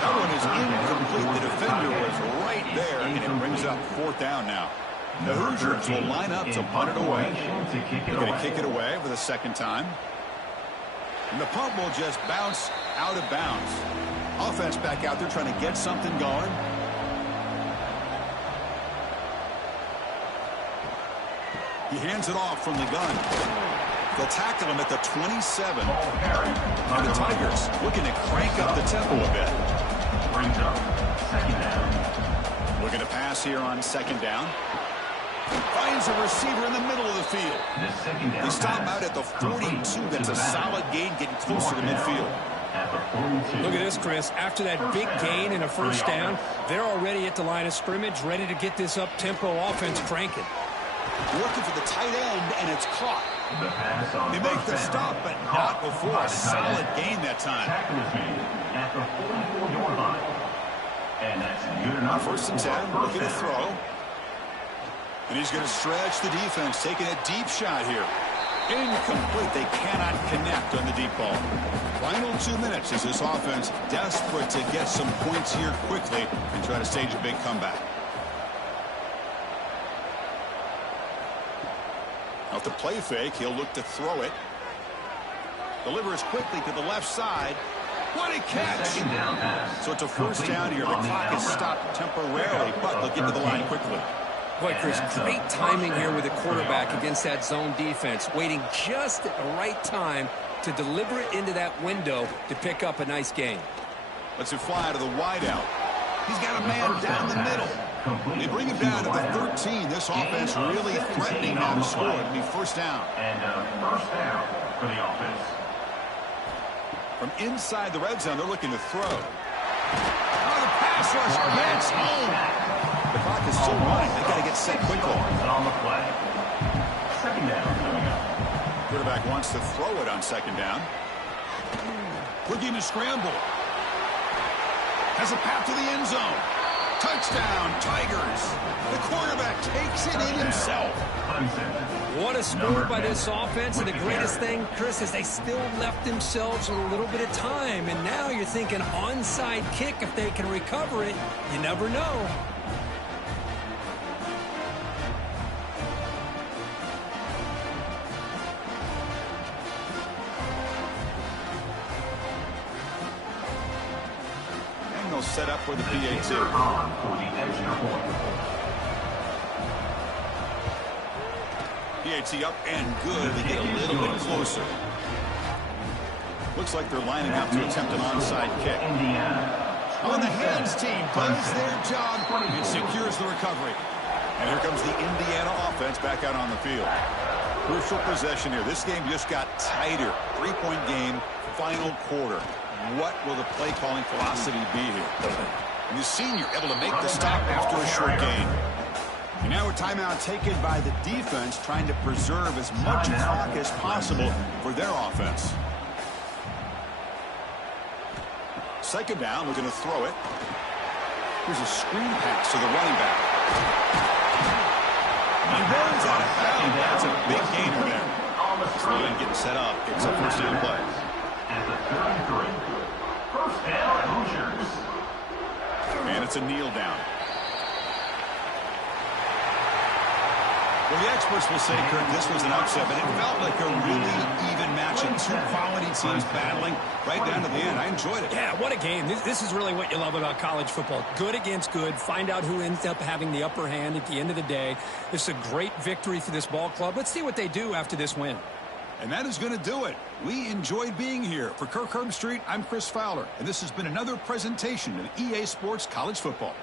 That one is incomplete. The defender was right there, and it brings up fourth down now. The Hoosiers will line up to punt it away. They're going to kick it away for the second time. And the punt will just bounce out of bounds. Offense back out there trying to get something going. He hands it off from the gun. They'll tackle him at the 27. And the Tigers looking to crank up the tempo a bit. Brings up second down. Looking to pass here on second down. Finds a receiver in the middle of the field. They stop out at the 42. That's a solid gain, getting closer to midfield. Look at this, Chris. After that big gain and a first down, they're already at the line of scrimmage, ready to get this up-tempo offense cranking. Looking for the tight end, and it's caught. They make the stop, but not before a solid gain that time. At the 44-yard line. And that's good enough. First and 10, looking to throw. And he's going to stretch the defense, taking a deep shot here. Incomplete. They cannot connect on the deep ball. Final 2 minutes as this offense desperate to get some points here quickly and try to stage a big comeback. Off the play fake, he'll look to throw it. Delivers quickly to the left side. What a catch! So it's a first down here. The clock is stopped temporarily, but they'll get to the line quickly. Boy, Chris, great timing here with the quarterback against that zone defense, waiting just at the right time to deliver it into that window to pick up a nice gain. Let's it fly to the wideout. He's got a man down the middle. They bring him down to the 13. This offense really threatening now to score. It'll be first down. And first down for the offense. From inside the red zone, they're looking to throw. Oh, the pass rush gets home. The clock is still running. They got to get set quickly. On the play. Second down coming up. Quarterback wants to throw it on second down. Looking to scramble. Has a path to the end zone. Touchdown, Tigers. The quarterback takes it in himself. What a score by this offense, and the greatest thing, Chris, is they still left themselves with a little bit of time, and now you're thinking onside kick if they can recover it. You never know. And they'll set up for the PAT. PAT up and good. They get a little bit closer. Looks like they're lining up to attempt an onside kick. On the hands team does their job and secures the recovery. And here comes the Indiana offense back out on the field. Crucial possession here. This game just got tighter. 3-point game, final quarter. What will the play calling philosophy be here? And the senior able to make the stop after a short gain. And now a timeout taken by the defense, trying to preserve as much clock as possible for their offense. Second down, looking to throw it. Here's a screen pass to the running back. He runs out of bounds. That's a big gainer there. Sloan getting set up. It's a first down play. At the 33. First down, Hoosiers. And it's a kneel down. Well, the experts will say, Kurt, this was an upset, but it felt like a really even match of two quality teams battling right down to the end. I enjoyed it. Yeah, what a game. This is really what you love about college football. Good against good. Find out who ends up having the upper hand at the end of the day. This is a great victory for this ball club. Let's see what they do after this win. And that is going to do it. We enjoyed being here. For Kirk Herbstreit, I'm Chris Fowler, and this has been another presentation of EA Sports College Football.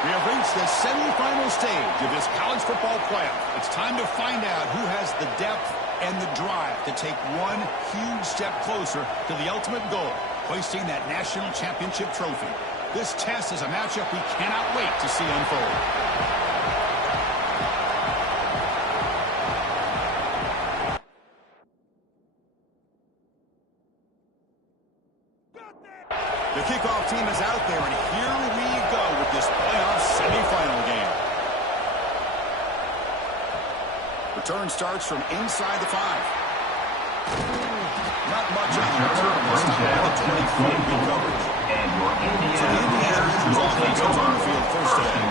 We have reached the semifinal stage of this college football playoff. It's time to find out who has the depth and the drive to take one huge step closer to the ultimate goal, hoisting that national championship trophy. This test is a matchup we cannot wait to see unfold. The kickoff team is out there, and here we go with this playoff semifinal game. Return starts from inside the 5. Not much on the return. They stop at the 24 coverage. So the Indiana Hoosiers offense comes on the field first today.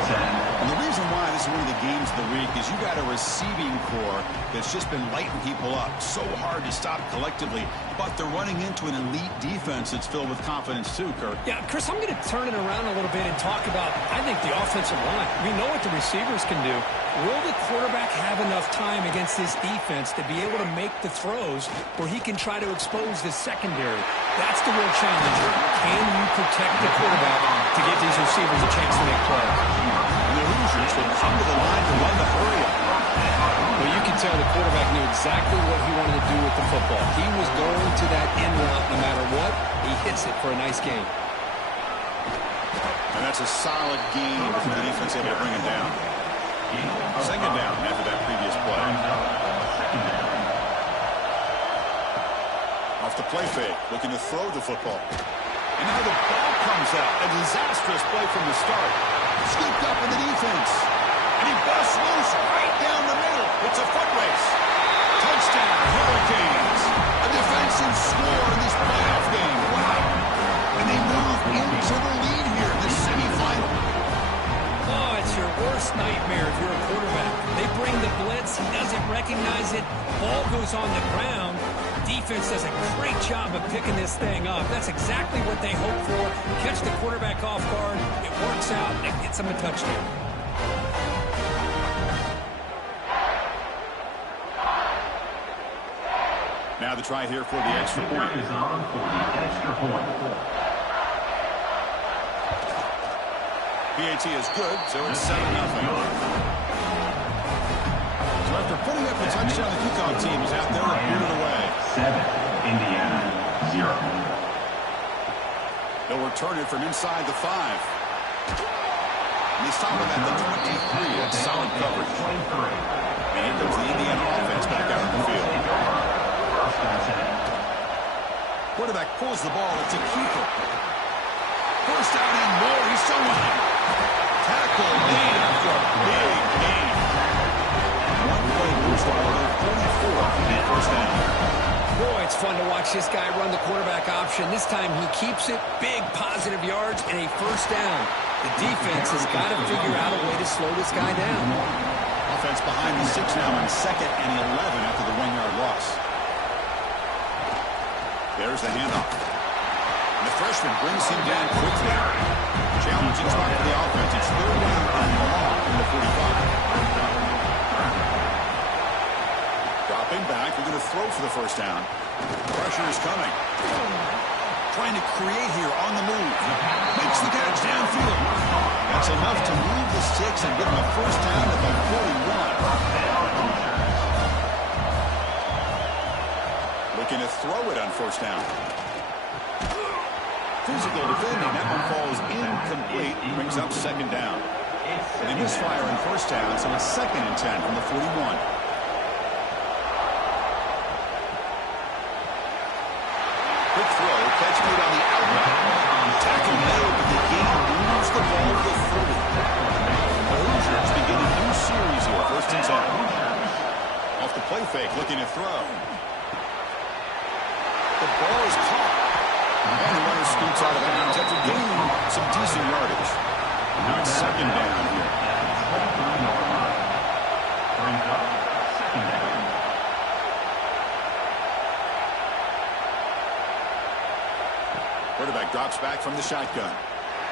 And the reason why this is one of the games of the week is you got a receiving core that's just been lighting people up. So hard to stop collectively, but they're running into an elite defense that's filled with confidence too, Kirk. Yeah, Chris, I'm going to turn it around a little bit and talk about, I think, the offensive line. We know what the receivers can do. Will the quarterback have enough time against this defense to be able to make the throws where he can try to expose the secondary? That's the real challenge. Can you protect the quarterback to give these receivers a chance to make plays? And the Hoosiers will come to the line to run the hurry-up. Well, you can tell the quarterback knew exactly what he wanted to do with the football. He was going to that end route no matter what. He hits it for a nice gain. And that's a solid gain before the defense able to bring him down. Second down after that previous play. Off the play fake, looking to throw the football. And now the ball comes out. A disastrous play from the start. Scooped up in the defense. And he busts loose right down the middle. It's a foot race. Touchdown, Hurricanes. A defensive score in this playoff game. Wow. And they move into the lead here in the semifinal. Oh, it's your worst nightmare if you're a quarterback. They bring the blitz. He doesn't recognize it. Ball goes on the ground. Defense does a great job of picking this thing up. That's exactly what they hope for. Catch the quarterback off guard. It works out. It gets them a touchdown. Now the try here for the extra point. Is on for the extra point. PAT is good, so it's 7-0. So after putting up the touchdown, the kickoff team is out there to put it away. 7, Indiana, 0. They'll return it from inside the 5. And they stop him at the 23. That's solid coverage. And here comes the Indiana offense back out on the field. Quarterback pulls the ball. It's a keeper. First down and more. He's still running. Tackle made after a big gain. One play moves the ball 44 for the first down. Boy, it's fun to watch this guy run the quarterback option. This time he keeps it. Big positive yards and a first down. The defense has got to figure out a way to slow this guy down. Offense behind the 6 now on 2nd and 11 after the 1-yard loss. There's the handoff. And the freshman brings him down quickly. Challenging spot for the offense. It's 3rd down and long from the 45. Dropping back. We're going to throw for the first down. Pressure is coming. Trying to create here on the move. Makes the catch downfield. That's enough to move the sticks and give him a first down at the 41. Looking to throw it on first down. Physical defending. That one falls incomplete. Brings up 2nd down. They misfire on first down, so it's 2nd and 10 from the 41. Quick throw. Catch made on the outlet. Tackle made, but the game moves the ball to 30. The Hoosiers begin a new series here. 1st and 10. Off the play fake, looking to throw. The ball is caught. And the runner scoots out of bounds after gaining some decent yardage. Now it's 2nd down here. Brings up 2nd down. Quarterback drops back from the shotgun.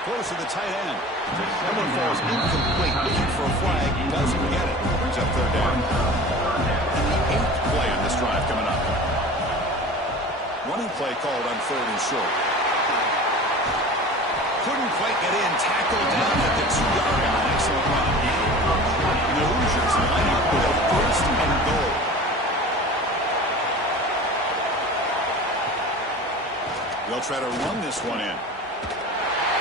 Close to the tight end. That one falls incomplete. Looking for a flag. Doesn't get it. Brings up 3rd down. And the 8th play on this drive coming up. Running play called on 3rd and short. couldn't quite get in. Tackled down at the 2-yard line. Excellent run. And the Hoosiers line up with a first and goal. They'll try to run this one in.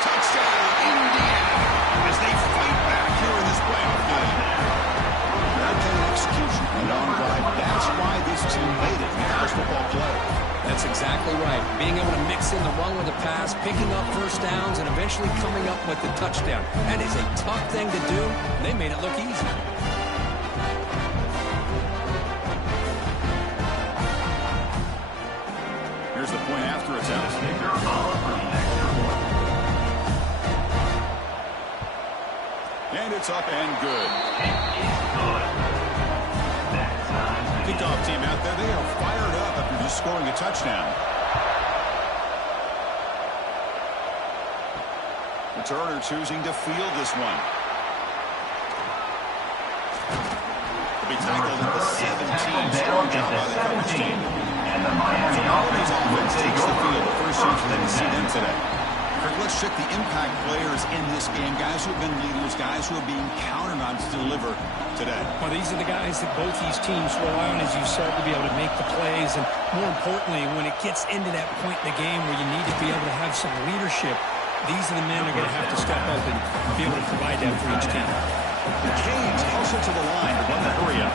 Touchdown, Indiana, as they fight back here in this playoff game. That execution and on drive. That's why this team made it in college football play. That's exactly right. Being able to mix in the run with the pass, picking up first downs, and eventually coming up with the touchdown. That is a tough thing to do. They made it look easy. Here's the point after attempt. And it's up and good. Kickoff team out there, they are fired up after just scoring a touchdown. Returner choosing to field this one. Will be tackled at the 17. Strong job by the coverage team. So Miami's offense takes the field. The first chance we're going to see them today. Let's check the impact players in this game. Guys who have been leaders, guys who are being counted on to deliver today. Well, these are the guys that both these teams rely on, as you said, to be able to make the plays. And more importantly, when it gets into that point in the game where you need to be able to have some leadership, these are the men who are going to have to step up and be able to provide that for each team. The Canes hustle to the line to run the hurry up.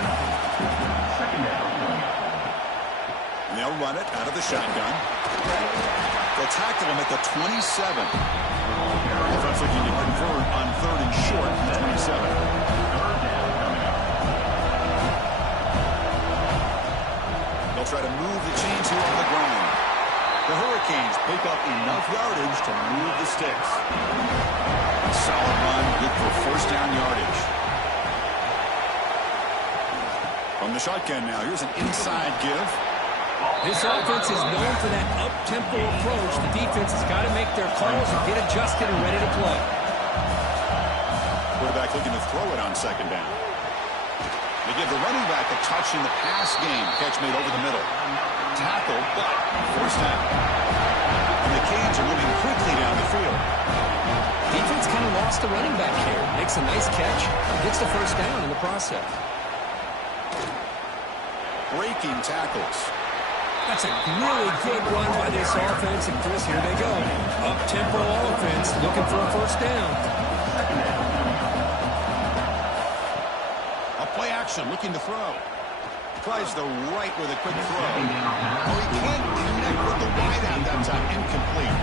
And they'll run it out of the shotgun. They'll tackle him at the 27. Offense looking to convert on 3rd and short from the 27. They'll try to move the chains here on the ground. The Hurricanes pick up enough yardage to move the sticks. A solid run, good for first down yardage. From the shotgun now, here's an inside give. This offense is known for that up-tempo approach. The defense has got to make their calls and get adjusted and ready to play. Quarterback looking to throw it on 2nd down. They give the running back a touch in the pass game. Catch made over the middle. Tackle, but first down. And the Canes are moving quickly down the field. Defense kind of lost the running back here. Makes a nice catch. Gets the first down in the process. Breaking tackles. That's a really good run by this offense. And Chris, here they go. Up-tempo offense looking for a first down. A play action looking to throw. Tries the right with a quick throw. Oh, he can't connect with the wide out that time. Incomplete.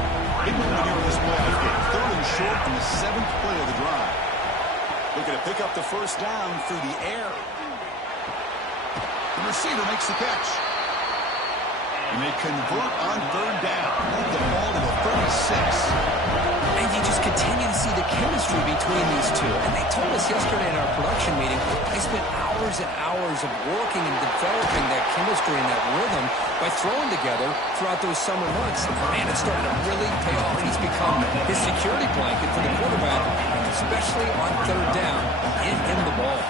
Big one here in this playoff game. 3rd and short from the 7th play of the drive. Looking to pick up the first down through the air. The receiver makes the catch. And they convert on 3rd down. Move the ball to the 36. And you just continue to see the chemistry between these two. And they told us yesterday in our production meeting, they spent hours and hours of working and developing that chemistry and that rhythm by throwing together throughout those summer months. Man, it's starting to really pay off. And he's become his security blanket for the quarterback, especially on 3rd down. Get him the ball.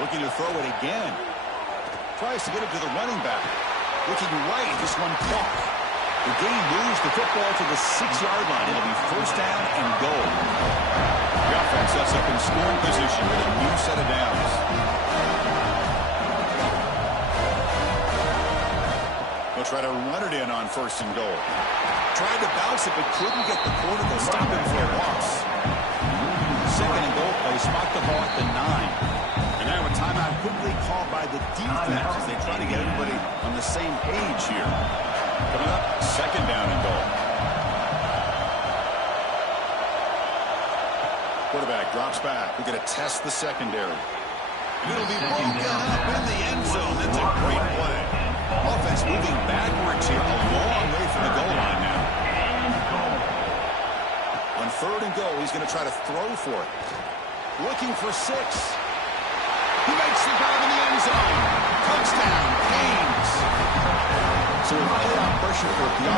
Looking to throw it again. Tries to get it to the running back. Looking right, this one caught. The game moves the football to the 6-yard line. It'll be first down and goal. The offense sets up in scoring position with a new set of downs. They'll try to run it in on 1st and goal. Tried to bounce it, but couldn't get the corner to stop him for a loss. 2nd and goal play, spot the ball at the 9. Now a timeout quickly called by the defense as they try to get everybody on the same page here. Coming up, 2nd down and goal. Quarterback drops back. We're going to test the secondary. And it'll be broken up in the end zone. That's a great play. Offense moving backwards here, a long way from the goal line now. On 3rd and goal, he's going to try to throw for it. Looking for 6. He makes the grab in the end zone. Touchdown, Canes. So a playoff pressure for the